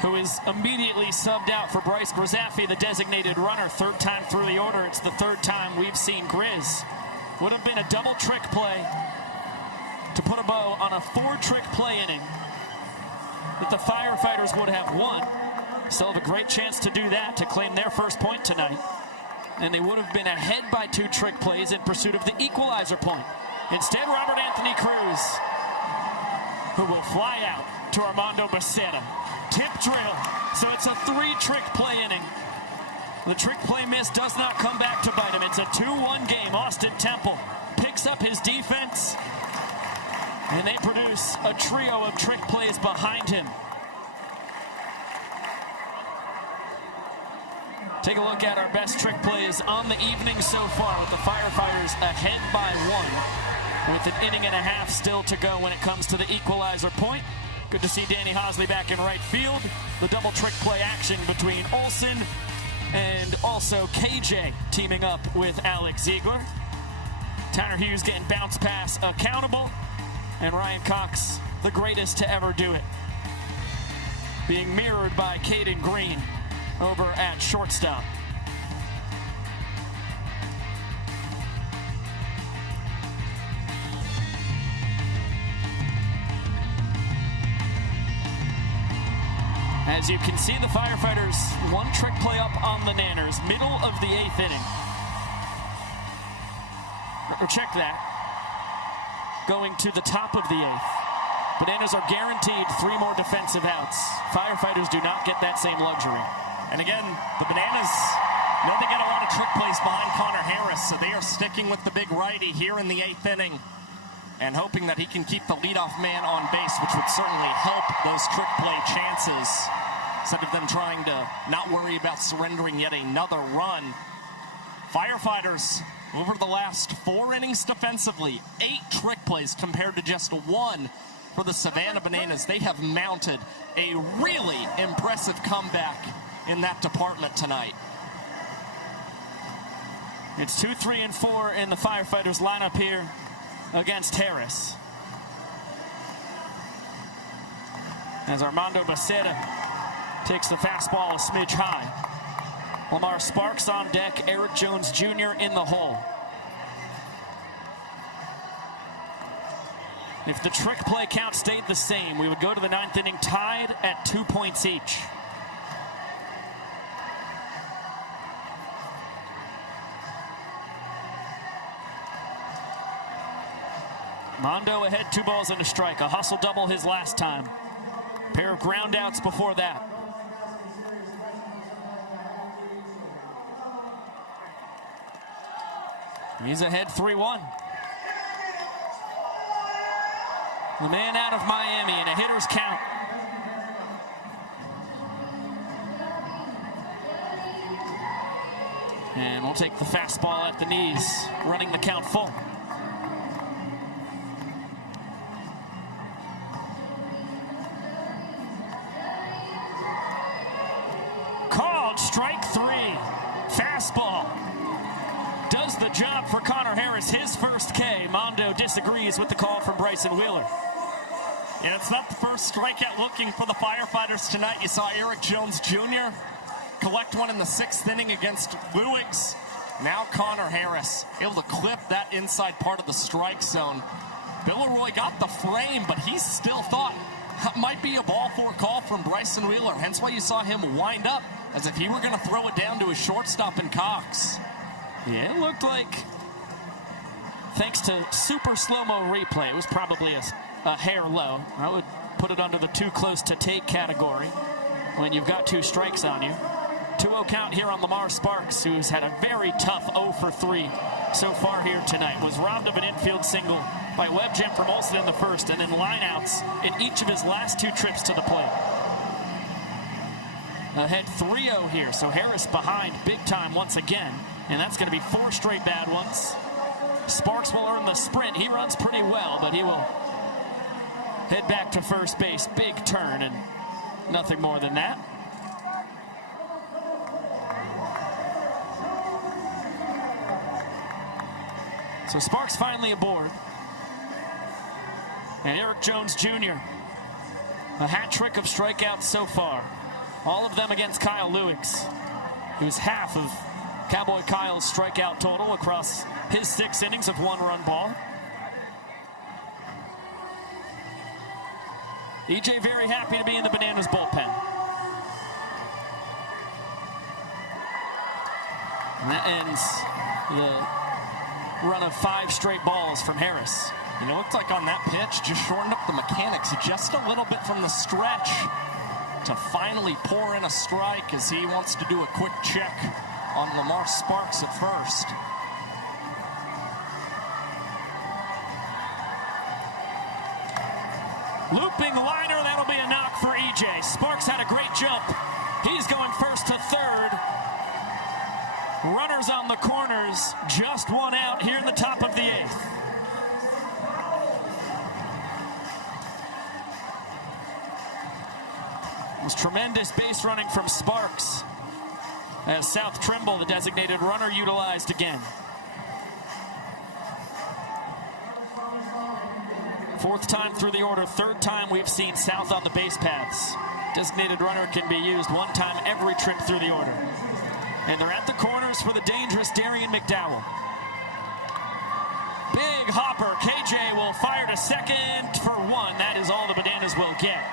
Who is immediately subbed out for Bryce Grisaffi, the designated runner. 3rd time through the order. It's the 3rd time we've seen Grizz. Would have been a double trick play to put a bow on a 4-trick play inning that the Firefighters would have won. Still have a great chance to do that, to claim their first point tonight. And they would have been ahead by 2 trick plays in pursuit of the equalizer point. Instead, Robert Anthony Cruz, who will fly out to Armando Becerra. Tip drill, so it's a 3-trick play inning. The trick play miss does not come back to bite him. It's a 2-1 game. Austin Temple picks up his defense, and they produce a trio of trick plays behind him. Take a look at our best trick plays on the evening so far, with the Firefighters ahead by 1, with an inning and a half still to go when it comes to the equalizer point. Good to see Danny Hosley back in right field. The double trick play action between Olsen and also KJ teaming up with Alex Ziegler. Tanner Hughes getting bounce pass accountable. And Ryan Cox, the greatest to ever do it, being mirrored by Caden Green over at shortstop. As you can see, the Firefighters 1 trick play up on the Nanners, middle of the 8th inning. Or check that. Going to the top of the 8th. Bananas are guaranteed 3 more defensive outs. Firefighters do not get that same luxury. And again, the Bananas know they get a lot of trick plays behind Connor Harris, so they are sticking with the big righty here in the 8th inning and hoping that he can keep the leadoff man on base, which would certainly help those trick play chances instead of them trying to not worry about surrendering yet another run. Firefighters, over the last 4 innings defensively, 8 trick plays compared to just 1 for the Savannah Bananas. They have mounted a really impressive comeback in that department tonight. It's 2, 3, and 4 in the Firefighters lineup here against Harris. As Armando Becerra takes the fastball a smidge high. Lamar Sparks on deck, Eric Jones Jr. in the hole. If the trick play count stayed the same, we would go to the 9th inning tied at 2 points each. Mondo ahead, 2 balls and a strike. A hustle double his last time. Pair of ground outs before that. He's ahead 3-1. The man out of Miami in a hitter's count. And we'll take the fastball at the knees, running the count full. Called strike 3. Fastball. Does the job for Connor Harris, his first K. Mondo disagrees with the call from Bryson Wheeler. And it's not the first strikeout looking for the Firefighters tonight. You saw Eric Jones Jr. collect one in the 6th inning against Lewigs. Now Connor Harris able to clip that inside part of the strike zone. Villeroy got the frame, but he still thought that might be a ball 4 call from Bryson Wheeler. Hence why you saw him wind up as if he were going to throw it down to his shortstop in Cox. Yeah, it looked like, thanks to super slow-mo replay, it was probably a hair low. I would put it under the too close to take category when you've got 2 strikes on you. 2-0 count here on Lamar Sparks, who's had a very tough 0 for 3 so far here tonight. Was robbed of an infield single by Webb Jim from Olsen in the first, and then lineouts in each of his last 2 trips to the plate. Ahead 3-0 here, so Harris behind big time once again, and that's going to be 4 straight bad ones. Sparks will earn the sprint. He runs pretty well, but he will head back to first base. Big turn and nothing more than that. So Sparks finally aboard. And Eric Jones Jr. A hat trick of strikeouts so far. All of them against Kyle Lewigs, who's half of Cowboy Kyle's strikeout total across his 6 innings of 1-run ball. EJ very happy to be in the Bananas bullpen. And that ends the run of 5 straight balls from Harris. You know, it looked like on that pitch, just shortened up the mechanics just a little bit from the stretch to finally pour in a strike as he wants to do a quick check on Lamar Sparks at first. Looping liner, that'll be a knock for EJ. Sparks had a great jump. He's going first to third. Runners on the corners, just 1 out here in the top of the 8th. It was tremendous base running from Sparks as South Trimble, the designated runner, utilized again. 4th time through the order, 3rd time we've seen South on the base paths. Designated runner can be used 1 time every trip through the order. And they're at the corners for the dangerous Darian McDowell. Big hopper. KJ will fire to second for 1. That is all the Bananas will get.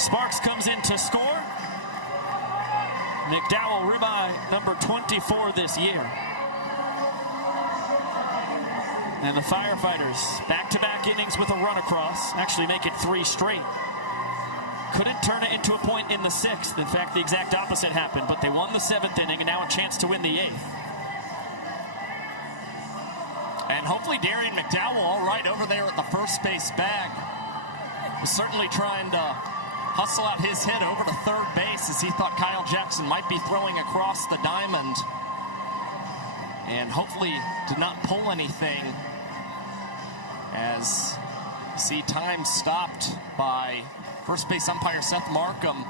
Sparks comes in to score. McDowell, ribeye number 24 this year. And the Firefighters, back-to-back innings with a run across, actually make it 3 straight. Couldn't turn it into a point in the 6th. In fact, the exact opposite happened, but they won the 7th inning and now a chance to win the 8th. And hopefully Darian McDowell all right over there at the first base bag. Was certainly trying to hustle out his hit over to third base as he thought Kyle Jackson might be throwing across the diamond. And hopefully did not pull anything as you see time stopped by first base umpire Seth Markham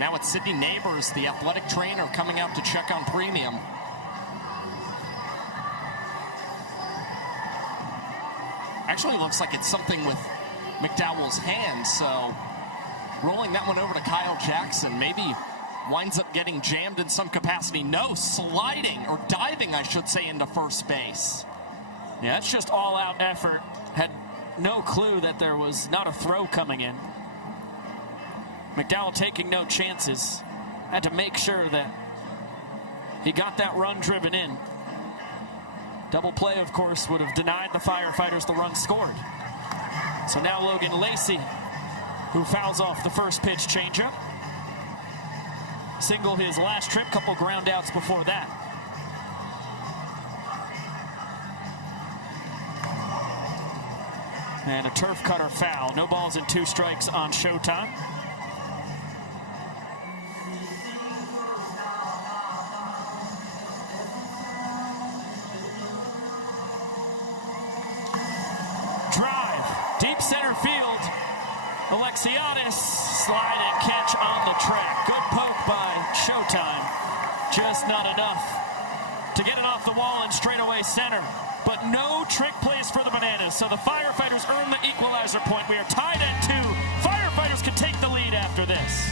Now it's Sydney Neighbors, the athletic trainer, coming out to check on Premium. Actually looks like it's something with McDowell's hand, so rolling that one over to Kyle Jackson. Maybe winds up getting jammed in some capacity. No, sliding, or diving, I should say, into first base. Yeah, that's just all-out effort. Had no clue that there was not a throw coming in. McDowell taking no chances. Had to make sure that he got that run driven in. Double play, of course, would have denied the Firefighters the run scored. So now Logan Lacey, who fouls off the first pitch changeup. Single his last trip, couple ground outs before that. And a turf cutter foul. No balls and 2 strikes on Showtime. Drive, deep center field. Alexiadis, slide and catch on the track. Good poke by Showtime. Just not enough to get it off the wall and straightaway center. But no trick plays for the Bananas, so the Firefighters earn the equalizer point. We are tied at 2. Firefighters can take the lead after this.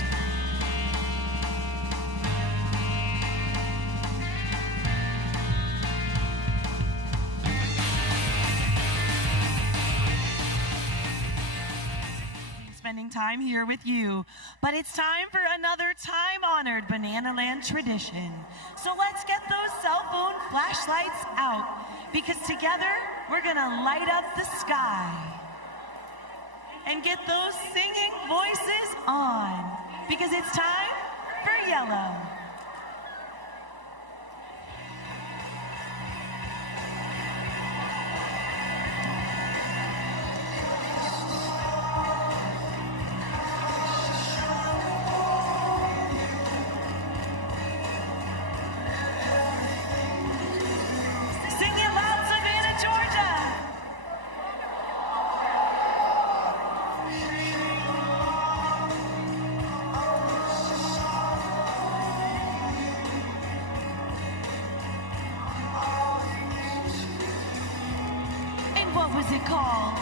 Spending time here with you, but it's time for another time-honored Banana Land tradition. So let's get those cell phone flashlights out, because together we're gonna light up the sky and get those singing voices on, because it's time for yellow. What was it called?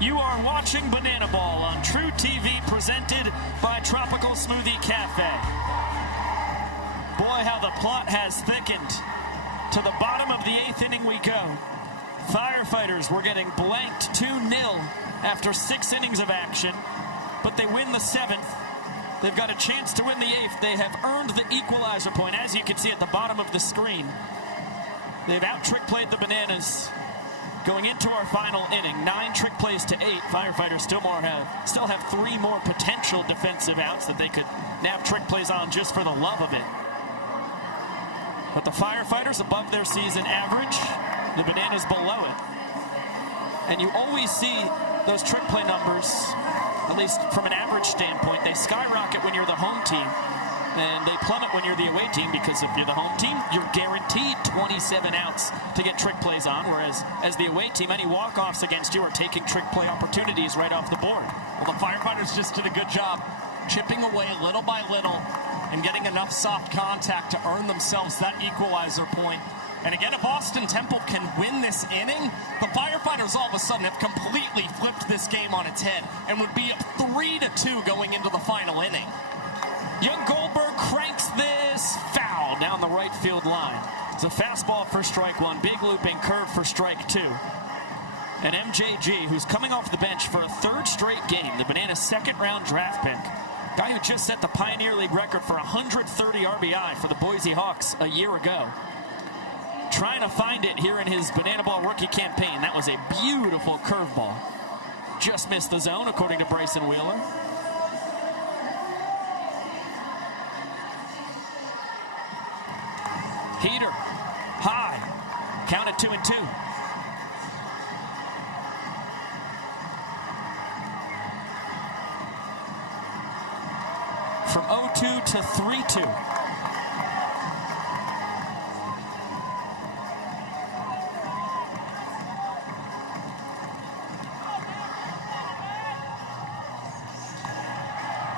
You are watching Banana Ball on True TV, presented by Tropical Smoothie Cafe. Boy, how the plot has thickened. To the bottom of the 8th inning we go. Firefighters were getting blanked 2-0 after 6 innings of action, but they win the 7th. They've got a chance to win the 8th. They have earned the equalizer point, as you can see at the bottom of the screen. They've out-trick played the Bananas. Going into our final inning, 9 trick plays to 8. Firefighters still have 3 more potential defensive outs that they could nab trick plays on just for the love of it. But the Firefighters above their season average, the Bananas below it. And you always see those trick play numbers, at least from an average standpoint, they skyrocket when you're the home team. And they plummet when you're the away team, because if you're the home team, you're guaranteed 27 outs to get trick plays on, whereas as the away team, any walk-offs against you are taking trick play opportunities right off the board. Well, the Firefighters just did a good job chipping away little by little and getting enough soft contact to earn themselves that equalizer point. And again, if Austin Temple can win this inning, the Firefighters all of a sudden have completely flipped this game on its head and would be up 3-2 going into the final inning. Young Goldberg cranks this foul down the right field line. It's a fastball for strike one, big looping curve for strike two. And MJG, who's coming off the bench for a third straight game, the Bananas' second-round draft pick, guy who just set the Pioneer League record for 130 RBI for the Boise Hawks a year ago. Trying to find it here in his Banana Ball rookie campaign. That was a beautiful curveball. Just missed the zone, according to Bryson Wheeler. Heater, high, count it 2-2. From 0-2 to 3-2.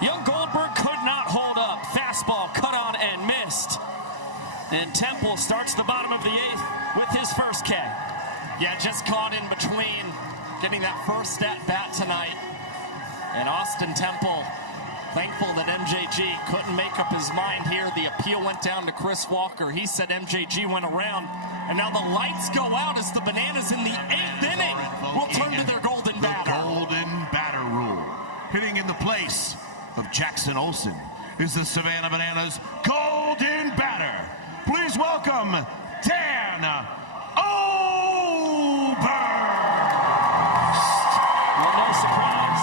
Young Goldberg could not hold up. Fastball cut on and missed. And Temple starts the bottom of the eighth with his first K. Yeah, just caught in between getting that first at bat tonight. And Austin Temple, thankful that MJG couldn't make up his mind here. The appeal went down to Chris Walker. He said MJG went around. And now the lights go out as the Bananas in the eighth inning will turn to their golden batter. Golden batter rule. Hitting in the place of Jackson Olsen is the Savannah Bananas golden batter. Please welcome Dan Oberst. Well, no surprise.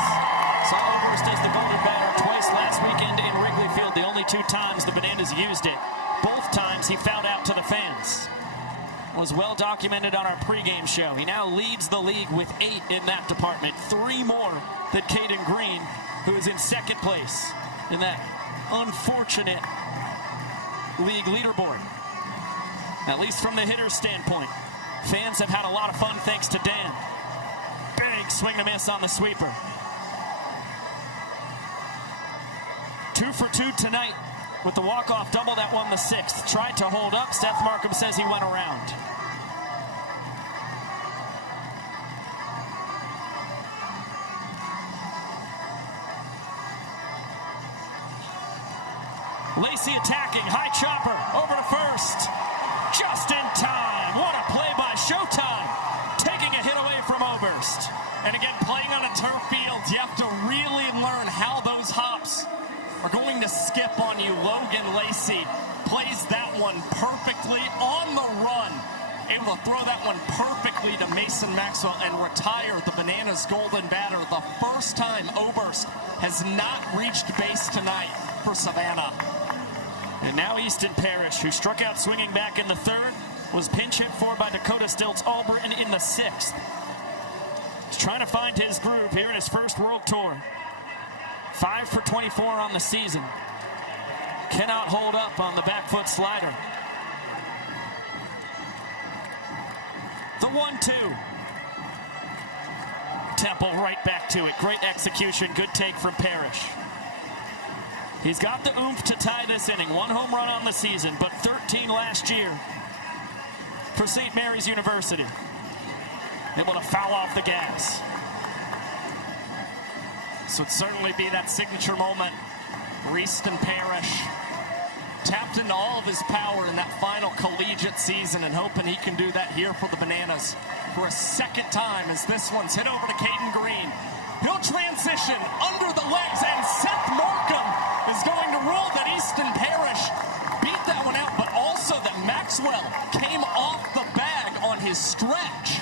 Saul Oberst is the golden batter twice last weekend in Wrigley Field. The only 2 times the Bananas used it. Both times he fouled out to the fans. It was well documented on our pregame show. He now leads the league with 8 in that department. 3 more than Caden Green, who is in second place in that unfortunate league leaderboard. At least from the hitter's standpoint. Fans have had a lot of fun thanks to Dan. Big swing and miss on the sweeper. 2 for 2 tonight with the walk-off double that won the 6th. Tried to hold up. Seth Markham says he went around. Lacey attacking, high chopper, over to first. Just in time. What a play by Showtime. Taking a hit away from Oberst. And again, playing on a turf field, you have to really learn how those hops are going to skip on you. Logan Lacey plays that one perfectly on the run. Able to throw that one perfectly to Mason Maxwell and retire the Bananas golden batter. The first time Oberst has not reached base tonight for Savannah. And now Easton Parrish, who struck out swinging back in the 3rd, was pinch hit for by Dakota Stilts Albritton in the 6th. He's trying to find his groove here in his first World Tour. 5 for 24 on the season. Cannot hold up on the back foot slider. The 1-2. Temple right back to it. Great execution. Good take from Parrish. He's got the oomph to tie this inning. 1 home run on the season, but 13 last year for St. Mary's University. Able to foul off the gas. So it'd certainly be that signature moment. Easton Parrish tapped into all of his power in that final collegiate season and hoping he can do that here for the Bananas for a second time as this one's hit over to Caden Green. He'll transition under the legs, and Seth Markham is going to rule that Easton Parrish beat that one out, but also that Maxwell came off the bag on his stretch.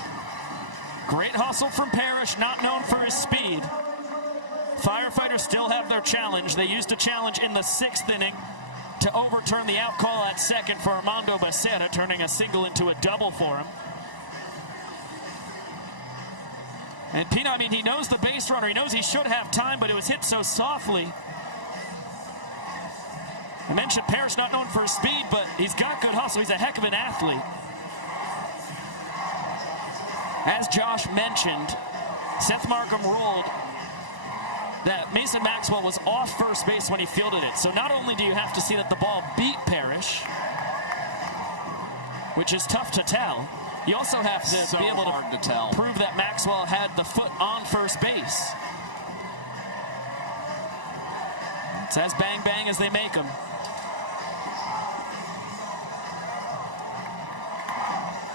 Great hustle from Parrish, not known for his speed. Firefighters still have their challenge. They used a challenge in the 6th inning to overturn the out call at second for Armando Becerra, turning a single into a double for him. And Pina, I mean, he knows the base runner. He knows he should have time, but it was hit so softly. I mentioned Parrish not known for his speed, but he's got good hustle. He's a heck of an athlete. As Josh mentioned, Seth Markham rolled that Mason Maxwell was off first base when he fielded it. So not only do you have to see that the ball beat Parrish, which is tough to tell, you also have to be able to prove that Maxwell had the foot on first base. It's as bang bang as they make them.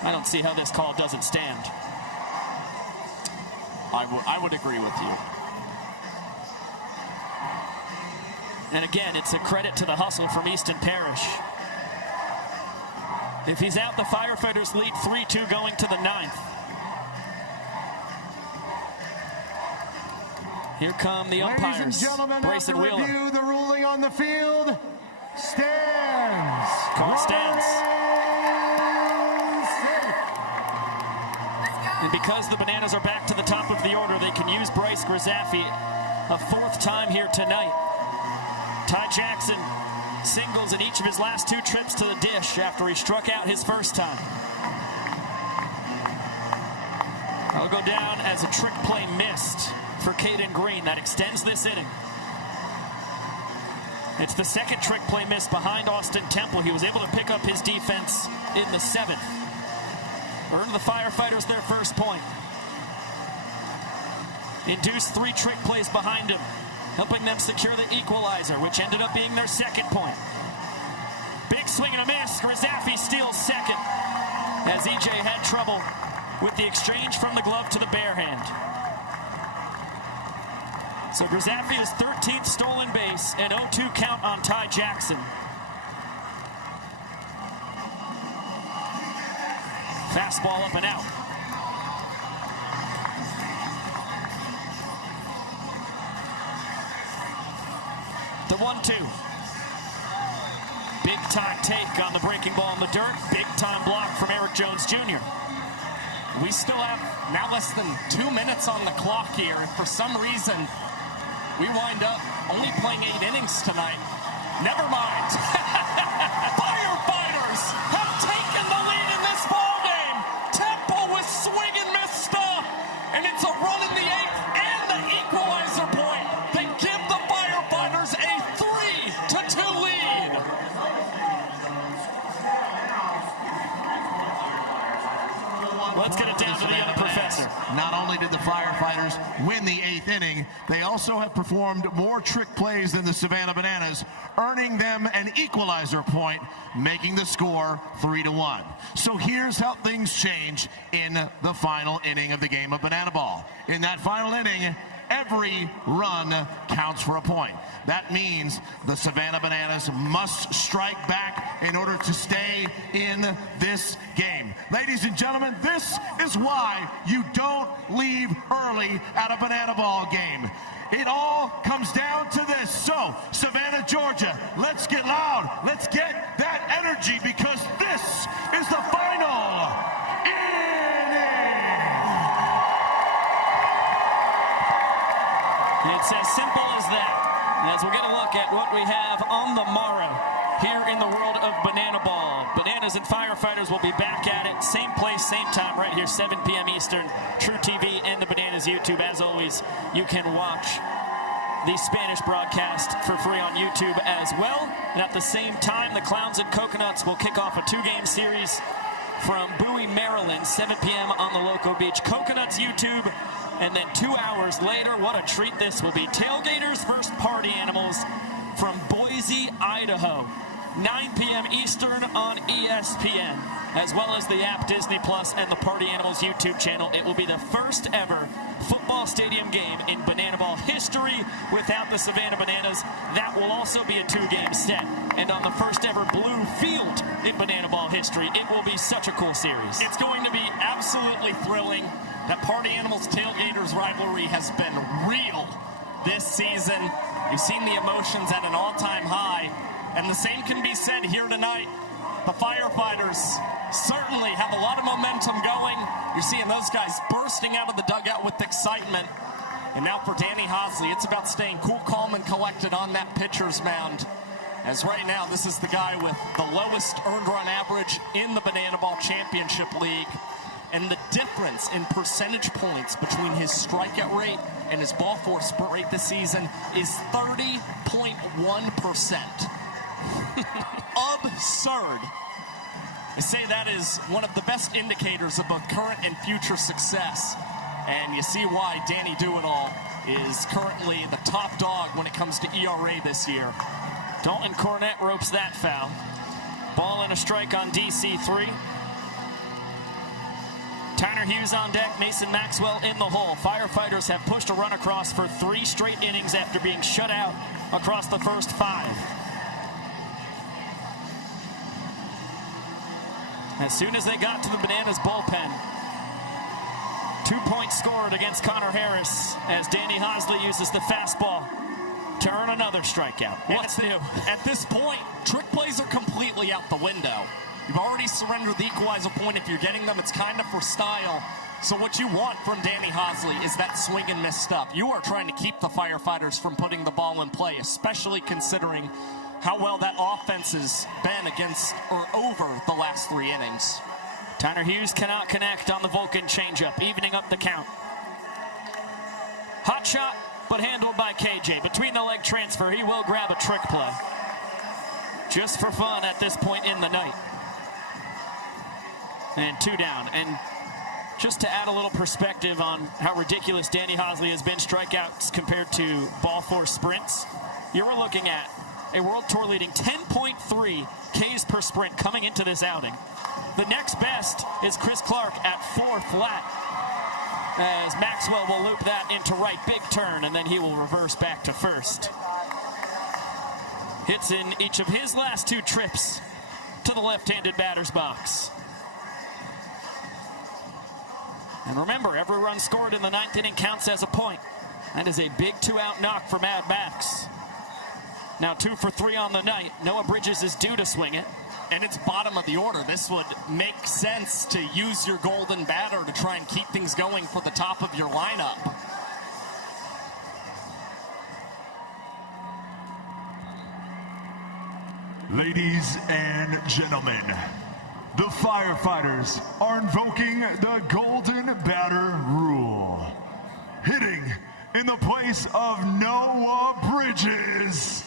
I don't see how this call doesn't stand. I would agree with you. And again, it's a credit to the hustle from Easton Parrish. If he's out, the Firefighters lead 3-2 going to the 9th. Here come the umpires. Ladies and gentlemen, Grayson after Wheeler. review, the ruling on the field stands. Call stands. And because the Bananas are back to the top of the order, they can use Bryce Grzafi a 4th time here tonight. Ty Jackson singles in each of his last 2 trips to the dish after he struck out his first time. That'll go down as a trick play missed for Caden Green. That extends this inning. It's the 2nd trick play miss behind Austin Temple. He was able to pick up his defense in the 7th. Earned the Firefighters their first point. Induced 3 trick plays behind him, helping them secure the equalizer, which ended up being their 2nd point. Big swing and a miss. Grzafi steals 2nd as EJ had trouble with the exchange from the glove to the bare hand. So Grzafi is 13th stolen base and 0-2 count on Ty Jackson. Fastball up and out. The 1-2. Big time take on the breaking ball in the dirt. Big time block from Eric Jones Jr. We still have now less than 2 minutes on the clock here. For some reason, we wind up only playing 8 innings tonight. Never mind. Firefighters have taken the lead in this ballgame. Temple with swing and miss stuff. And it's a run in the 8th and the equalizer point. They give the Firefighters a 3-2 lead. Let's get it down to the other professor. Not only did the Firefighters win the 8th inning, they also have performed more trick plays than the Savannah Bananas, earning them an equalizer point, making the score 3-1. So here's how things change in the final inning of the game of Banana Ball. In that final inning, every run counts for a point. That means the Savannah Bananas must strike back in order to stay in this game. Ladies and gentlemen, this is why you don't leave early at a Banana Ball game. It all comes down to this. So, Savannah, Georgia, let's get loud. Let's get that energy because this is the final inning. It's as simple as that. As we're going to look at what we have on the morrow here in the world of Banana Ball. Bananas and Firefighters will be back at it. Same place, same time, right here, 7 p.m. Eastern. True TV and the Bananas YouTube. As always, you can watch the Spanish broadcast for free on YouTube as well. And at the same time, the Clowns and Coconuts will kick off a 2-game series from Bowie, Maryland, 7 p.m. on the Loco Beach. Coconuts YouTube. And then 2 hours later, what a treat this will be. Tailgaters versus Party Animals from Boise, Idaho. 9 p.m. Eastern on ESPN, as well as the app Disney Plus and the Party Animals YouTube channel. It will be the first ever football stadium game in Banana Ball history without the Savannah Bananas. That will also be a 2-game set. And on the first ever blue field in Banana Ball history, it will be such a cool series. It's going to be absolutely thrilling. That Party Animals Tailgaters rivalry has been real this season. You've seen the emotions at an all-time high, and the same can be said here tonight. The Firefighters certainly have a lot of momentum going. You're seeing those guys bursting out of the dugout with excitement. And now for Danny Hosley, it's about staying cool, calm, and collected on that pitcher's mound. As right now, this is the guy with the lowest earned run average in the Banana Ball Championship League. And the difference in percentage points between his strikeout rate and his ball four sprint rate this season is 30.1%. Absurd. They say that is one of the best indicators of both current and future success. And you see why Danny Do-It-All is currently the top dog when it comes to ERA this year. Dalton Cornett ropes that foul. Ball and a strike on DC3. Tyner Hughes on deck, Mason Maxwell in the hole. Firefighters have pushed a run across for 3 straight innings after being shut out across the first 5. As soon as they got to the Bananas bullpen, 2 points scored against Connor Harris as Danny Hosley uses the fastball to earn another strikeout. What's new? At this point, trick plays are completely out the window. You've already surrendered the equalizer point. If you're getting them, it's kind of for style. So what you want from Danny Hosley is that swing and miss stuff. You are trying to keep the Firefighters from putting the ball in play, especially considering how well that offense has been against or over the last 3 innings. Tyner Hughes cannot connect on the Vulcan changeup, evening up the count. Hot shot, but handled by KJ. Between the leg transfer, he will grab a trick play. Just for fun at this point in the night. And 2 down. And just to add a little perspective on how ridiculous Danny Hosley has been strikeouts compared to ball 4 sprints, you were looking at a World Tour leading 10.3 Ks per sprint coming into this outing. The next best is Chris Clark at 4 flat, as Maxwell will loop that into right, big turn, and then he will reverse back to first. Hits in each of his last 2 trips to the left-handed batter's box. And remember, every run scored in the 9th inning counts as a point. That is a big 2-out knock for Mad Max. Now 2 for 3 on the night. Noah Bridges is due to swing it. And it's bottom of the order. This would make sense to use your golden batter to try and keep things going for the top of your lineup. Ladies and gentlemen, the Firefighters are invoking the golden batter rule. Hitting in the place of Noah Bridges,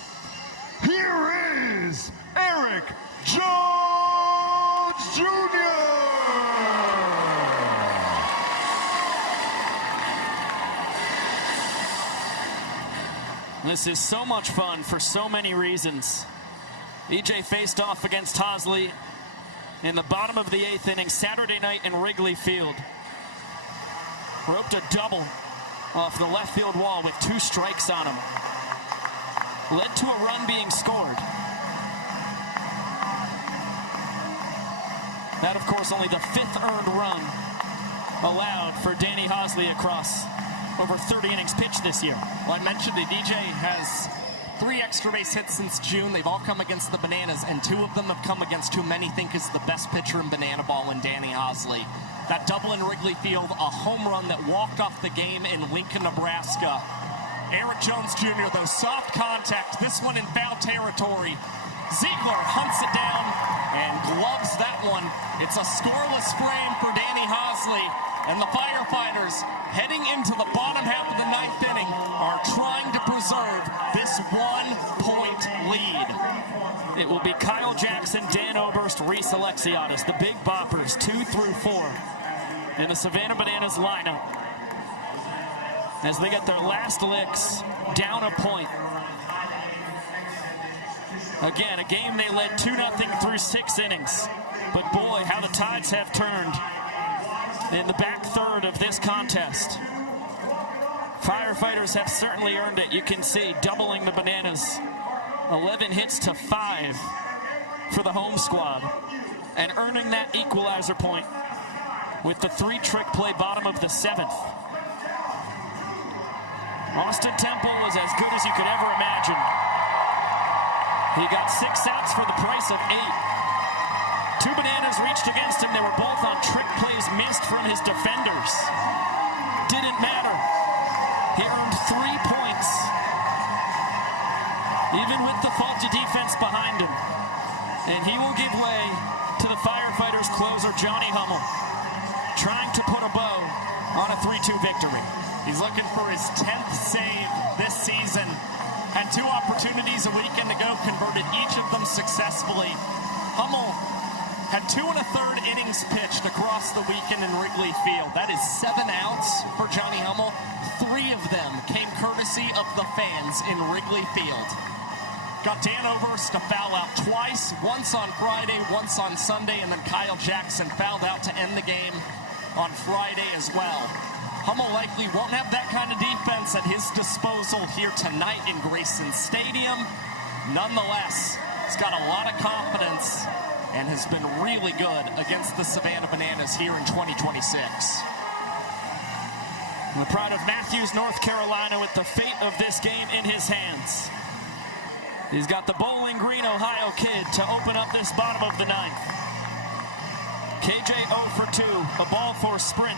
here is Eric Jones Jr. This is so much fun for so many reasons. EJ faced off against Hosley in the bottom of the 8th inning Saturday night in Wrigley Field. Roped a double off the left field wall with 2 strikes on him. Led to a run being scored. That, of course, only the 5th earned run allowed for Danny Hosley across over 30 innings pitched this year. Well, I mentioned it. DJ has 3 extra base hits since June. They've all come against the Bananas, and 2 of them have come against who many think is the best pitcher in Banana Ball in Danny Hosley. That double in Wrigley Field, a home run that walked off the game in Lincoln, Nebraska. Eric Jones Jr., though, soft contact, this one in foul territory. Ziegler hunts it down and gloves that one. It's a scoreless frame for Danny Hosley, and the Firefighters, heading into the bottom half of the 9th inning, are trying to preserve this 1-point lead. It will be Kyle Jackson, Dan Oberst, Reese Alexiadis, the big boppers, 2 through 4 in the Savannah Bananas lineup, as they get their last licks down a point. Again, a game they led 2-0 through 6 innings. But boy, how the tides have turned in the back third of this contest. Firefighters have certainly earned it. You can see doubling the Bananas. 11 hits to 5 for the home squad. And earning that equalizer point with the 3 trick play bottom of the 7th. Austin Temple was as good as you could ever imagine. He got 6 outs for the price of 8. 2 Bananas reached against him. They were both on trick plays missed from his defenders. Didn't matter. He earned 3 points, even with the faulty defense behind him. And he will give way to the Firefighters closer, Johnny Hummel, trying to put a bow on a 3-2 victory. He's looking for his 10th save this season. Had 2 opportunities a weekend ago, converted each of them successfully. Hummel had 2 1/3 innings pitched across the weekend in Wrigley Field. That is 7 outs for Johnny Hummel. 3 of them came courtesy of the fans in Wrigley Field. Got Dan Oberst to foul out twice, once on Friday, once on Sunday, and then Kyle Jackson fouled out to end the game on Friday as well. Hummel likely won't have that kind of defense at his disposal here tonight in Grayson Stadium. Nonetheless, he's got a lot of confidence and has been really good against the Savannah Bananas here in 2026. The pride of Matthews, North Carolina, with the fate of this game in his hands. He's got the Bowling Green, Ohio kid to open up this bottom of the 9th. KJ 0 for 2, a ball for a sprint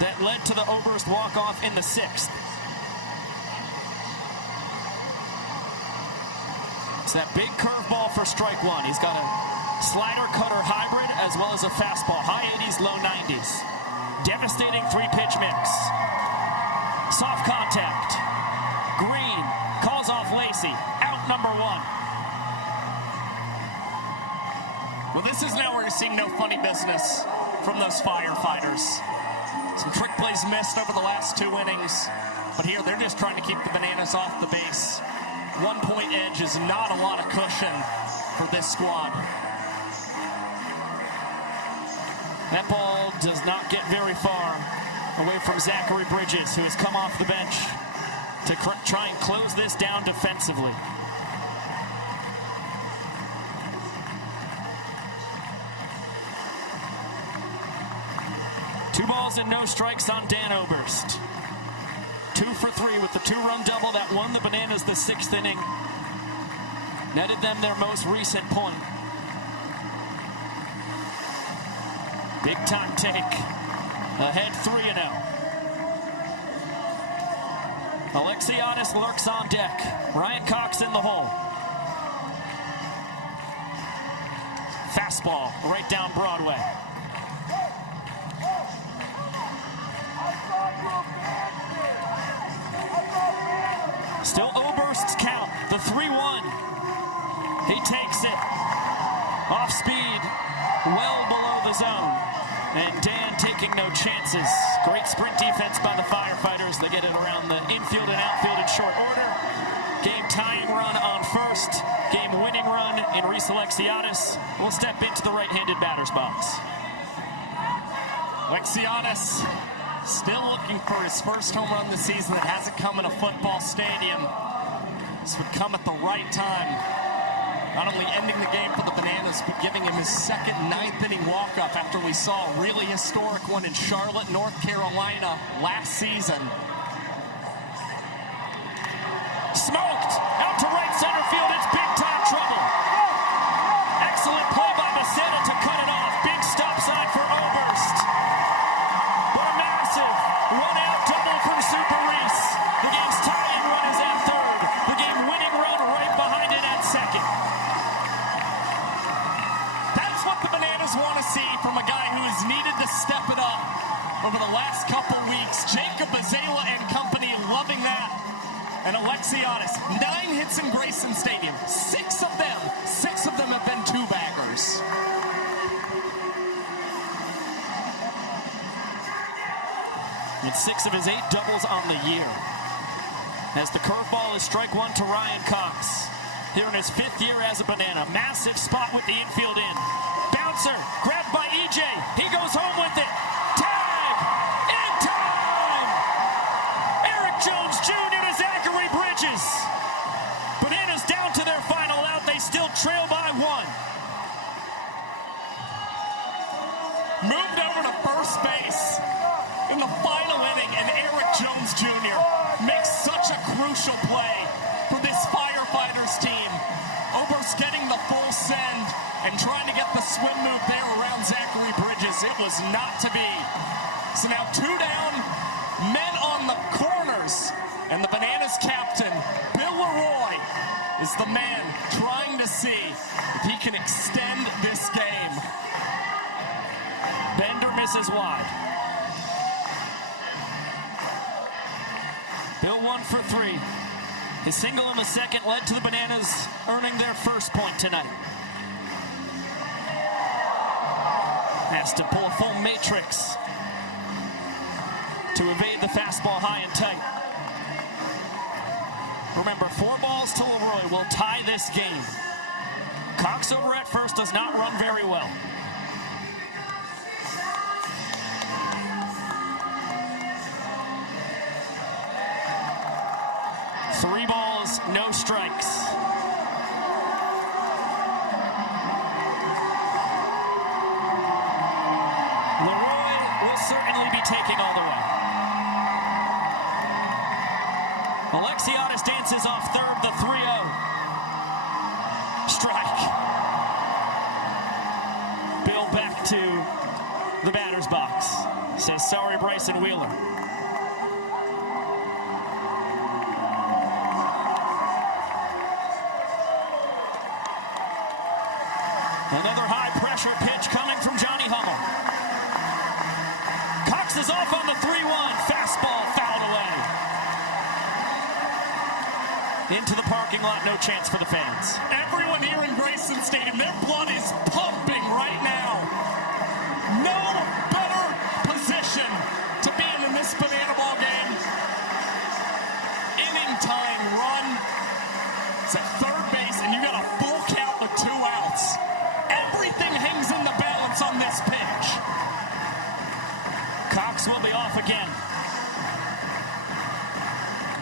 that led to the Oberst walk-off in the 6th. It's that big curveball for strike 1. He's got a slider-cutter hybrid as well as a fastball. High 80s, low 90s. Devastating 3-pitch mix. Soft contact. Green calls off Lacey. Out number 1. Well, this is now where you're seeing no funny business from those Firefighters. Some trick plays missed over the last 2 innings. But here, they're just trying to keep the Bananas off the base. 1-point edge is not a lot of cushion for this squad. That ball does not get very far away from Zachary Bridges, who has come off the bench to try and close this down defensively. Two balls and no strikes on Dan Oberst. 2 for 3 with the 2-run double that won the Bananas the 6th inning. Netted them their most recent point. Big time take. Ahead 3-0. Alexiadis lurks on deck. Ryan Cox in the hole. Fastball right down Broadway. Still Oberst's count, the 3-1. He takes it. Off speed, well below the zone. And Dan taking no chances. Great sprint defense by the Firefighters. They get it around the infield and outfield in short order. Game tying run on first. Game winning run in Reese Alexiadis. Will step into the right-handed batter's box. Alexiadis still looking for his first home run this season that hasn't come in a football stadium. This would come at the right time. Not only ending the game for the Bananas, but giving him his second 9th-inning walk-up after we saw a really historic one in Charlotte, North Carolina last season. Smoked! Out to right center field. It's big-time trouble. Excellent play by Becerra to cut it off. Big stop sign for Oberst. But a massive one-out double from Super Reese. The game's tying run is at 3rd. The game-winning run right behind it at 2nd. Want to see from a guy who has needed to step it up over the last couple weeks. Jacob Azela and company loving that. And Alexiadis, 9 hits in Grayson Stadium. 6 of them have been 2-baggers. With 6 of his 8 doubles on the year. As the curveball is strike 1 to Ryan Cox. Here in his 5th year as a Banana. Massive spot with the infield in. Bouncer, grabbed by EJ. He goes home with it. Tag! In time! Eric Jones Jr. to Zachary Bridges. Bananas down to their final out. They still trail by 1. Moved over to first base in the final inning, and Eric Jones Jr. makes such a crucial play for this Firefighters team. Oberst getting the full send and trying to get the swim move there around Zachary Bridges. It was not to be. So now 2 down, men on the corners, and the Bananas captain, Bill Leroy, is the man trying to see if he can extend this game. Bender misses wide. Bill 1 for 3. His single in the second led to the Bananas earning their first point tonight. Has to pull a full matrix to evade the fastball high and tight. Remember, 4 balls to Leroy will tie this game. Cox over at first does not run very well. Three balls, no strikes. Leroy will certainly be taking all the way. Alexiadis dances off third, the 3-0. Strike. Bill back to the batter's box. Says, sorry, Bryson Wheeler. Another high-pressure pitch coming from Johnny Hummel. Cox is off on the 3-1. Fastball fouled away. Into the parking lot, no chance for the fans. Everyone here in Grayson Stadium, their blood is pumping right now. No better position to be in this Banana Ball game. Inning time run. It's at third base, and you got a full count with 2 outs. Everything hangs in the balance on this pitch. Cox will be off again.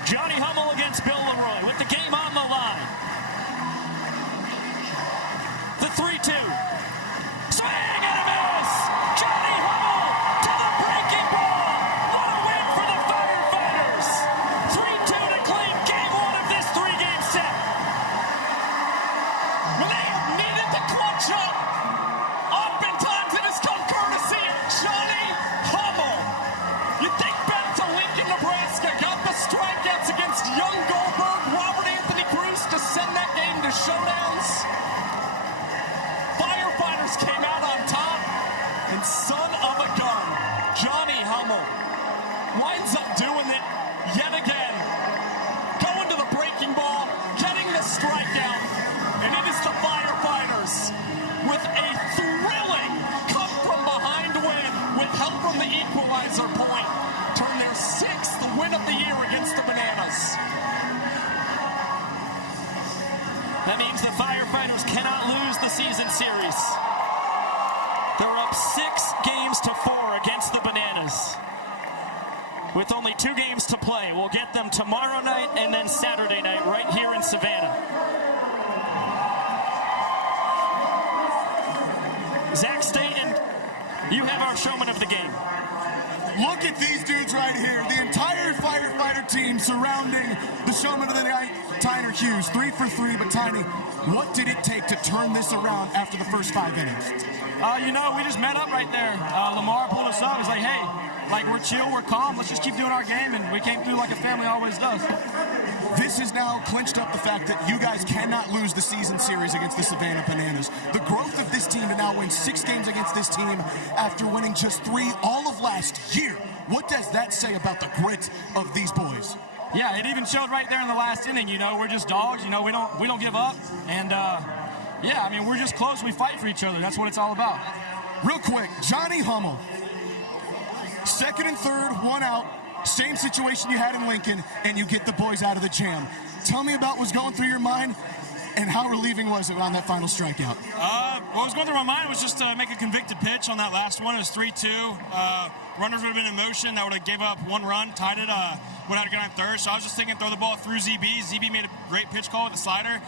Johnny Hummel against Bill Leroy with the game on the line. The 3-2. Swing and a miss! Johnny Hummel to the breaking ball! What a win for the Firefighters! 3-2 to claim game 1 of this 3-game set. When they needed to clutch up, oftentimes it has come courtesy of Johnny Hummel. You think back to Lincoln, Nebraska, got the strikeouts against Young Goldberg, Robert Anthony Cruz to send that game to showdowns. Firefighters came out on top, and son of a gun, Johnny Hummel winds up doing it yet again. Going to the breaking ball, getting the strikeout, and it is the Firefighters with a thrilling come-from-behind win with help from the Equalizer Point. Turn their 6th win of the year against the Bananas. That means the Firefighters cannot lose the season series. They're up 6-4 against the Bananas. With only 2 games to play, we'll get them tomorrow night and then Saturday night right here in Savannah. Zach Staten, you have our showman of the game. Look at these dudes right here. The entire Firefighter team surrounding the showman of the night, Tyner Hughes. 3 for 3, but Tiny, what did it take to turn this around after the first 5 innings? We just met up right there. Lamar pulled us up. He's like, hey, we're chill, we're calm. Let's just keep doing our game, and we came through like a family always does. This has now clinched up the fact that you guys cannot lose the season series against the Savannah Bananas. The growth of this team to now win 6 games against this team after winning just 3 all of last year. What does that say about the grit of these boys? Yeah, it even showed right there in the last inning. We're just dogs. We don't give up. And we're just close. We fight for each other. That's what it's all about. Real quick, Johnny Hummel, 2nd and 3rd, 1 out. Same situation you had in Lincoln, and you get the boys out of the jam. Tell me about what's going through your mind and how relieving was it on that final strikeout? What was going through my mind was just to make a convicted pitch on that last one. It was 3-2. Runners would have been in motion. That would have gave up 1 run, tied it, would have to get on 3rd. So I was just thinking throw the ball through ZB. ZB made a great pitch call with the slider.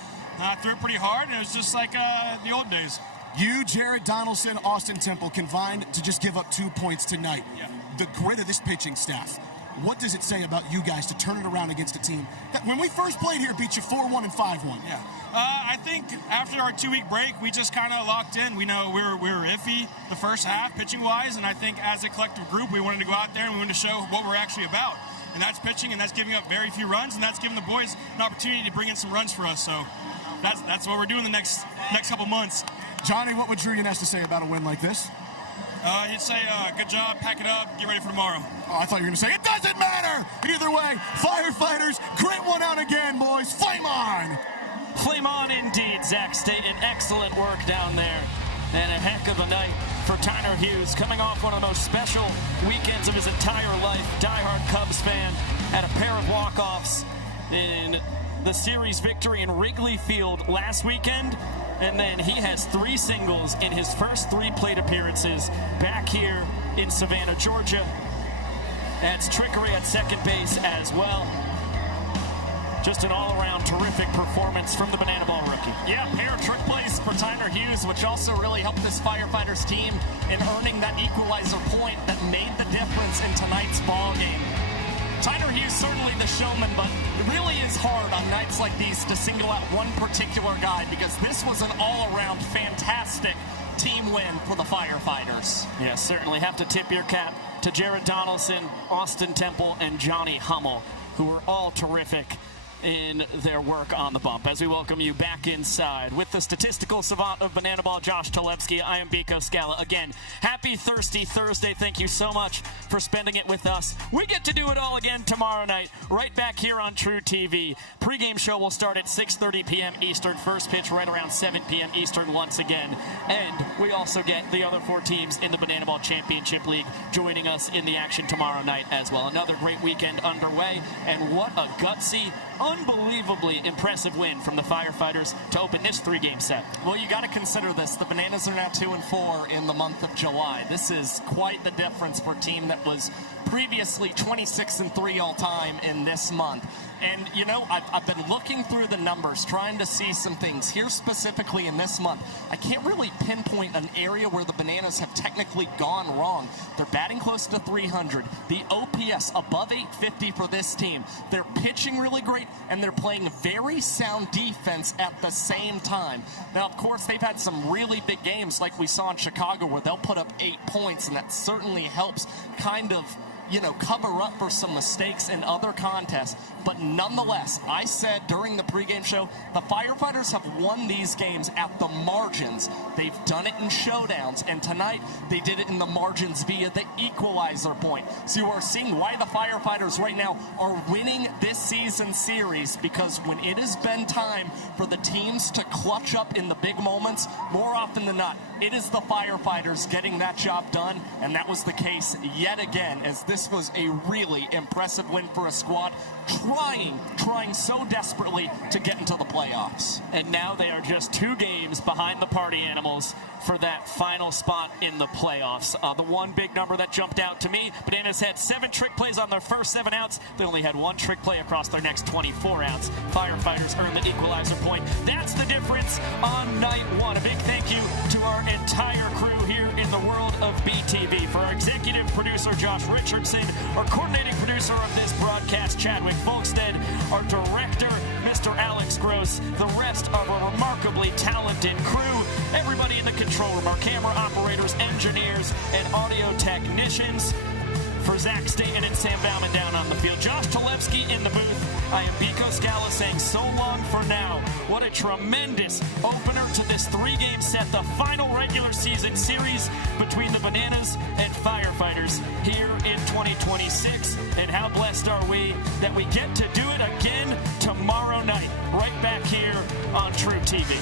Threw it pretty hard, and it was just like the old days. You, Jared Donaldson, Austin Temple combined to just give up 2 points tonight. Yeah. The grit of this pitching staff. What does it say about you guys to turn it around against a team that, when we first played here, beat you 4-1 and 5-1? Yeah. I think after our 2-week break, we just kind of locked in. We know we were iffy the first half, pitching-wise, and I think as a collective group, we wanted to go out there and we wanted to show what we're actually about. And that's pitching, and that's giving up very few runs, and that's giving the boys an opportunity to bring in some runs for us. So that's what we're doing the next couple months. Johnny, what would Drew Yanez to say about a win like this? He'd say, good job, pack it up, get ready for tomorrow. Oh, I thought you were going to say, it doesn't matter! Either way, Firefighters grit one out again, boys. Flame on! Flame on indeed, Zach Staten. Excellent work down there. And a heck of a night for Tyner Hughes, coming off one of the most special weekends of his entire life. Diehard Cubs fan, had a pair of walk-offs in the series victory in Wrigley Field last weekend. And then he has 3 singles in his first 3 plate appearances back here in Savannah, Georgia. That's trickery at second base as well. Just an all-around terrific performance from the Banana Ball rookie. Yeah, pair of trick plays for Tyner Hughes, which also really helped this Firefighters team in earning that equalizer point that made the difference in tonight's ball game. Tyner Hughes certainly the showman, but it really is hard on nights like these to single out one particular guy, because this was an all-around fantastic team win for the Firefighters. Yes, certainly have to tip your cap to Jared Donaldson, Austin Temple, and Johnny Hummel, who were all terrific in their work on the bump. As we welcome you back inside with the statistical savant of Banana Ball, Josh Talevsky, I am Biko Scala. Again, happy Thirsty Thursday. Thank you so much for spending it with us. We get to do it all again tomorrow night, right back here on True TV. Pre-game show will start at 6:30 p.m. Eastern. First pitch right around 7 p.m. Eastern once again. And we also get the other 4 teams in the Banana Ball Championship League joining us in the action tomorrow night as well. Another great weekend underway, and what a gutsy, unbelievably impressive win from the Firefighters to open this 3-game set. Well, you got to consider this. The Bananas are now 2-4 in the month of July. This is quite the difference for a team that was previously 26-3 all time in this month. And, you know, I've been looking through the numbers, trying to see some things. Here specifically in this month, I can't really pinpoint an area where the Bananas have technically gone wrong. They're batting close to 300. The OPS above 850 for this team. They're pitching really great, and they're playing very sound defense at the same time. Now, of course, they've had some really big games like we saw in Chicago where they'll put up 8 points, and that certainly helps kind of, you know, cover up for some mistakes in other contests. But nonetheless, I said during the pregame show, the Firefighters have won these games at the margins. They've done it in showdowns, and tonight they did it in the margins via the equalizer point. So you are seeing why the Firefighters right now are winning this season series, because when it has been time for the teams to clutch up in the big moments, more often than not, it is the Firefighters getting that job done, and that was the case yet again, as this was a really impressive win for a squad trying so desperately to get into the playoffs. And now they are just 2 games behind the Party Animals for that final spot in the playoffs. The one big number that jumped out to me, Bananas had 7 trick plays on their first 7 outs. They only had 1 trick play across their next 24 outs. Firefighters earned the equalizer point. That's the difference on night 1. A big thank you to our entire crew here in the world of BTV. For our executive producer, Josh Richardson, our coordinating producer of this broadcast, Chadwick Folkstead, our director, Mr. Alex Gross, the rest of our remarkably talented crew, everybody in the control room, our camera operators, engineers, and audio technicians. For Zach Staten and Sam Bauman down on the field, Josh Talevsky in the booth, I am Biko Scala saying so long for now. What a tremendous opener to this 3-game set, the final regular season series between the Bananas and Firefighters here in 2026. And how blessed are we that we get to do it again tomorrow night, right back here on True TV.